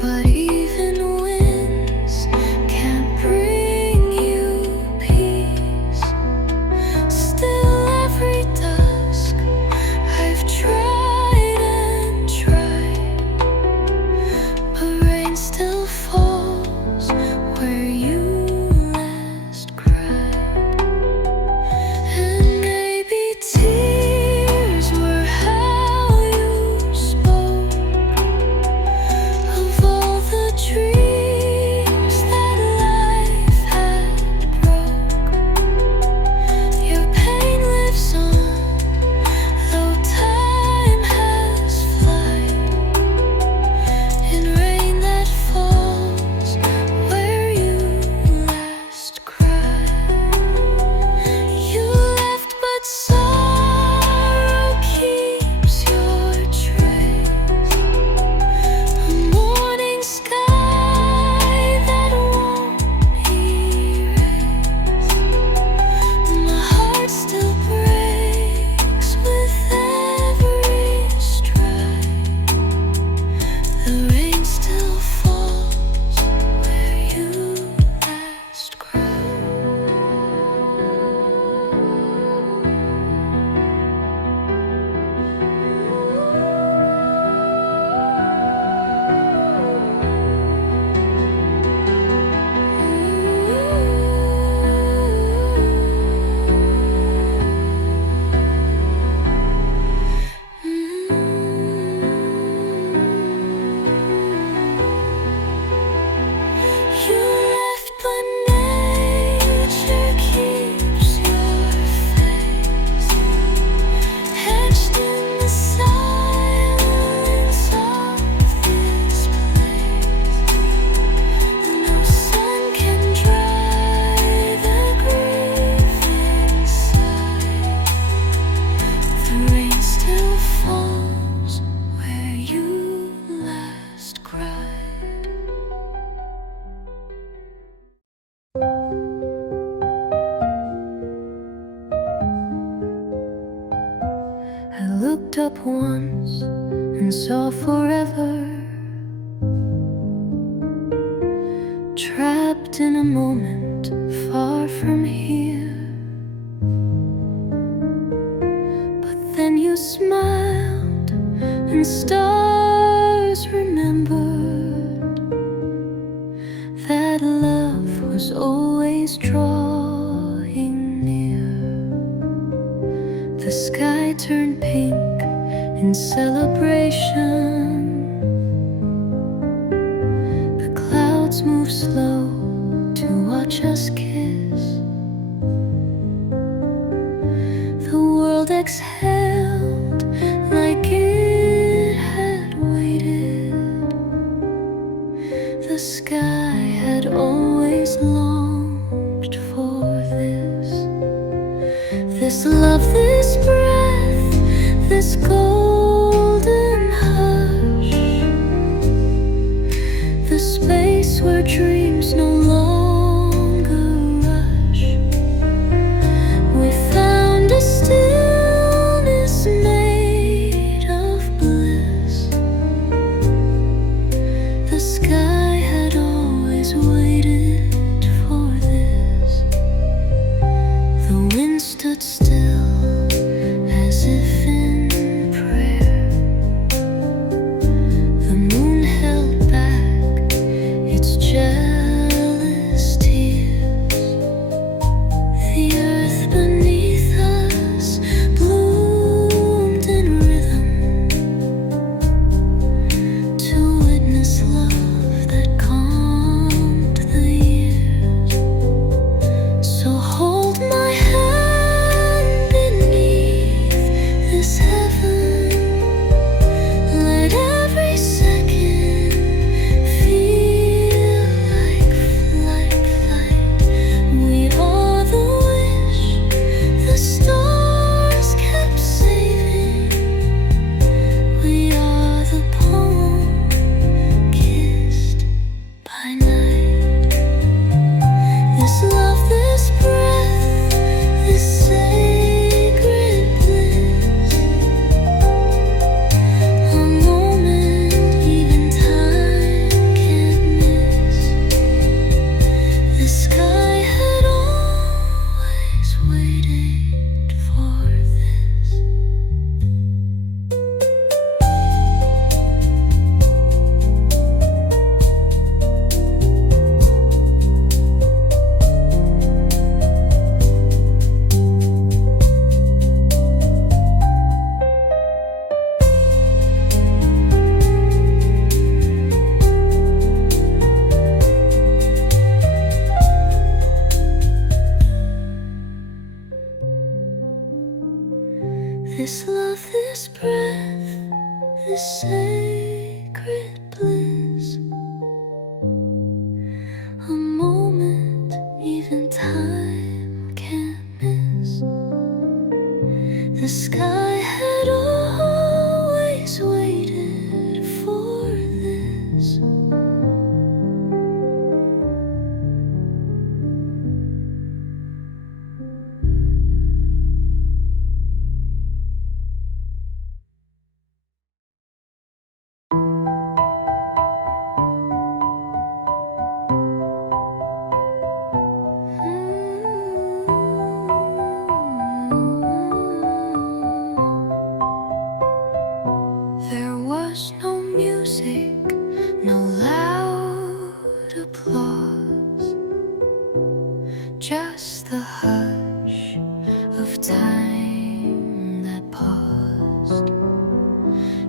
But even winds can't bring you peace. Still every dusk I've tried and tried, but rain still falls where you last cried. And maybe tears were how you spoke of all the dreams that life had broke. Your pain lives on, though time has flight, in rain that falls where you last cried. You left, but sorrow keeps your trace. A morning sky that won't erase. My heart still breaks with every stride. The rain still falls where you last cried. You left, but nature keeps your face, etched in the silence of this place. No sun can dry the grief inside. The rain still falls where you last cried. I looked up once and saw forever, trapped in a moment far from here. But then you smiled and stars remembered that love was always drawing near. The sky turned pink in celebration. The clouds move slow to watch us kiss. The world exhaled like it had waited. The sky had always longed for this love, this breath, this golden hush, the space where dreams no longer rush. We found a stillness made of bliss. The sky had always waited for this. The wind stood still as if in prayer. The moon held back its jealous tears. The earth beneath us bloomed in rhythm to witness love that calmed the years. So hold my hand beneath this heaven. This love, this breath, this sacred bliss, a moment even time can't miss. The sky had always waited for this. There was no music, no loud applause, just the hush of time that paused.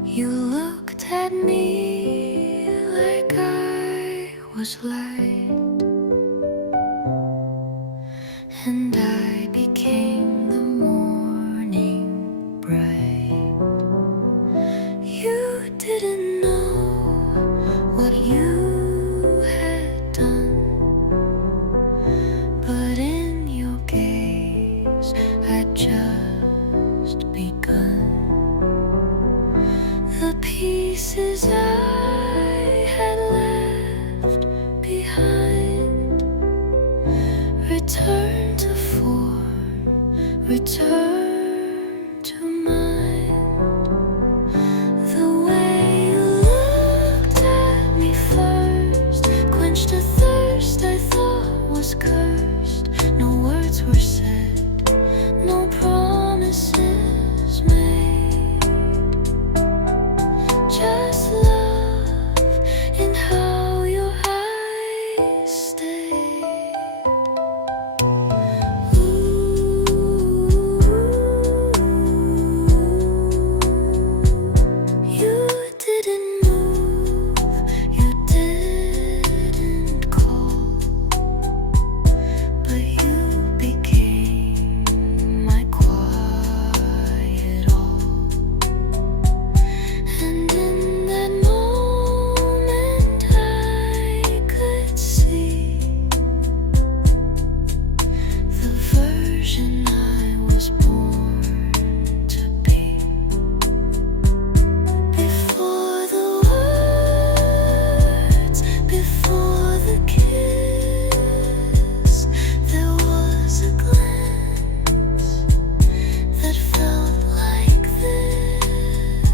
You looked at me like I was light, and I became the morning bright. You didn't know what you had done, but in your gaze I'd just begun. The pieces I had left behind return to form, return to mind. The way you looked at me first quenched a thirst I thought was cursed. No words were said, no promises made, just love in how your eyes stayed. You didn't move, you didn't call, but you became my quiet all. And in that moment I could see the version I was born to be. Before the words, before the kiss, there was a glance that felt like this.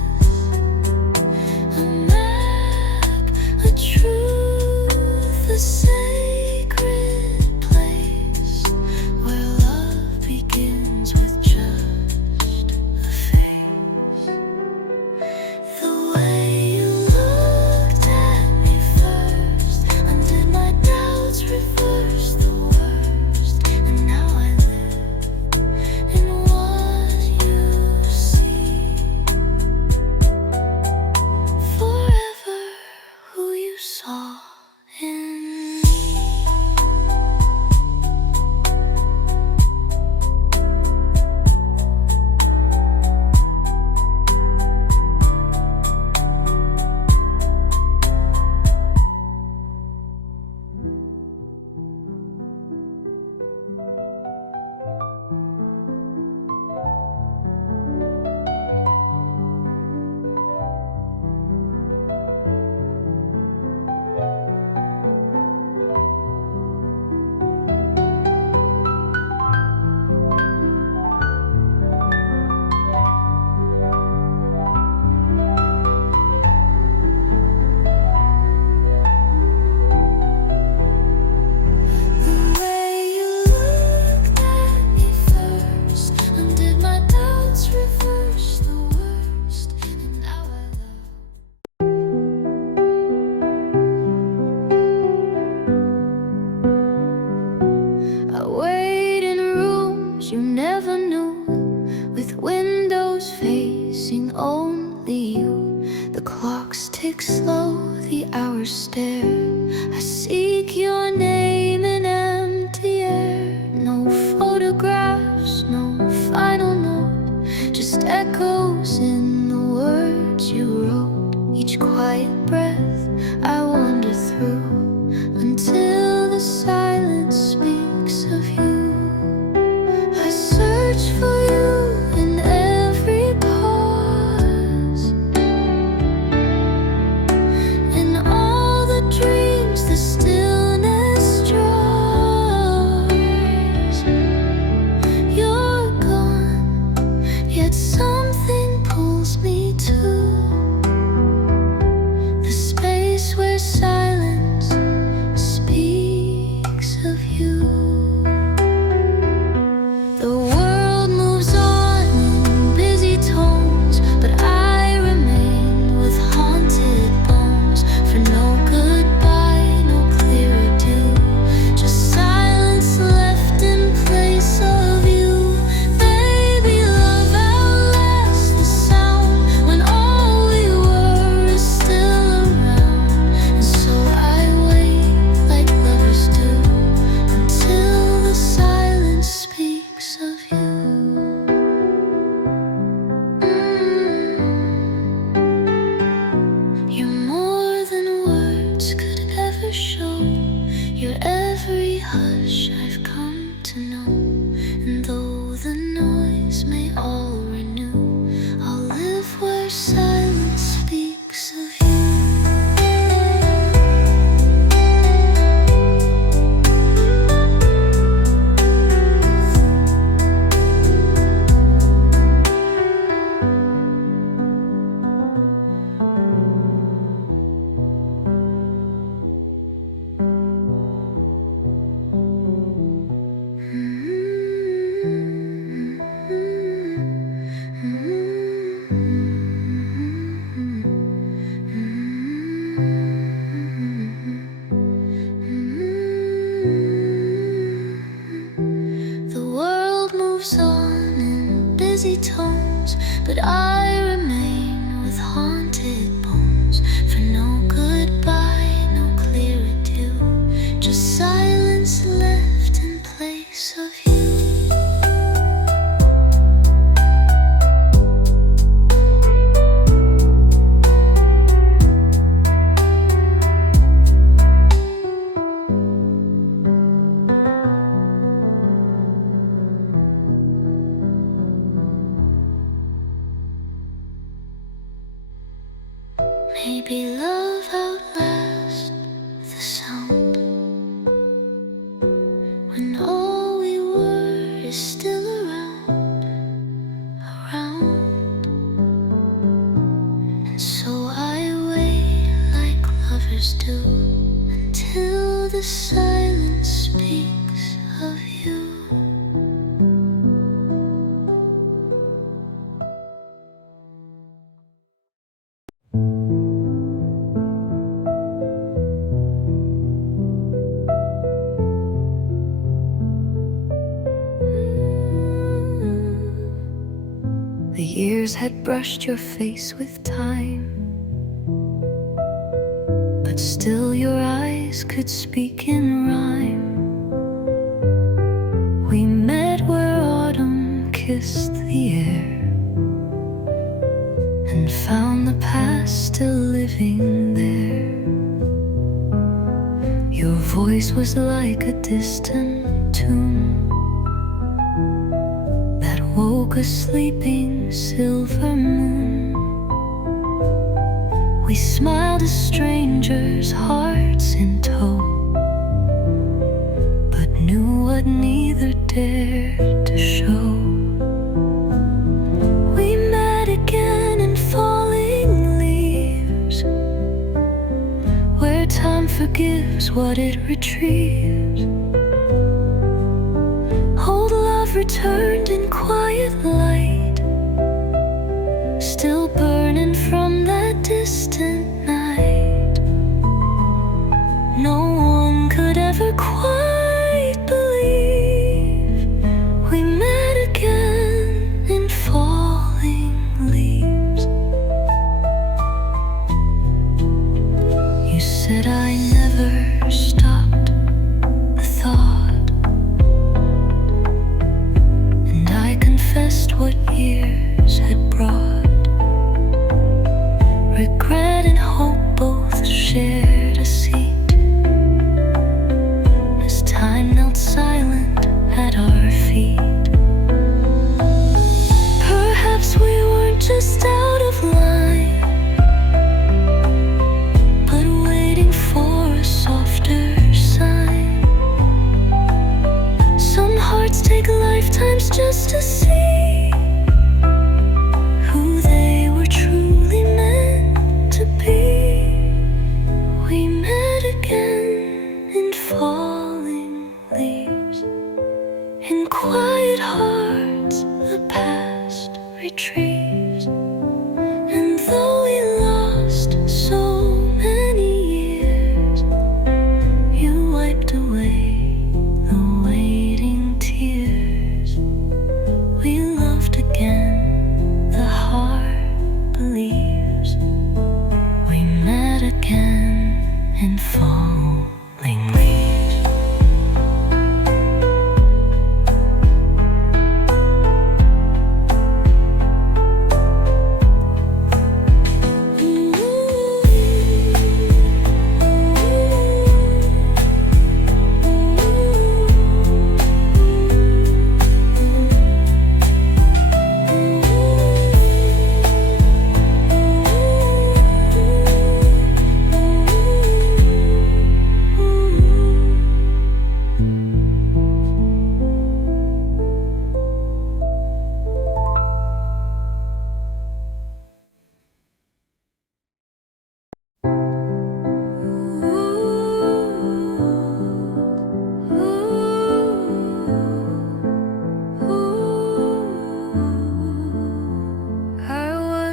A map, a truth, a sacred place where love begins with just a face. The way you looked at me first undid my doubts, reversed the worst, and now I live in what you see. Forever who you saw in me. The way you looked at me first undid my doubts, reversed the worst, and now I love. I wait in rooms you never knew, with windows facing only you. The clocks tick slow, the hours stare. I seek your name in empty air. No photographs, no final note, just echo fuzzy tones, but I remain with haunted bones. For no goodbye, no clear adieu, just silence left in place of you. Maybe love outlasts the sound, when all we were is still around. And so I wait like lovers do, until the silence speaks of you. The years had brushed your face with time, but still your eyes could speak in rhyme. We met where autumn kissed the air, and found the past still living there. Your voice was like a distant tune that woke a sleeping silver moon. We smiled as strangers, hearts in tow, but knew what neither dared to show. We met again in falling leaves, where time forgives what it retrieves. Old love returned in quiet light, still burning from that distant night. No one could ever quite believe we met again in falling leaves. You said I never stopped the thought, and I confessed what years had brought. Regret and hope both shared a seat, as time knelt silent at our feet. Perhaps we weren't just out of line, but waiting for a softer sign. Some hearts take lifetimes just to see who they were truly meant to be. We met again in falling leaves, in quiet hearts the past retrieves. And though we lost so many years, you wiped away the waiting tears. We loved again, the heart believes. We met again in falling leaves.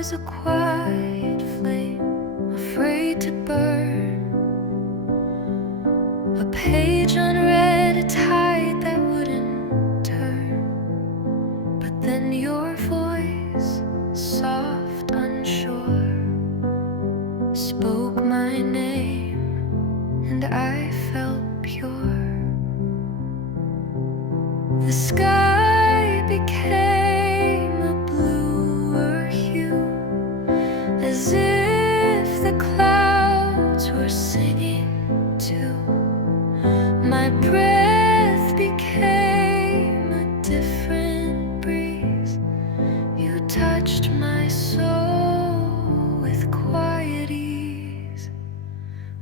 A quiet flame, afraid to burn, a page unread, a tide that wouldn't turn. But Then your voice, soft, unsure, spoke my name, and I felt pure. The sky became a bluer hue, as if the clouds were singing too. My breath became a different breeze. You touched my soul with quiet ease.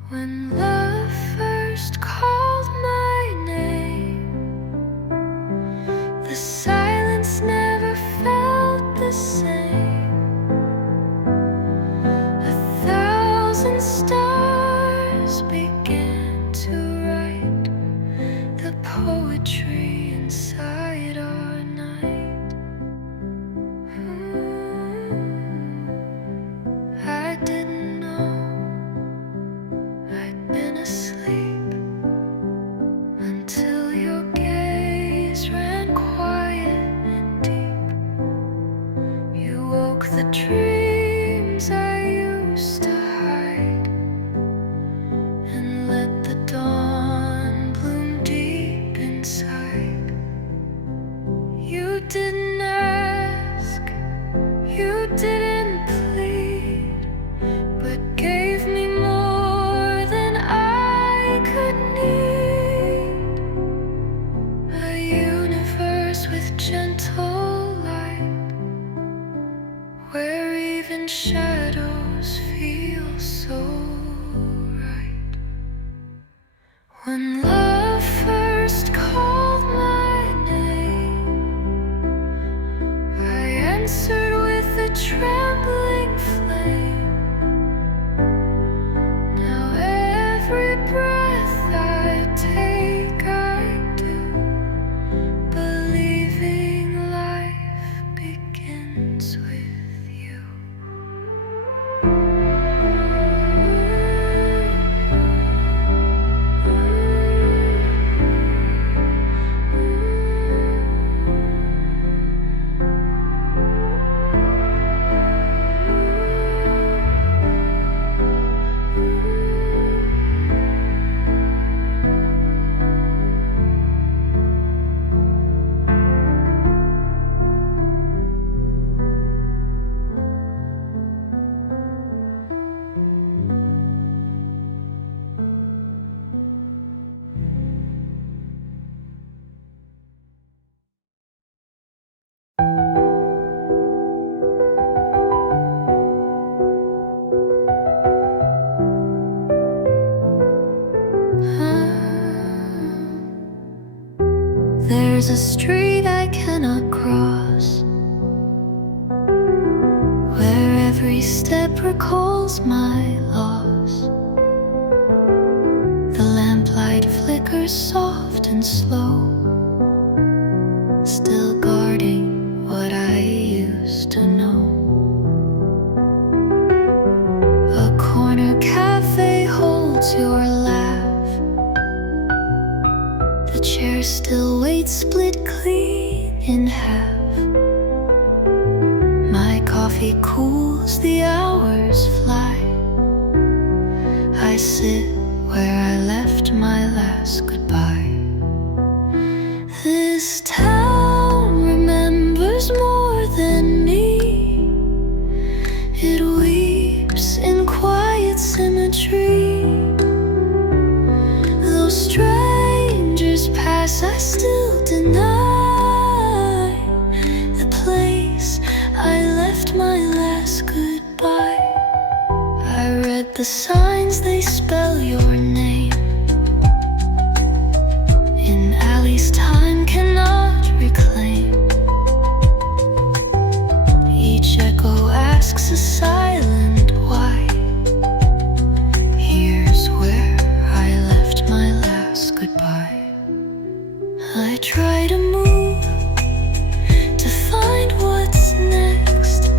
When love first called my name, the silence never felt the same. 1,000 stars began to write the poetry inside our night. I didn't know I'd been asleep until your gaze ran quiet and deep. You woke the dreams I used to hide, and let the dawn bloom deep inside. You didn't ask, you didn't plead, but gave me more than I could need. A universe with gentle light, where even shadows feel so right. When love first called my name, I answered with a trembling flame. Now every breath I take, I do, believing life begins with you. There's a street I cannot cross, where every step recalls my loss. The lamplight flickers soft and slow, still guarding what I used to know. A corner cafe holds your laugh. The chair still waits, split clean in half. My coffee cools, the hours fly. I sit where I left my last goodbye. This town remembers more than me. It weeps in quiet symmetry. Though strangers pass, I still deny the place I left my last goodbye. I read the signs, they spell your name in alleys time cannot reclaim. Each echo asks a silent why. Here's where I left my last goodbye. I try to move, to find what's next,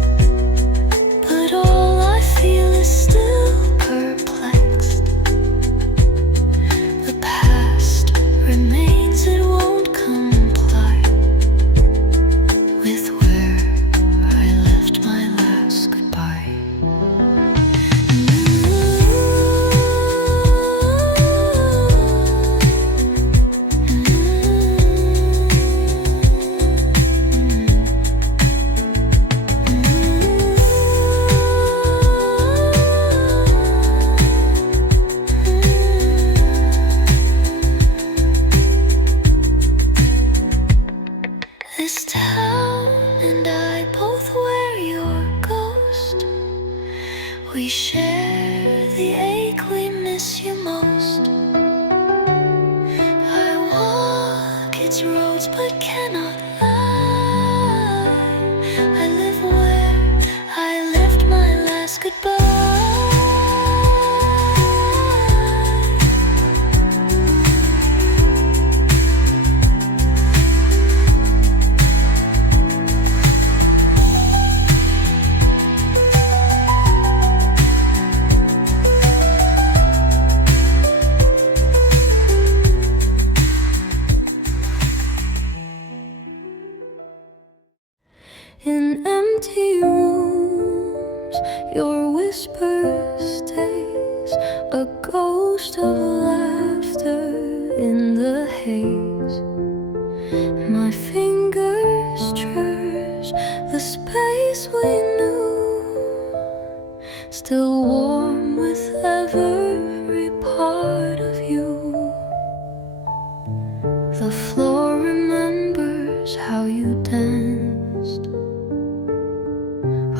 but all I feel is still perplexed. The past remains, it won't comply with We share the ache, we miss you most. I walk its roads but cannot lie. I live where I lived my last goodbye. In empty rooms, your whisper stays, a ghost of laughter in the haze. My fingers trace the space we knew, still warm with every part of you. The floor remembers how you danced.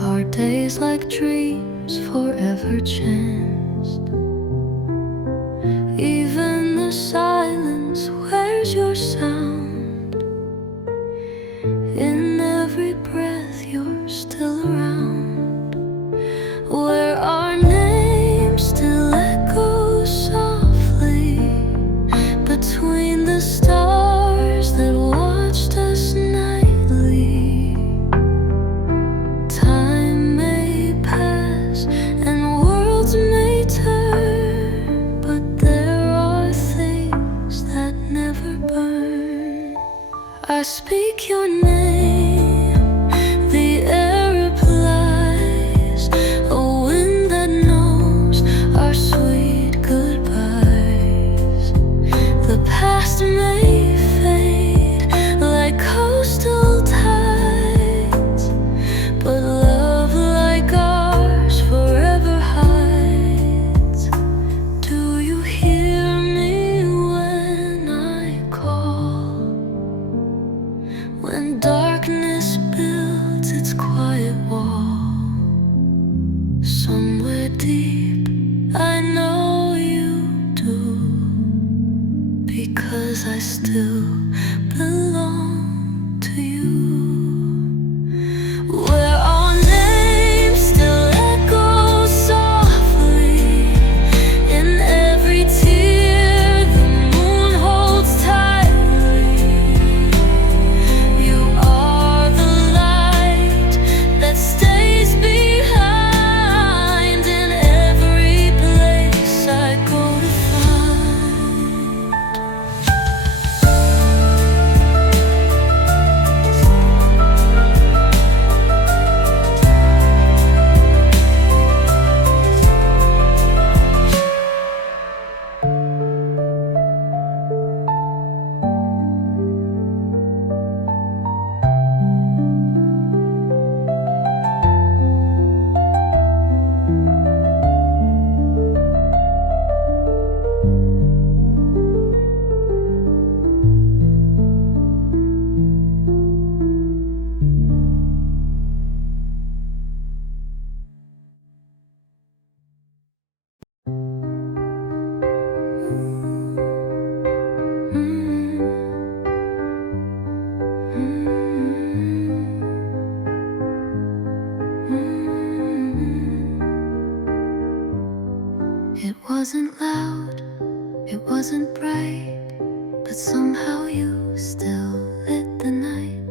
Our days like dreams forever chanced. Even the silence wears your sound. In every breath you're still around. Where our names still echo softly between the stars that watched us nightly. Time may pass and worlds may turn, but there are things that never burn. I speak your name, the air replies, a wind that knows our sweet goodbyes. The past may fade like coastal tides, but love like ours forever hides. Do you hear me when I call? When darkness builds its quiet wall, somewhere deep I know you do, because I still belong to you. Where our names still echo softly in every tear the moon holds tightly. You are the light that stays behind in every place I go to find. It wasn't loud, it wasn't bright, but somehow you still lit the night.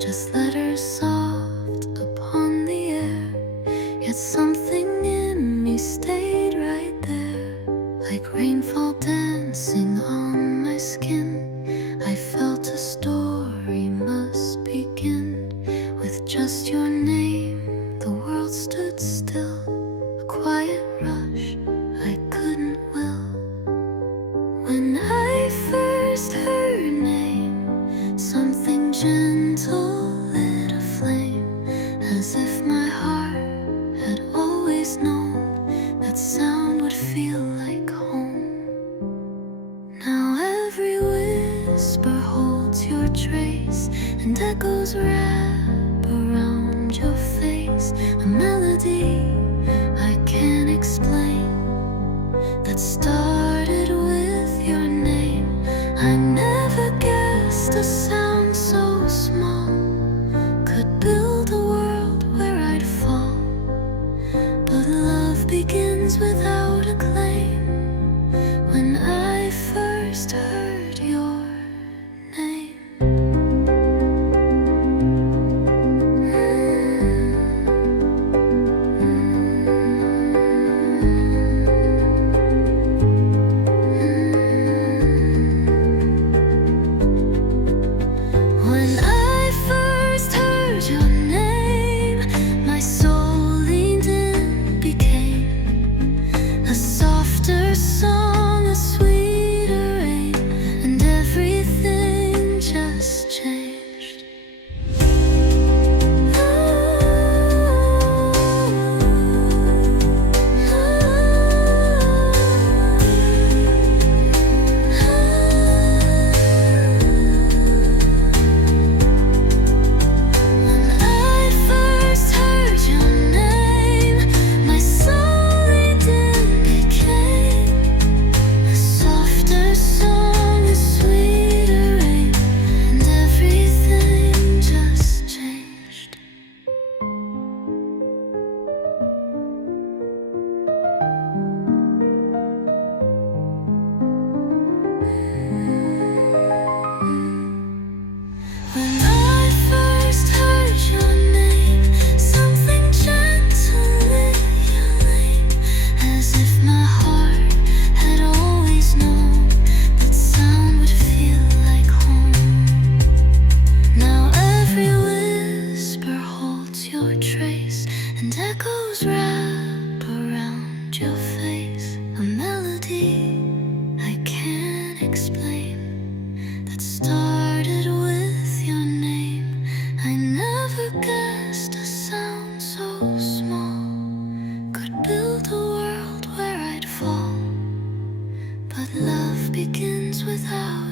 Just letters soft upon the air, yet something in me stayed right there. Like rainfall dancing on my skin, I felt a story must begin. With just your name, the world stood still, a quiet rush I couldn't will. When I first heard her name, something gentle lit a flame, as if my heart had always known that sound would feel like home. Now every whisper holds your trace, and echoes wrap around your face, a melody I can't and echoes wrap around your face. A melody I can't explain that started with your name. I never guessed a sound so small could build a world where I'd fall. But love begins without